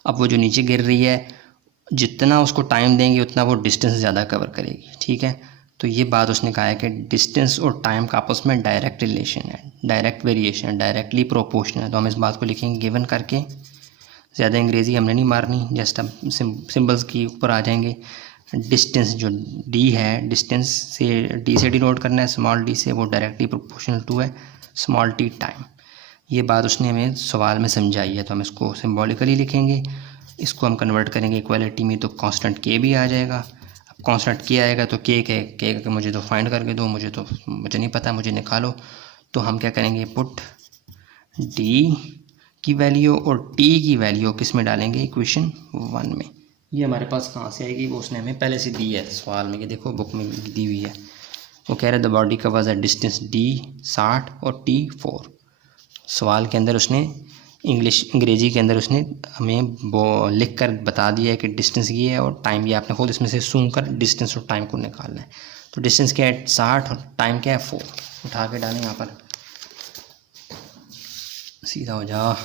अब वो जो नीचे गिर रही है, जितना उसको टाइम देंगे उतना वो डिस्टेंस ज़्यादा कवर करेगी, ठीक है। तो ये बात उसने कहा है कि डिस्टेंस और टाइम का आपस में डायरेक्ट रिलेशन है, डायरेक्ट वेरिएशन है, डायरेक्टली प्रोपोर्शनल है। तो हम इस बात को लिखेंगे गिवन करके, ज़्यादा अंग्रेज़ी हमने नहीं मारनी, जस्ट हम सिंबल्स के ऊपर आ जाएंगे। डिस्टेंस जो डी है, डिस्टेंस से डी से डिनोट करना है, स्मॉल डी से, वो डायरेक्टली प्रोपोर्शनल टू है स्मॉल टी टाइम। ये बात उसने हमें सवाल में समझाई है, तो हम इसको सिंबॉलिकली लिखेंगे। इसको हम कन्वर्ट करेंगे इक्वालिटी में तो कांस्टेंट के भी आ जाएगा। अब कांस्टेंट के आएगा तो के मुझे तो फाइंड करके दो, मुझे नहीं पता, मुझे निकालो। तो हम क्या करेंगे, पुट डी की वैल्यू और टी की वैल्यू किस में डालेंगे, इक्वेशन 1 में। ये हमारे पास कहाँ से आएगी, वो उसने हमें पहले से दी है सवाल में, ये देखो बुक में दी हुई है। वो कह रहे the body covers at distance D 60 और टी 4। सवाल के अंदर उसने अंग्रेजी के अंदर उसने हमें वो लिख कर बता दिया है कि डिस्टेंस ये है और टाइम ये, आपने खुद इसमें से सूम कर डिस्टेंस और टाइम को निकालना है। तो डिस्टेंस क्या है 60 और टाइम क्या है 4। उठा के डालें यहाँ पर, सीधा हो जा।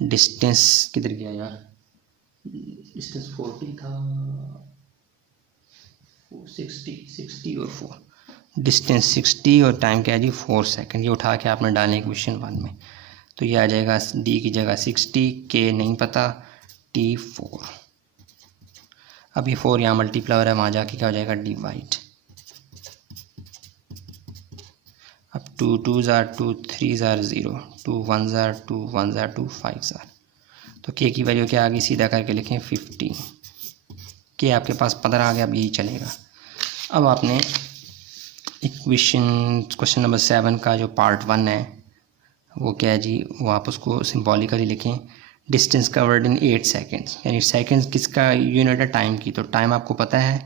डिस्टेंस किधर गया यार, डिस्टेंस 40 था, 60 और 4, डिस्टेंस 60 और टाइम क्या है जी 4 सेकंड। ये उठा के आपने डालें इक्वेशन 1 में। तो ये आ जाएगा डी की जगह 60, के नहीं पता, टी 4। अब ये 4 यहाँ मल्टीप्लाई हो रहा है, वहाँ जाके क्या हो जाएगा डिवाइड। अब 2 2s are 2, 3s are 0, 2 1s are 2, 1s are 2, 5s are। तो के की वैल्यू क्या आ गई, सीधा करके लिखें 50। के आपके पास 15 आ गया, अब यही चलेगा। अब आपने क्वेश्चन नंबर 7 का जो पार्ट 1 है वो क्या है जी, वो आप उसको सिंबॉलिकली लिखें। डिस्टेंस कवर्ड इन 8 सेकेंड्स, यानी सेकेंड्स किसका यूनिट है, टाइम की। तो टाइम आपको पता है,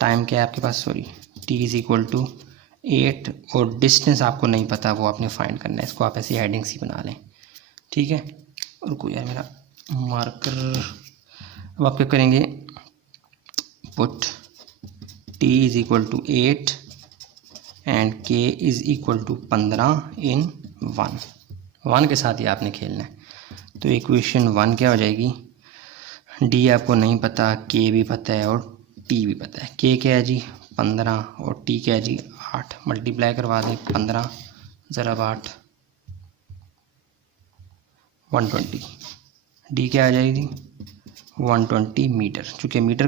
टाइम क्या है आपके पास, sorry, T is equal to 8 और डिस्टेंस आपको नहीं पता, वो आपने फाइंड करना है। इसको आप ऐसी हेडिंग सी बना लें, ठीक है। और कोई यार मेरा मार्कर। अब आप क्या करेंगे, put T is equal to 8 and के इज़ इक्वल टू 15 इन 1 के साथ ही आपने खेलना है। तो इक्वेशन 1 क्या हो जाएगी, डी आपको नहीं पता, के भी पता है और टी भी पता है। के क्या है जी 15 और टी क्या है जी 8। मल्टीप्लाई करवा दें, 15 ज़रा 8 120। डी क्या आ जाएगी 120 मीटर। चूँकि मीटर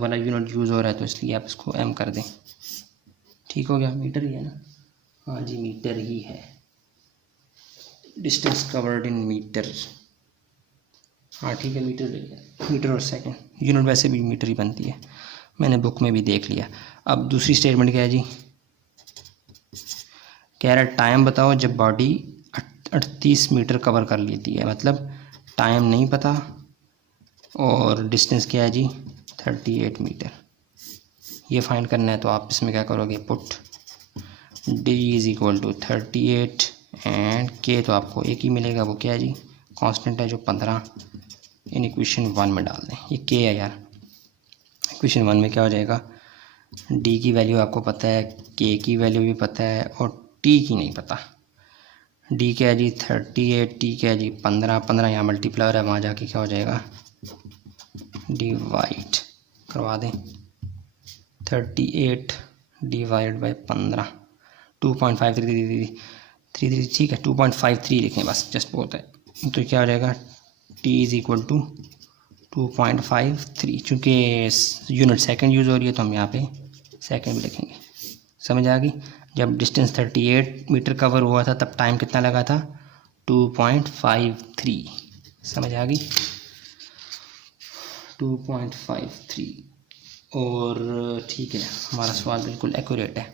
वाला यूनिट यूज़ हो रहा है तो इसलिए आप इसको एम कर दें। ठीक हो गया, मीटर ही है ना, हाँ जी मीटर ही है। डिस्टेंस कवर्ड इन मीटर, हाँ ठीक है मीटर ले गया। मीटर और सेकंड यूनिट वैसे भी मीटर ही बनती है, मैंने बुक में भी देख लिया। अब दूसरी स्टेटमेंट क्या है जी, कह रहा है टाइम बताओ जब बॉडी 38 मीटर कवर कर लेती है। मतलब टाइम नहीं पता और डिस्टेंस क्या है जी 38 मीटर, ये फाइंड करना है। तो आप इसमें क्या करोगे, put D is equal to 38 and के तो आपको एक ही मिलेगा, वो क्या है जी कांस्टेंट है जो 15, इन इक्वेशन 1 में डाल दें। ये के है यार, इक्वेशन 1 में क्या हो जाएगा, डी की वैल्यू आपको पता है, के की वैल्यू भी पता है और टी की नहीं पता। डी क्या है जी 38, टी क्या है जी 15, 15 यहाँ मल्टीप्लाई हो रहा है, वहाँ जाके क्या हो जाएगा डिवाइड करवा दें। 38 डिवाइड बाई 15, 2.53 ठीक है 2.53 लिखें बस, जस्ट बहुत है। तो क्या हो जाएगा टी इज़ इक्वल टू 2.53। चूँकि यूनिट सेकंड यूज़ हो रही है तो हम यहाँ पे सेकंड भी लिखेंगे। समझ आ गई। जब डिस्टेंस 38 मीटर कवर हुआ था तब टाइम कितना लगा था 2.53। समझ आ गई 2.53। और ठीक है, हमारा सवाल बिल्कुल एक्यूरेट है।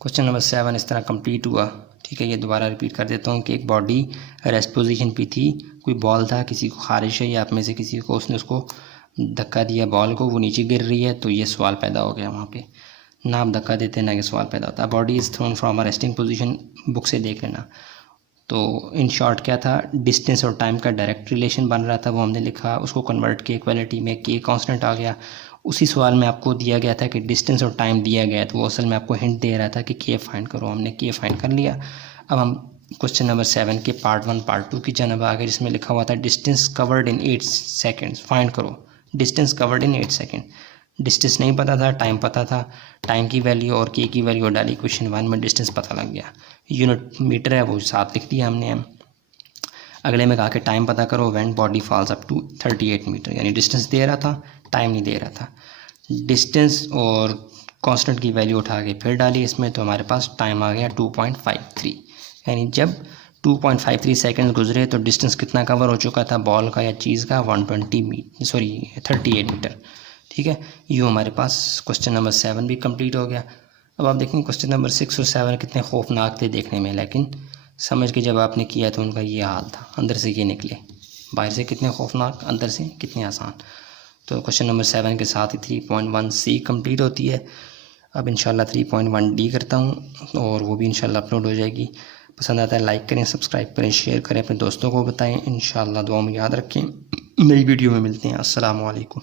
क्वेश्चन नंबर 7 इस तरह कंप्लीट हुआ। ठीक है, ये दोबारा रिपीट कर देता हूँ कि एक बॉडी रेस्ट पोजीशन पे थी, कोई बॉल था, किसी को खारिश है या आप में से किसी को उसने उसको धक्का दिया बॉल को, वो नीचे गिर रही है, तो ये सवाल पैदा हो गया वहाँ पे। ना आप धक्का देते ना कि सवाल पैदा होता है। Body is thrown from a resting position, book से देख लेना। तो इन शॉर्ट क्या था, डिस्टेंस और टाइम का डायरेक्ट रिलेशन बन रहा था, वो हमने लिखा, उसको कन्वर्ट किया इक्वालिटी में, के कांस्टेंट आ गया। उसी सवाल में आपको दिया गया था कि डिस्टेंस और टाइम दिया गया है, तो वो असल में आपको हिंट दे रहा था कि के फाइंड करो, हमने के फाइंड कर लिया। अब हम क्वेश्चन नंबर 7 के पार्ट 1 पार्ट 2 की जानब आ गए, जिसमें लिखा हुआ था distance covered in 8 seconds, find करो distance covered in 8 second. Distance नहीं पता था, टाइम पता था, टाइम की वैल्यू और के की वैल्यू डाली क्वेश्चन 1 में, डिस्टेंस पता लग गया। यूनिट मीटर है वो 7 लिख दिया हमने। अगले में कहा कि टाइम पता करो when body falls up to 38 metre, यानी डिस्टेंस दे रहा था, टाइम नहीं दे रहा था। डिस्टेंस और कांस्टेंट की वैल्यू उठा के फिर डाली इसमें, तो हमारे पास टाइम आ गया 2.53, यानी जब 2.53 सेकंड गुजरे तो डिस्टेंस कितना कवर हो चुका था बॉल का या चीज़ का, 38 मीटर। ठीक है, यूँ हमारे पास क्वेश्चन नंबर 7 भी कंप्लीट हो गया। अब आप देखेंगे क्वेश्चन नंबर 6 और 7 कितने खौफनाक थे देखने में, लेकिन समझ के जब आपने किया तो उनका ये हाल था, अंदर से ये निकले, बाहर से कितने खौफनाक, अंदर से कितने आसान। तो क्वेश्चन नंबर 7 के साथ ही 3.1C कंप्लीट होती है। अब इंशाल्लाह 3.1D करता हूँ और वो भी इंशाल्लाह अपलोड हो जाएगी। पसंद आता है लाइक करें, सब्सक्राइब करें, शेयर करें, अपने दोस्तों को बताएं। इंशाल्लाह दुआ में याद रखें। नई वीडियो में मिलते हैं। अस्सलामु अलैकुम।